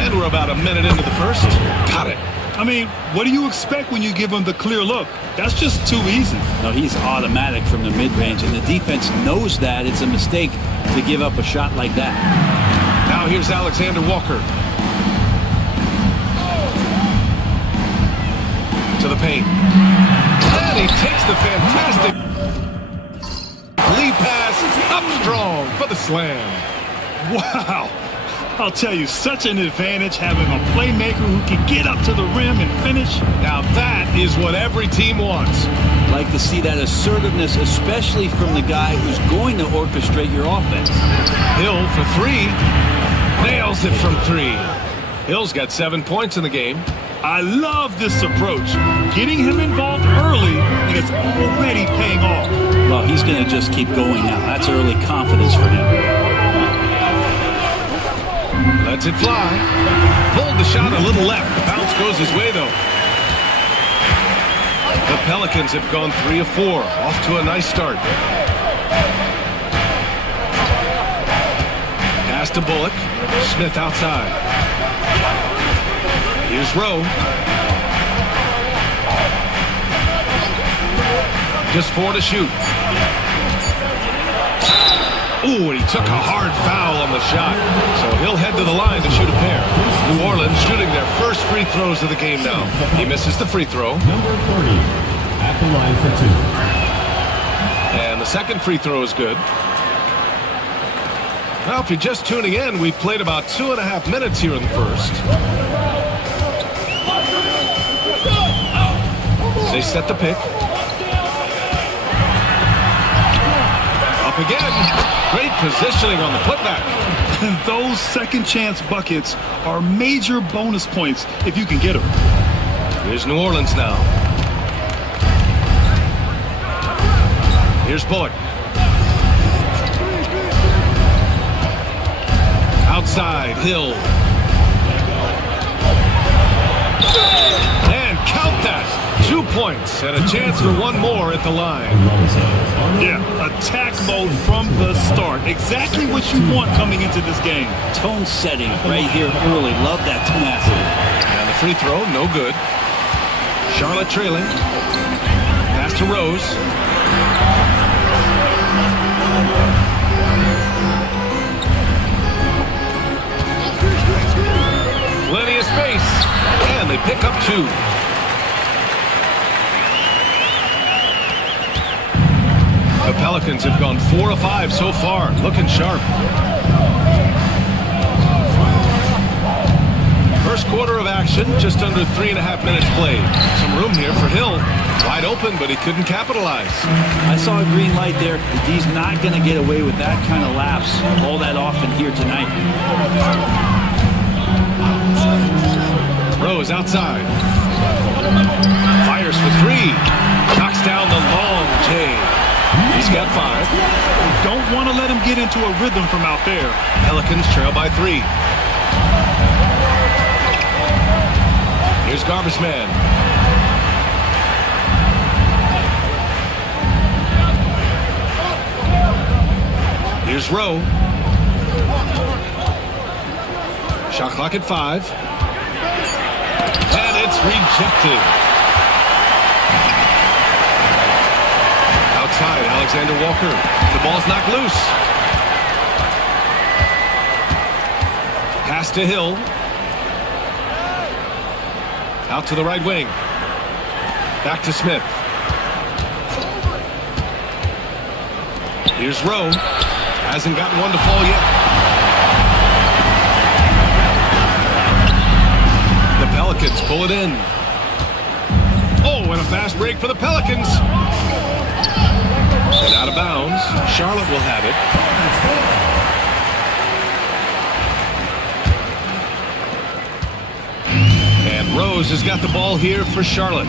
And we're about a minute into the first. Got it. I mean, what do you expect when you give him the clear look? That's just too easy. No, he's automatic from the mid-range, and the defense knows that it's a mistake to give up a shot like that. Now here's Alexander Walker. To the paint. And he takes the fantastic lead pass up strong for the slam. Wow. I'll tell you, such an advantage having a playmaker who can get up to the rim and finish. Now that is what every team wants. Like to see that assertiveness, especially from the guy who's going to orchestrate your offense. Hill for 3. Nails it from 3. Hill's got 7 points in the game. I love this approach. Getting him involved early, and it's already paying off. Well, he's going to just keep going now. That's early confidence for him. Lets it fly. Pulled the shot a little left. The bounce goes his way, though. The Pelicans have gone 3 of 4. Off to a nice start. Pass to Bullock. Smith outside. Here's Rowe. Just 4 to shoot. Ooh, and he took a hard foul on the shot. So he'll head to the line to shoot a pair. New Orleans shooting their first free throws of the game now. He misses the free throw. Number 30 at the line for 2. And the second free throw is good. Well, if you're just tuning in, we've played about 2.5 minutes here in the first. They set the pick. Up again. Great positioning on the putback. Those second chance buckets are major bonus points if you can get them. Here's New Orleans now. Here's Bullock. Outside, Hill. And count that. 2 points and a chance for one more at the line. Yeah, attack mode from the start. Exactly what you want coming into this game. Tone setting right here early. Love that tenacity. And the free throw, no good. Charlotte trailing. Pass to Rose. Plenty of space. And they pick up 2. The Pelicans have gone 4 of 5 so far. Looking sharp. First quarter of action, just under 3.5 minutes played. Some room here for Hill. Wide open, but he couldn't capitalize. I saw a green light there. He's not going to get away with that kind of lapse all that often here tonight. Rose outside. Fires for 3. Knocks down the long J. He's got 5. Don't want to let him get into a rhythm from out there. Pelicans trail by 3. Here's Garbage Man. Here's Rowe. Shot clock at 5. And it's rejected. Outside, Alexander Walker. The ball's knocked loose. Pass to Hill. Out to the right wing. Back to Smith. Here's Rowe. Hasn't gotten one to fall yet. The Pelicans pull it in. Oh, and a fast break for the Pelicans. And out of bounds. Charlotte will have it. And Rose has got the ball here for Charlotte.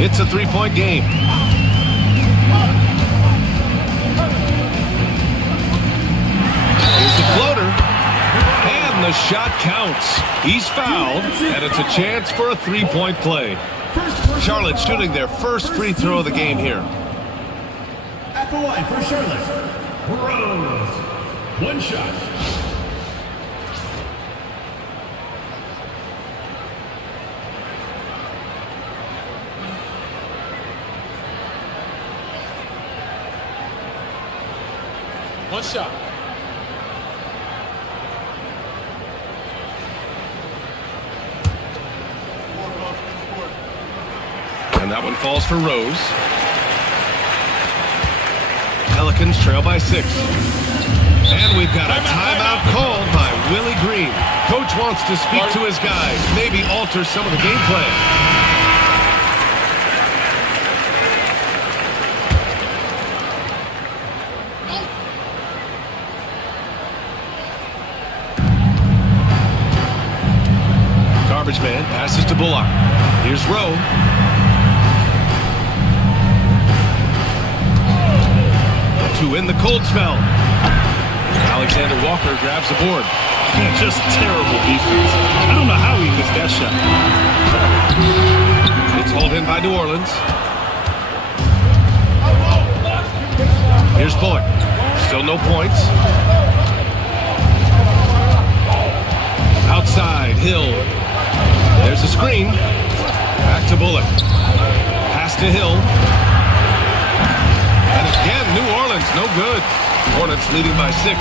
It's a 3-point game. Here's the floater. And the shot counts. He's fouled, and it's a chance for a 3-point play. Charlotte shooting their first free throw of the game here. At the line for Charlotte, Rose. 1 shot. One shot. And that one falls for Rose. Pelicans trail by 6. And we've got a timeout called by Willie Green. Coach wants to speak to his guys, maybe alter some of the game plan. Garbage man passes to Bullock. Here's Rowe. To in the cold spell. Alexander Walker grabs the board. Just terrible defense. I don't know how he missed that shot. It's hauled in by New Orleans. Here's Bullock. Still no points. Outside, Hill. There's a screen. Back to Bullock. Pass to Hill. And again, New Orleans, no good. Hornets leading by 6.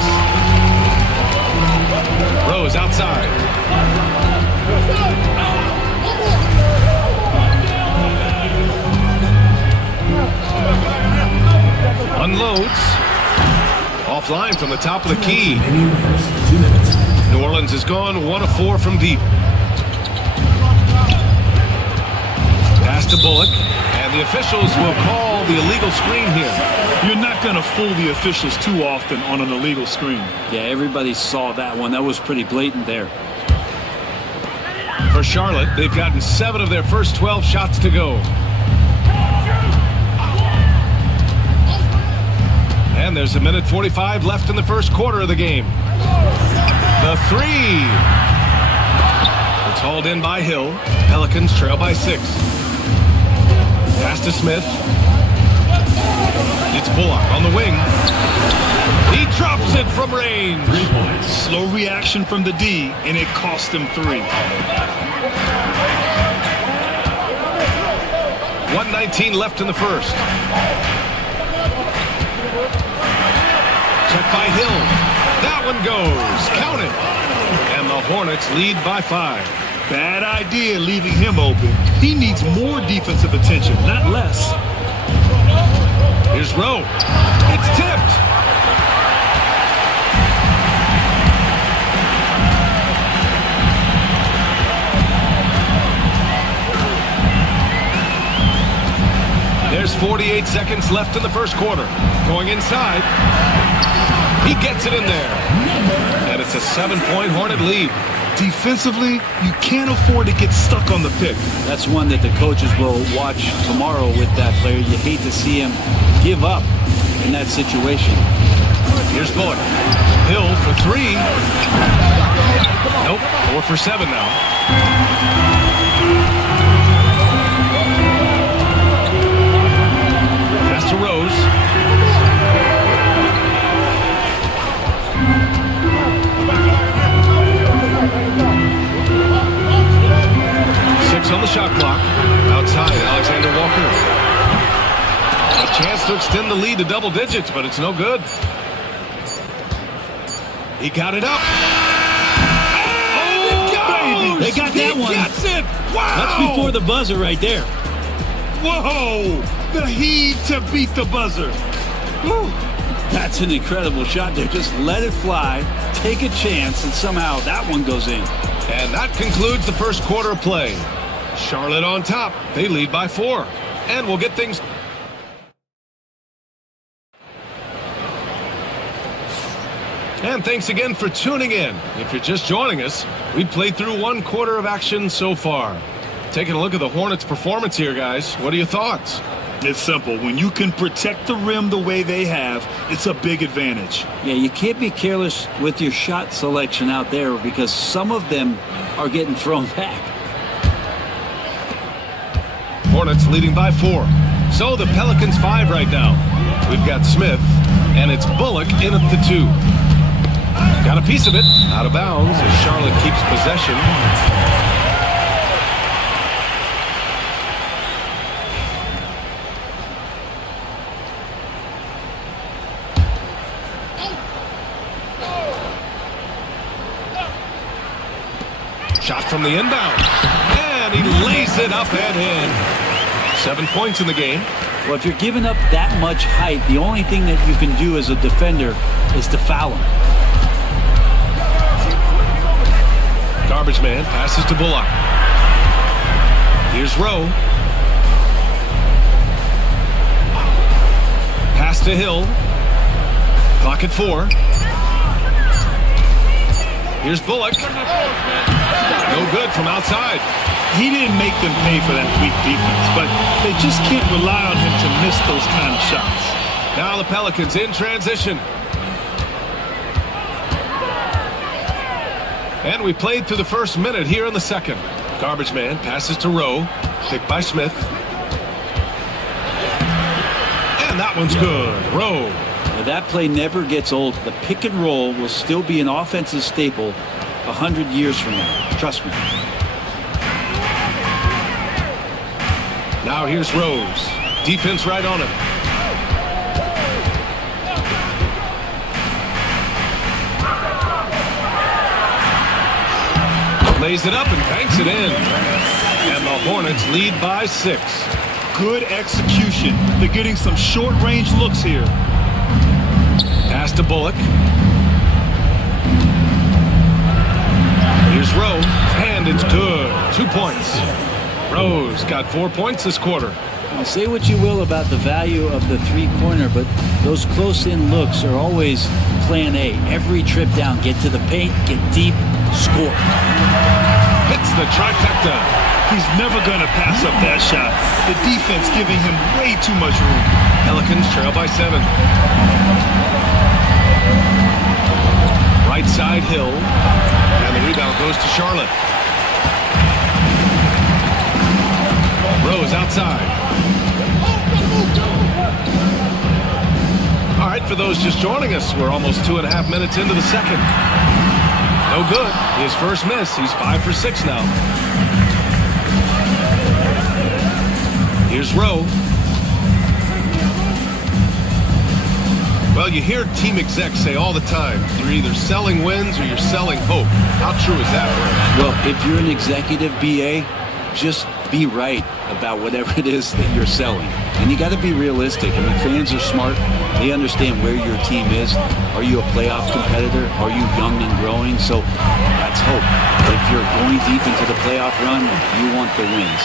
Rose outside. Unloads. Offline from the top of the key. New Orleans has gone 1 of 4 from deep. Pass to Bullock, and the officials will call the illegal screen here. You're not going to fool the officials too often on an illegal screen. Yeah, everybody saw that one. That was pretty blatant there. For Charlotte, they've gotten 7 of their first 12 shots to go. And there's 1:45 left in the first quarter of the game. The 3. It's hauled in by Hill. Pelicans trail by 6. Pass to Smith. It's Bullock on the wing. He drops it from range. 3 points. Slow reaction from the D, and it cost him 3. 1:19 left in the first. Check by Hill. That one goes. Count it. And the Hornets lead by 5. Bad idea leaving him open. He needs more defensive attention, not less. Here's Rowe. It's tipped. There's 48 seconds left in the first quarter. Going inside. He gets it in there. And it's a 7-point Hornet lead. Defensively, you can't afford to get stuck on the pick. That's one that the coaches will watch tomorrow with that player. You hate to see him give up in that situation. Here's Bullock. Hill for 3. Nope, 4 for 7 now. Pass to Rose. On the shot clock. Outside, Alexander Walker. A chance to extend the lead to double digits, but it's no good. He got it up. And it goes! They got that one. He gets it! Wow! That's before the buzzer right there. Whoa! The heave to beat the buzzer. Woo. That's an incredible shot there. Just let it fly, take a chance, and somehow that one goes in. And that concludes the first quarter of play. Charlotte on top. They lead by 4. And we'll get things... And thanks again for tuning in. If you're just joining us, we played through 1 quarter of action so far. Taking a look at the Hornets' performance here, guys. What are your thoughts? It's simple. When you can protect the rim the way they have, it's a big advantage. Yeah, you can't be careless with your shot selection out there because some of them are getting thrown back. Hornets leading by 4. So the Pelicans 5 right now. We've got Smith, and it's Bullock in at the 2. Got a piece of it. Out of bounds as Charlotte keeps possession. Shot from the inbound. And he lays it up and in. 7 points in the game. Well, if you're giving up that much height, the only thing that you can do as a defender is to foul him. Garbage man passes to Bullock. Here's Rowe. Pass to Hill. Clock at 4. Here's Bullock. No good from outside. He didn't make them pay for that weak defense, but they just can't rely on him to miss those kind of shots. Now the Pelicans in transition. And we played through the first minute here in the second. Garbage man passes to Rowe. Picked by Smith. And that one's good. Rowe. Now, that play never gets old. The pick and roll will still be an offensive staple 100 years from now. Trust me. Now here's Rose. Defense right on him. Lays it up and banks it in. And the Hornets lead by 6. Good execution. They're getting some short-range looks here. Pass to Bullock. Here's Rowe, and it's good. 2 points. Rose got 4 points this quarter. Say what you will about the value of the three-pointer, but those close-in looks are always plan A. Every trip down, get to the paint, get deep, score. Hits the trifecta. He's never going to pass up that shot. The defense giving him way too much room. Pelicans trail by 7. Right side Hill, and the rebound goes to Charlotte. Rose outside. All right, for those just joining us, we're almost 2.5 minutes into the second. No good. His first miss. He's 5 for 6 now. Here's Rowe. Well, you hear team execs say all the time, you're either selling wins or you're selling hope. How true is that, Ray? Well, if you're an executive BA, just be right about whatever it is that you're selling. And you got to be realistic. I mean, fans are smart. They understand where your team is. Are you a playoff competitor? Are you young and growing? So that's hope. If you're going deep into the playoff run, you want the wins.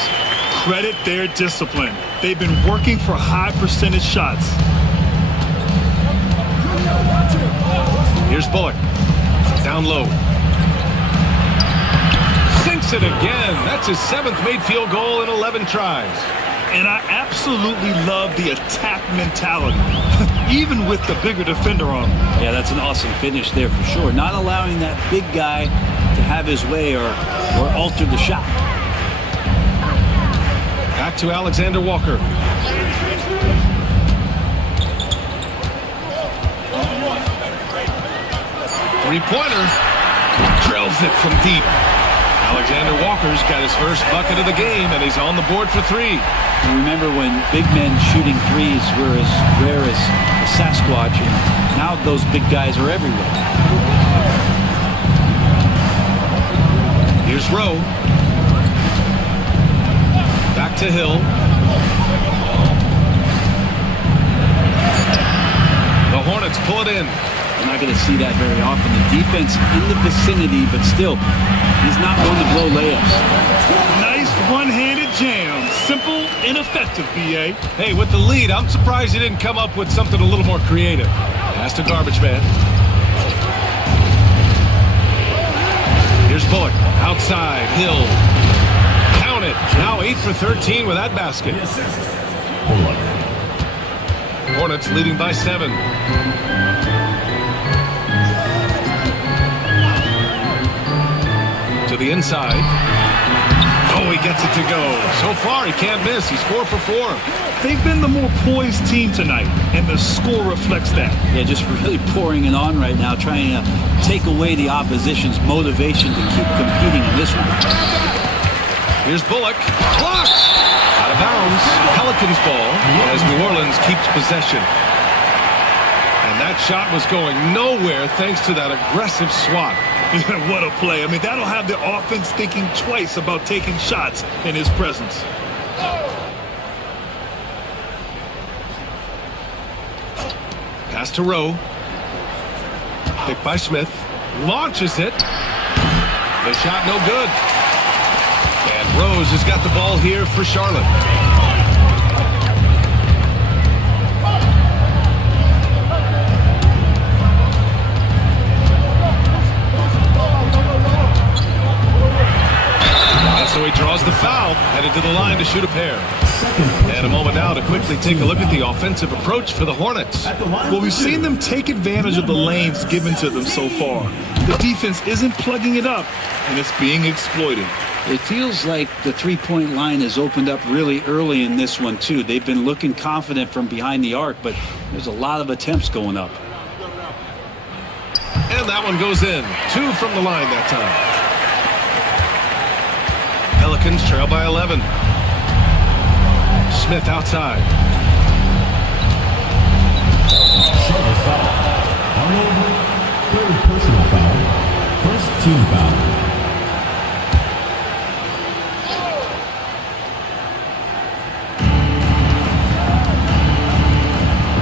Credit their discipline. They've been working for high percentage shots. Here's Bullock. Down low. Sinks it again. That's his 7th made field goal in 11 tries. And I absolutely love the attack mentality, even with the bigger defender on him. Yeah, that's an awesome finish there for sure. Not allowing that big guy to have his way or alter the shot. Back to Alexander Walker. Three-pointer. Drills it from deep. Alexander Walker's got his first bucket of the game, and he's on the board for 3. Remember when big men shooting threes were as rare as a Sasquatch, and now those big guys are everywhere. Here's Rowe. Back to Hill. The Hornets pull it in. You're not going to see that very often. The defense in the vicinity, but still, he's not one to blow layups. Nice one-handed jam. Simple and effective, B.A. Hey, with the lead, I'm surprised he didn't come up with something a little more creative. Pass to Garbage Man. Here's Bullock. Outside. Hill. Count it. Now 8 for 13 with that basket. Hornets leading by 7. To the inside. Oh, he gets it to go. So far, he can't miss. He's 4 for 4. They've been the more poised team tonight, and the score reflects that. Yeah, just really pouring it on right now, trying to take away the opposition's motivation to keep competing in this one. Here's Bullock. Blocked! Out of bounds. Pelicans ball as New Orleans keeps possession. And that shot was going nowhere thanks to that aggressive swat. What a play. I mean, that'll have the offense thinking twice about taking shots in his presence. Pass to Rowe. Picked by Smith. Launches it. The shot no good. And Rose has got the ball here for Charlotte. So he draws the foul, headed to the line to shoot a pair. And a moment now to quickly take a look at the offensive approach for the Hornets. Well, we've seen them take advantage of the lanes given to them so far. The defense isn't plugging it up, and it's being exploited. It feels like the three-point line has opened up really early in this one, too. They've been looking confident from behind the arc, but there's a lot of attempts going up. And that one goes in. 2 from the line that time. Pelicans trail by 11. Smith outside. Charlotte foul. Arnold, third personal foul. First team foul.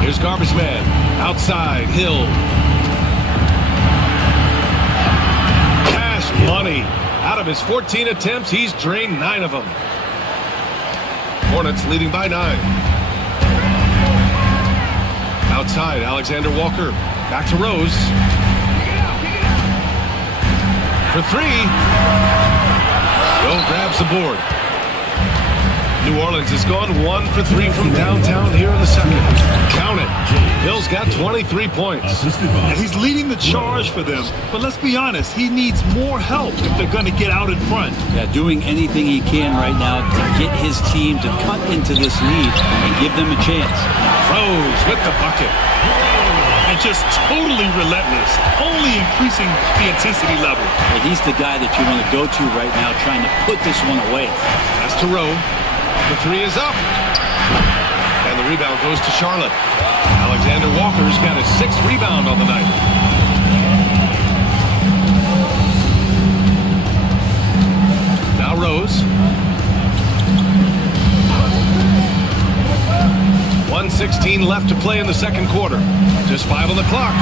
Here's Garbage Man. man. Outside, Hill. Cash money. Out of his 14 attempts, he's drained 9 of them. Hornets leading by 9. Outside, Alexander Walker. Back to Rose. For 3. Hill grabs the board. New Orleans has gone 1 for 3 from downtown here in the second. Count it. Hill's got 23 points. And he's leading the charge for them. But let's be honest, he needs more help if they're going to get out in front. Yeah, doing anything he can right now to get his team to cut into this lead and give them a chance. Rose with the bucket. And just totally relentless, only increasing the intensity level. Yeah, he's the guy that you want to go to right now trying to put this one away. Pass to Rowe. The 3 is up. And the rebound goes to Charlotte. Alexander Walker's got his 6th rebound on the night. Now Rose. 1:16 left to play in the second quarter. Just 5 on the clock.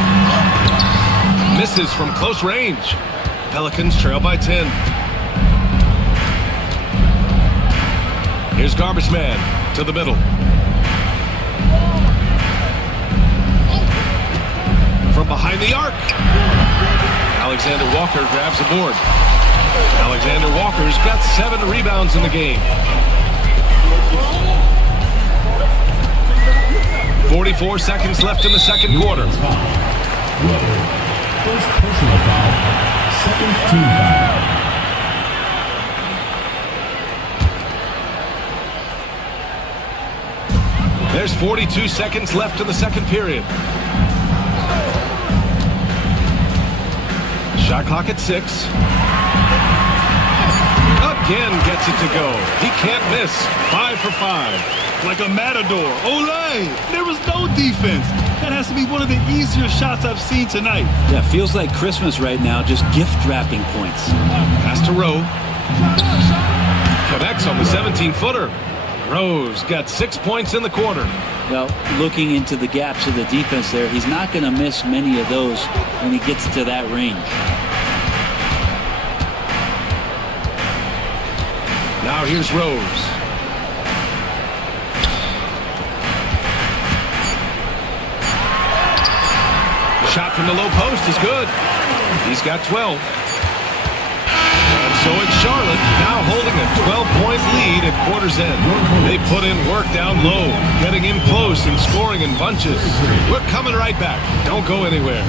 Misses from close range. Pelicans trail by 10. Here's Garbage Man to the middle. From behind the arc. Alexander Walker grabs the board. Alexander Walker's got 7 rebounds in the game. 44 seconds left in the second quarter. First personal foul. Second team foul. There's 42 seconds left in the second period. Shot clock at 6. Again gets it to go. He can't miss. 5 for 5. Like a matador. Olay! There was no defense. That has to be one of the easier shots I've seen tonight. Yeah, feels like Christmas right now, just gift wrapping points. Pass to Rowe. Connects on the 17-footer. Rose got 6 points in the quarter. Well, looking into the gaps of the defense there, he's not going to miss many of those when he gets to that range. Now here's Rose. The shot from the low post is good. He's got 12. And so it's Charlotte now holding a 12-point lead at quarter's end. They put in work down low, getting in close and scoring in bunches. We're coming right back. Don't go anywhere.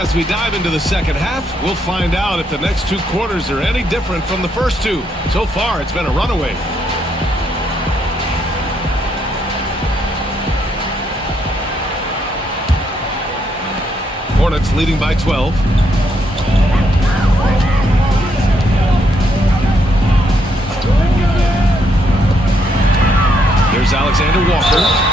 As we dive into the second half, we'll find out if the next 2 quarters are any different from the first 2. So far, it's been a runaway. Hornets leading by 12. Here's Alexander Walker.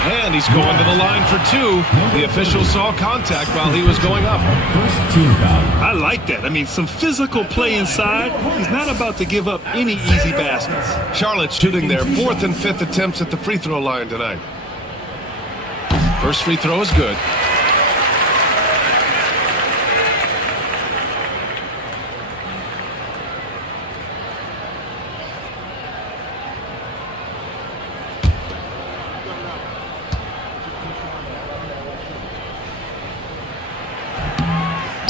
And he's going to the line for 2. The official saw contact while he was going up. First team foul. I like that. I mean, some physical play inside. He's not about to give up any easy baskets. Charlotte shooting their 4th and 5th attempts at the free throw line tonight. First free throw is good.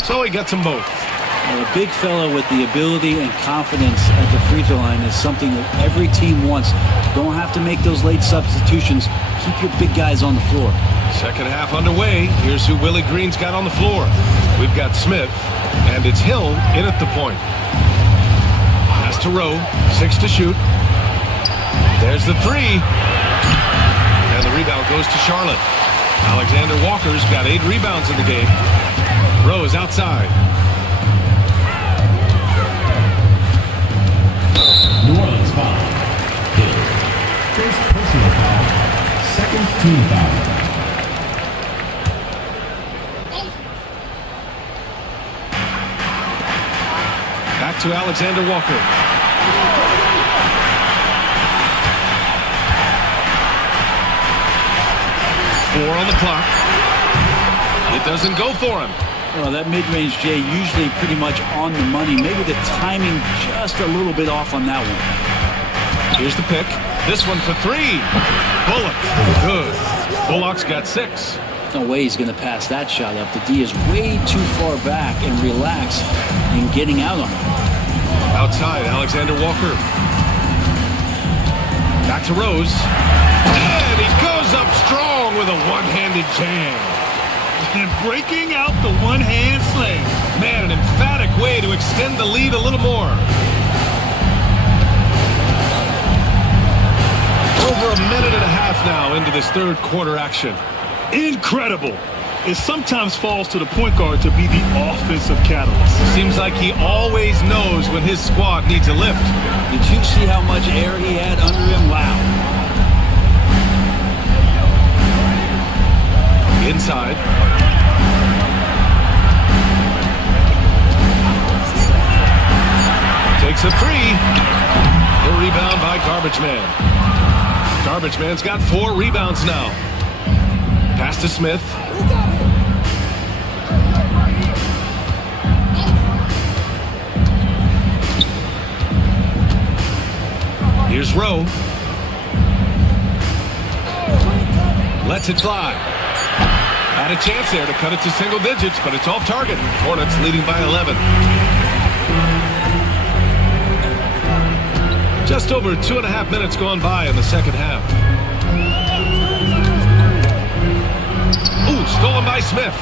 So he gets them both. Well, a big fellow with the ability and confidence at the free throw line is something that every team wants. Don't have to make those late substitutions. Keep your big guys on the floor. Second half underway. Here's who Willie Green's got on the floor. We've got Smith, and it's Hill in at the point. Pass to Rowe, 6 to shoot. There's the three. And the rebound goes to Charlotte. Alexander Walker's got 8 rebounds in the game. Rowe is outside. New Orleans foul. Hill. First personal foul. Second team foul. Back to Alexander Walker. Four on the clock. It doesn't go for him. Well, that mid-range, Jay, usually pretty much on the money. Maybe the timing just a little bit off on that one. Here's the pick. This one for 3. Bullock. Good. Bullock's got 6. No way he's going to pass that shot up. The D is way too far back and relaxed in getting out on it. Outside, Alexander Walker. Back to Rose. And he goes up strong with a one-handed jam. And breaking out the one-hand slam. Man, an emphatic way to extend the lead a little more. Over a minute and a half now into this third quarter action. Incredible. It sometimes falls to the point guard to be the offensive catalyst. Seems like he always knows when his squad needs a lift. Did you see how much air he had under him? Wow. Inside. Takes a 3. The rebound by Garbage Man. Garbage Man's got 4 rebounds now. Pass to Smith. Here's Rowe. Lets it fly. Had a chance there to cut it to single digits, but it's off target. Hornets leading by 11. Just over 2.5 minutes gone by in the second half. Ooh, stolen by Smith.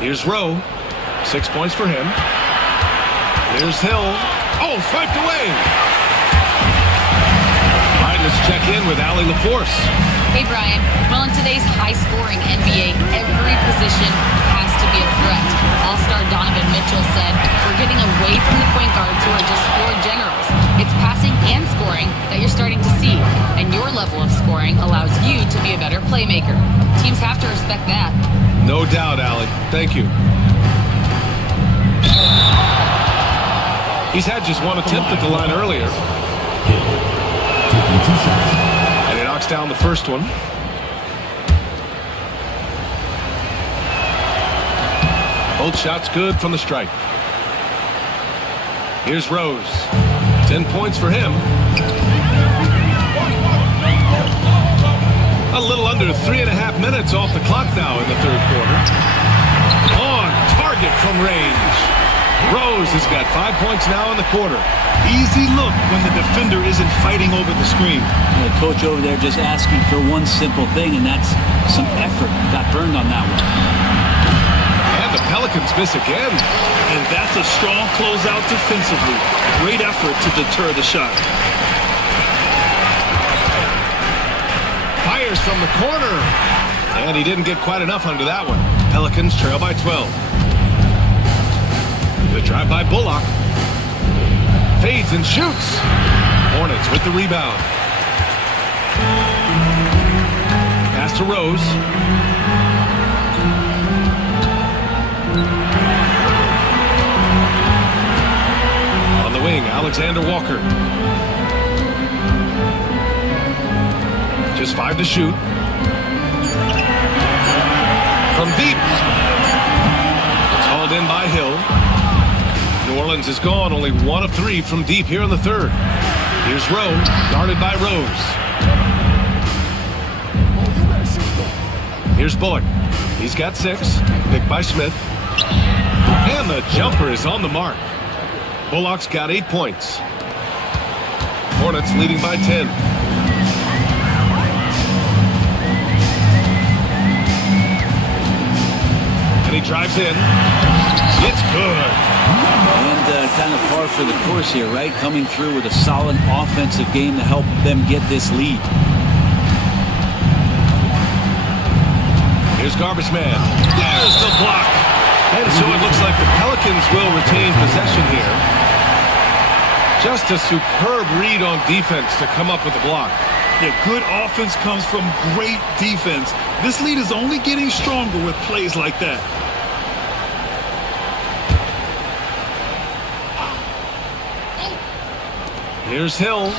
Here's Rowe. 6 points for him. Here's Hill. Oh, swiped away. All right, let's check in with Allie LaForce. Hey, Brian. Well, in today's high-scoring NBA, every position has to be a threat. All-star Donovan Mitchell said, "We're getting away from the point guards who are just floor generals. It's passing and scoring that you're starting to see, and your level of scoring allows you to be a better playmaker. Teams have to respect that." No doubt, Allie. Thank you. He's had just one attempt at the line earlier. And he knocks down the first one. Both shots good from the stripe. Here's Rose. 10 points for him. A little under 3.5 minutes off the clock now in the third quarter. On target from range. Rose has got 5 points now in the quarter. Easy look when the defender isn't fighting over the screen. The coach over there just asking for one simple thing, and that's some effort. Got burned on that one. And the Pelicans miss again. And that's a strong closeout defensively. Great effort to deter the shot. Fires from the corner. And he didn't get quite enough under that one. Pelicans trail by 12. The drive by Bullock. Fades and shoots. Hornets with the rebound. Pass to Rose. On the wing, Alexander Walker. Just 5 to shoot. From deep. It's hauled in by Hill. New Orleans is gone, only 1 of 3 from deep here in the third. Here's Rowe, guarded by Rose. Here's Bullock. He's got 6. Picked by Smith. And the jumper is on the mark. Bullock's got 8 points. Hornets leading by 10. And he drives in. It's good. And kind of par for the course here, right? Coming through with a solid offensive game to help them get this lead. Here's Garbage Man. There's the block. And so it looks like the Pelicans will retain possession here. Just a superb read on defense to come up with the block. Yeah, good offense comes from great defense. This lead is only getting stronger with plays like that. Here's Hill.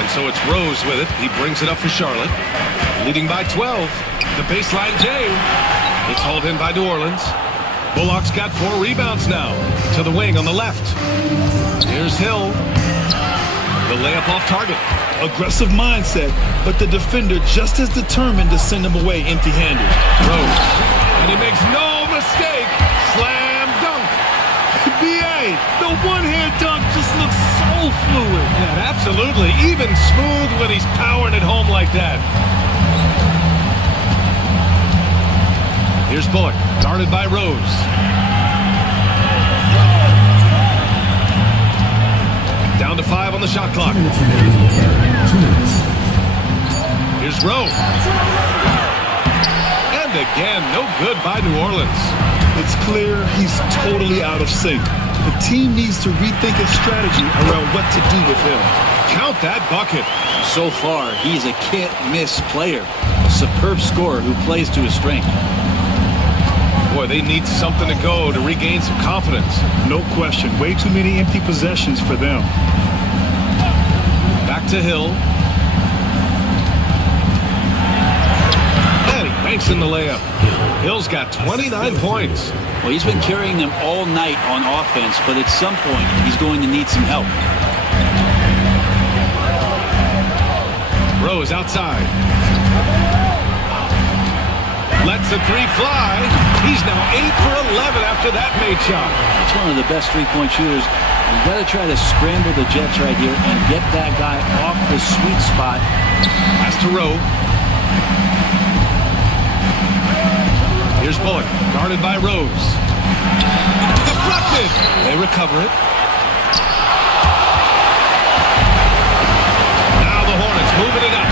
And so it's Rose with it. He brings it up for Charlotte. Leading by 12. The baseline J. It's hauled in by New Orleans. Bullock's got 4 rebounds now. To the wing on the left. Here's Hill. The layup off target. Aggressive mindset, but the defender just as determined to send him away empty-handed. Rose. And he makes no mistake. Slam dunk. B.A., the one-hand dunk just looks so fluid. Yeah, absolutely. Even smooth when he's powering it home like that. Here's Bullock, guarded by Rose. Down to 5 on the shot clock. Here's Rose. And again, no good by New Orleans. It's clear he's totally out of sync. The team needs to rethink its strategy around what to do with him. Count that bucket. So far, he's a can't-miss player. A superb scorer who plays to his strength. Boy, they need something to go to regain some confidence. No question. Way too many empty possessions for them. Back to Hill. And he banks in the layup. Hill's got 29 points. Well, he's been carrying them all night on offense, but at some point, he's going to need some help. Rose outside. Lets the 3 fly. He's now 8 for 11 after that made shot. It's one of the best three-point shooters. You got to try to scramble the Jets right here and get that guy off the sweet spot. Pass to Rowe. Here's Bullock, guarded by Rose. Deflected. They recover it. Now the Hornets moving it up.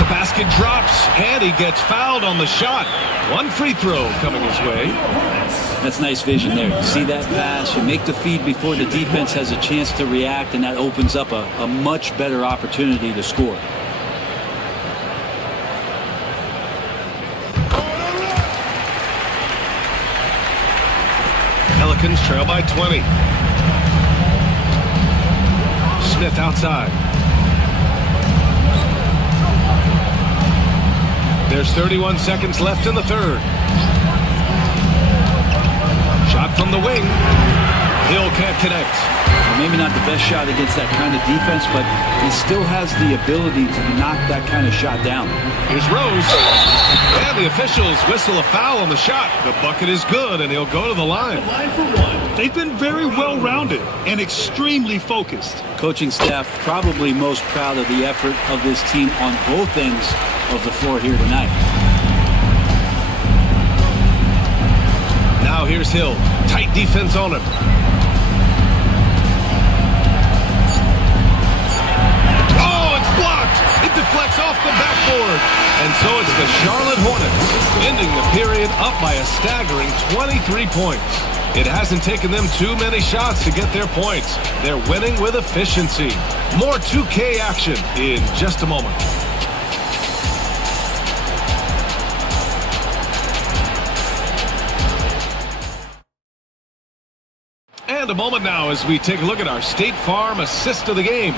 The basket drops, and he gets fouled on the shot. 1 free throw coming his way. That's nice vision there. You see that pass, you make the feed before the defense has a chance to react, and that opens up a much better opportunity to score. Pelicans trail by 20. Smith outside. There's 31 seconds left in the third. Shot from the wing. Hill can't connect. Well, maybe not the best shot against that kind of defense, but he still has the ability to knock that kind of shot down. Here's Rose. And the officials whistle a foul on the shot. The bucket is good, and he'll go to the line. They've been very well-rounded and extremely focused. Coaching staff probably most proud of the effort of this team on both ends of the floor here tonight. Now here's Hill. Tight defense on him. Oh, it's blocked. It deflects off the backboard. And so it's the Charlotte Hornets ending the period up by a staggering 23 points. It hasn't taken them too many shots to get their points. They're winning with efficiency. More 2K action in just a moment. And a moment now as we take a look at our State Farm assist of the game.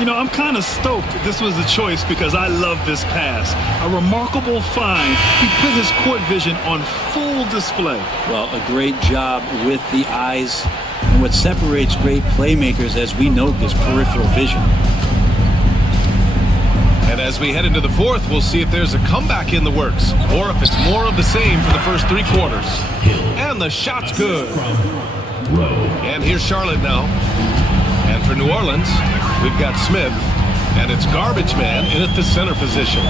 You know, I'm kind of stoked this was a choice because I love this pass. A remarkable find. He put his court vision on full display. Well, a great job with the eyes. And what separates great playmakers, as we note, is peripheral vision. as we head into the fourth, we'll see if there's a comeback in the works or if it's more of the same for the first 3 quarters. And the shot's good. And here's Charlotte now. And for New Orleans, we've got Smith, and it's Garbage Man in at the center position.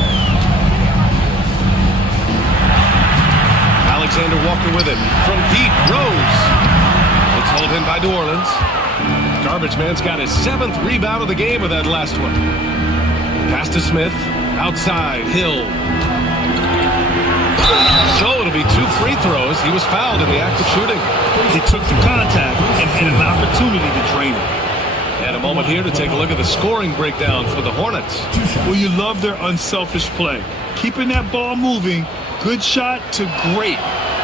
Alexander Walker with it from deep. Rose. It's hauled in by New Orleans. Garbage Man's got his 7th rebound of the game with that last one. Pass to Smith. Outside. Hill. So it'll be 2 free throws. He was fouled in the act of shooting. He took the contact and had an opportunity to drain it. And a moment here to take a look at the scoring breakdown for the Hornets. Well, you love their unselfish play. Keeping that ball moving, good shot to great.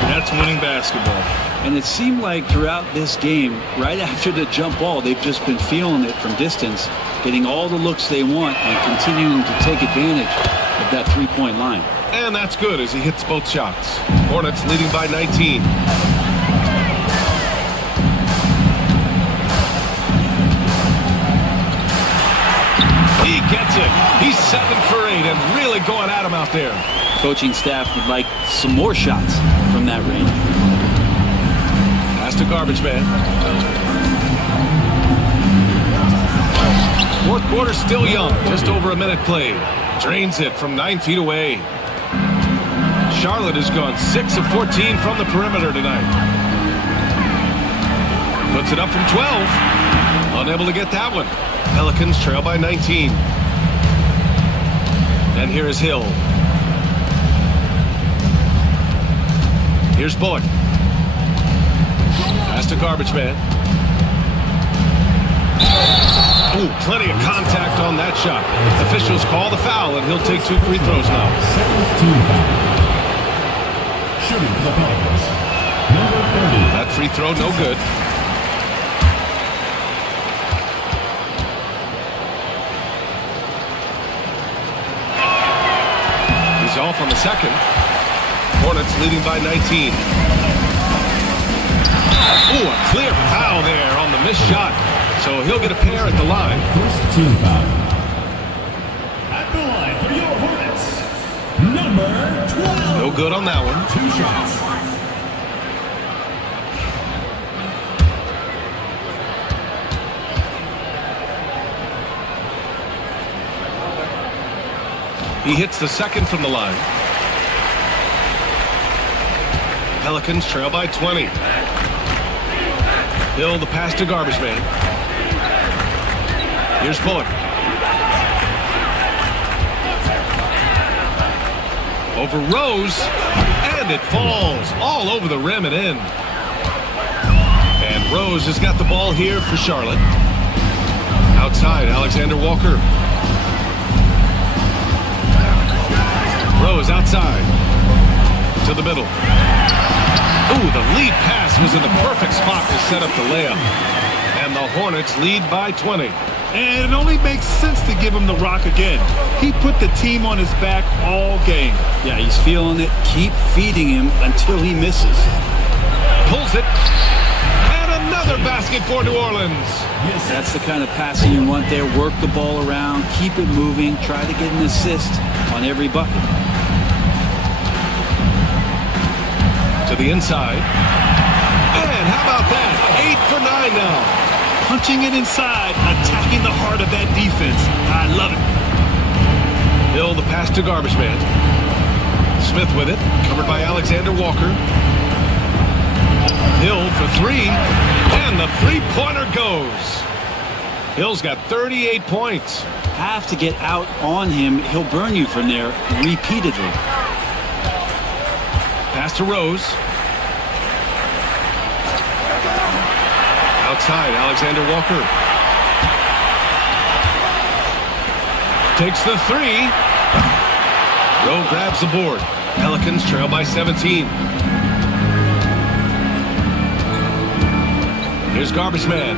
That's winning basketball. And it seemed like throughout this game, right after the jump ball, they've just been feeling it from distance, getting all the looks they want and continuing to take advantage of that 3-point line. And that's good as he hits both shots. Hornets leading by 19. He gets it. He's 7 for 8 and really going at him out there. Coaching staff would like some more shots from that range. Pass to Garbage Man. Fourth quarter still young. Just over a minute played. Drains it from 9 feet away. Charlotte has gone 6 of 14 from the perimeter tonight. Puts it up from 12. Unable to get that one. Pelicans trail by 19. And here is Hill. Here's Bullock. Pass to Garbage Man. Ooh, plenty of contact on that shot. Officials call the foul, and he'll take 2 free throws now. Shooting for the Pelicans. Number 30. That free throw, no good. He's off on the second. Hornets leading by 19. Ooh, a clear foul there on the missed shot. So he'll get a pair at the line. First team foul. At the line for your Hornets, number 12. No good on that one. 2 shots. He hits the second from the line. Pelicans trail by 20. Hill the pass to Garbage Man. Here's Bullock. Over Rose, and it falls all over the rim and in. And Rose has got the ball here for Charlotte. Outside, Alexander Walker. Rose outside to the middle. Ooh, the lead pass was in the perfect spot to set up the layup. And the Hornets lead by 20. And it only makes sense to give him the rock again. He put the team on his back all game. Yeah, he's feeling it. Keep feeding him until he misses. Pulls it. And another basket for New Orleans. Yes, that's the kind of passing you want there. Work the ball around. Keep it moving. Try to get an assist on every bucket. To the inside. And how about that? 8 for 9 now. Punching it inside, attacking the heart of that defense. I love it. Hill the pass to Garbage Man. Smith with it, covered by Alexander Walker. Hill for 3, and the three-pointer goes. Hill's got 38 points. Have to get out on him. He'll burn you from there repeatedly. Pass to Rose. Outside, Alexander Walker. Takes the 3. Rowe grabs the board. Pelicans trail by 17. Here's Garbage Man.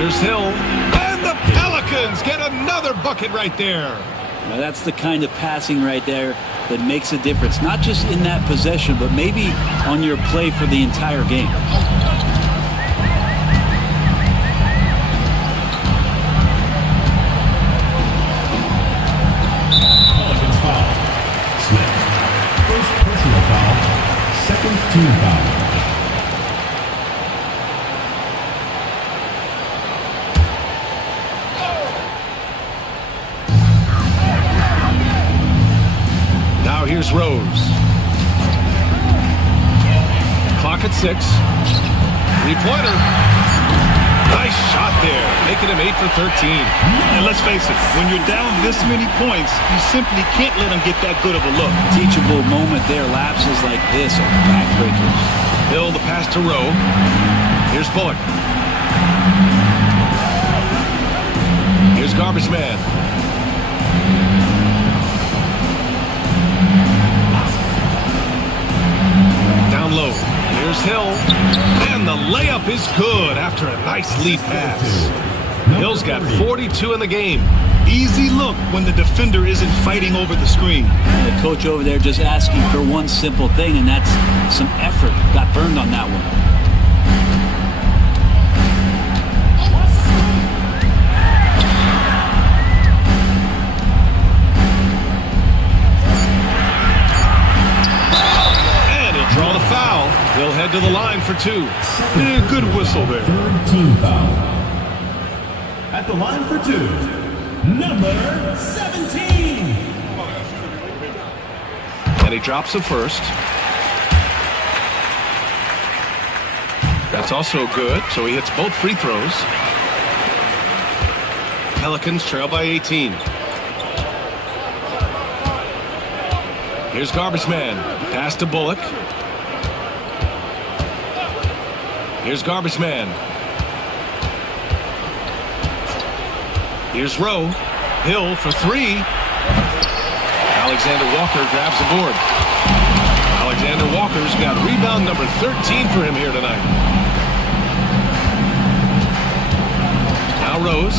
Here's Hill. And the Pelicans get another bucket right there. Now that's the kind of passing right there that makes a difference, not just in that possession, but maybe on your play for the entire game. Here's Rose. Clock at 6. Three-pointer. Nice shot there, making him 8 for 13. And let's face it, when you're down this many points, you simply can't let them get that good of a look. Teachable moment there. Lapses like this are backbreakers. Hill, the pass to Rowe. Here's Bullock. Here's Garbage Man. Down low. Here's Hill. And the layup is good after a nice lead pass. Hill's got 42 in the game. Easy look when the defender isn't fighting over the screen. The coach over there just asking for one simple thing, and that's some effort. Got burned on that one. Draw the foul. He'll head to the line for 2. Yeah, good whistle there. Third team foul. At the line for 2, number 17. And he drops the first. That's also good, so he hits both free throws. Pelicans trail by 18. Here's Garbage Man. Pass to Bullock. Here's Garbage Man. Here's Rowe. Hill for 3. Alexander Walker grabs the board. Alexander Walker's got rebound number 13 for him here tonight. Now Rose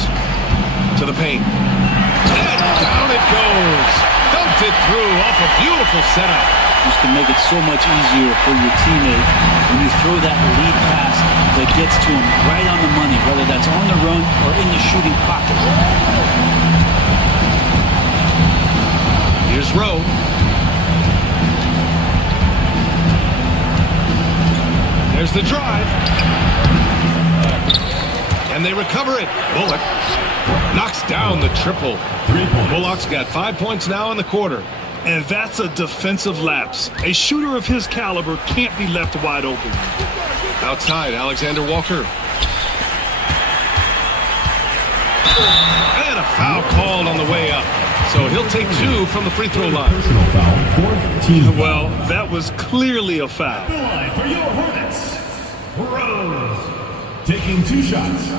to the paint. And down it goes. Dumped it through off a beautiful setup. Just to make it so much easier for your teammate when you throw that lead pass that gets to him right on the money, whether that's on the run or in the shooting pocket. Here's Rowe. There's the drive. And they recover it. Bullock knocks down the triple. 3 points. Bullock's got 5 points now in the quarter. And that's a defensive lapse. A shooter of his caliber can't be left wide open. Outside, Alexander Walker. And a foul called on the way up. So he'll take 2 from the free throw line. Personal foul, 4th team foul. Well, that was clearly a foul. The line for your Hornets, Rose, taking 2 shots.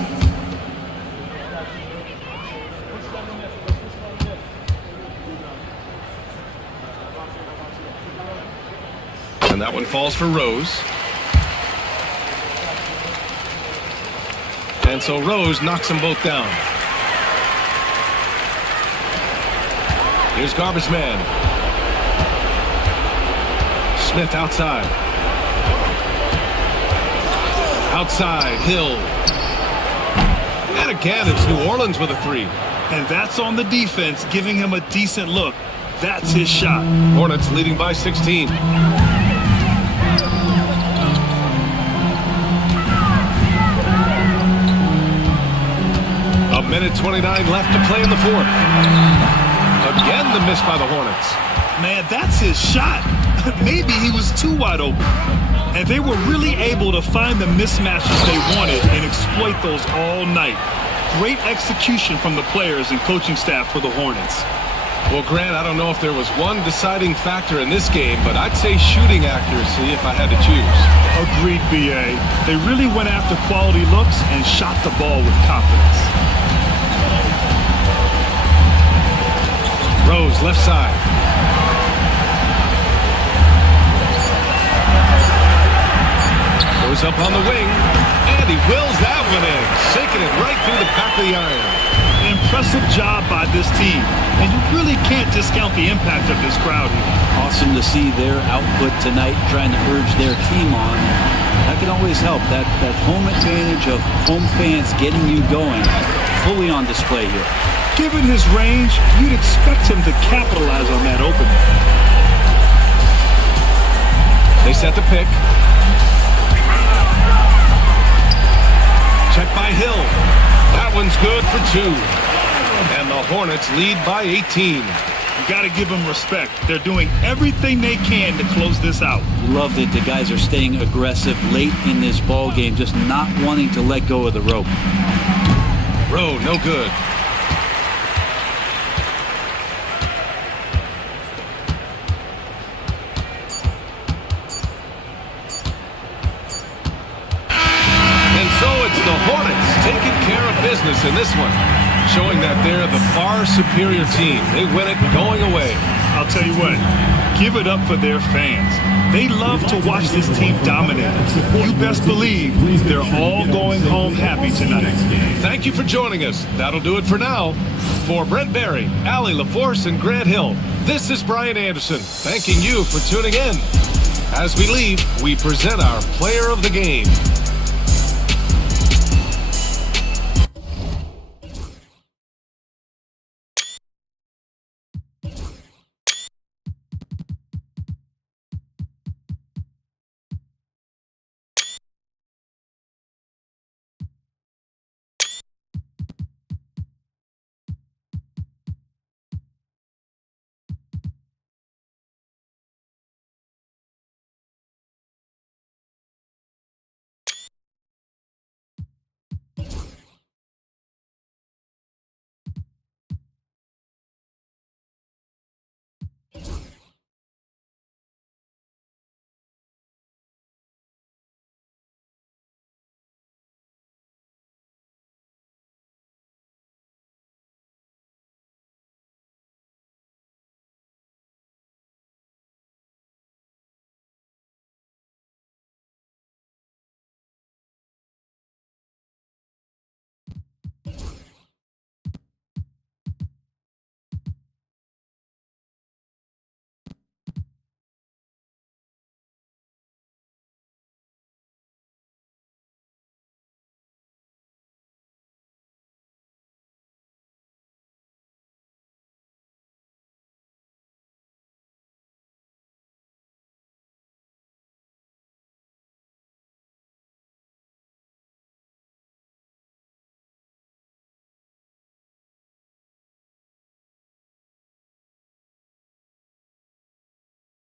And that one falls for Rose. And so Rose knocks them both down. Here's Garbage Man. Smith outside. Outside, Hill. And again, it's New Orleans with a 3. And that's on the defense, giving him a decent look. That's his shot. Hornets leading by 16. A minute 29 left to play in the 4th. Again, the miss by the Hornets. Man, that's his shot. Maybe he was too wide open. And they were really able to find the mismatches they wanted and exploit those all night. Great execution from the players and coaching staff for the Hornets. Well, Grant, I don't know if there was one deciding factor in this game, but I'd say shooting accuracy if I had to choose. Agreed, B.A. They really went after quality looks and shot the ball with confidence. Rose, left side. Goes up on the wing, and he wills that one in, sinking it right through the back of the iron. Impressive job by this team, and you really can't discount the impact of this crowd here. Awesome to see their output tonight, trying to urge their team on. That can always help. That home advantage of home fans getting you going, fully on display here. Given his range, you'd expect him to capitalize on that opening. They set the pick. Check by Hill. That one's good for 2. And the Hornets lead by 18. You got to give them respect. They're doing everything they can to close this out. You love that the guys are staying aggressive late in this ball game, just not wanting to let go of the rope. Rowe, no good. And so it's the Hornets taking care of business in this one, showing that they're the far superior team. They win it going away. I'll tell you what, give it up for their fans. They love to watch this team dominate. You best believe they're all going home happy tonight. Thank you for joining us. That'll do it for now. For Brent Barry, Allie LaForce, and Grant Hill, this is Brian Anderson, thanking you for tuning in. As we leave, we present our player of the game.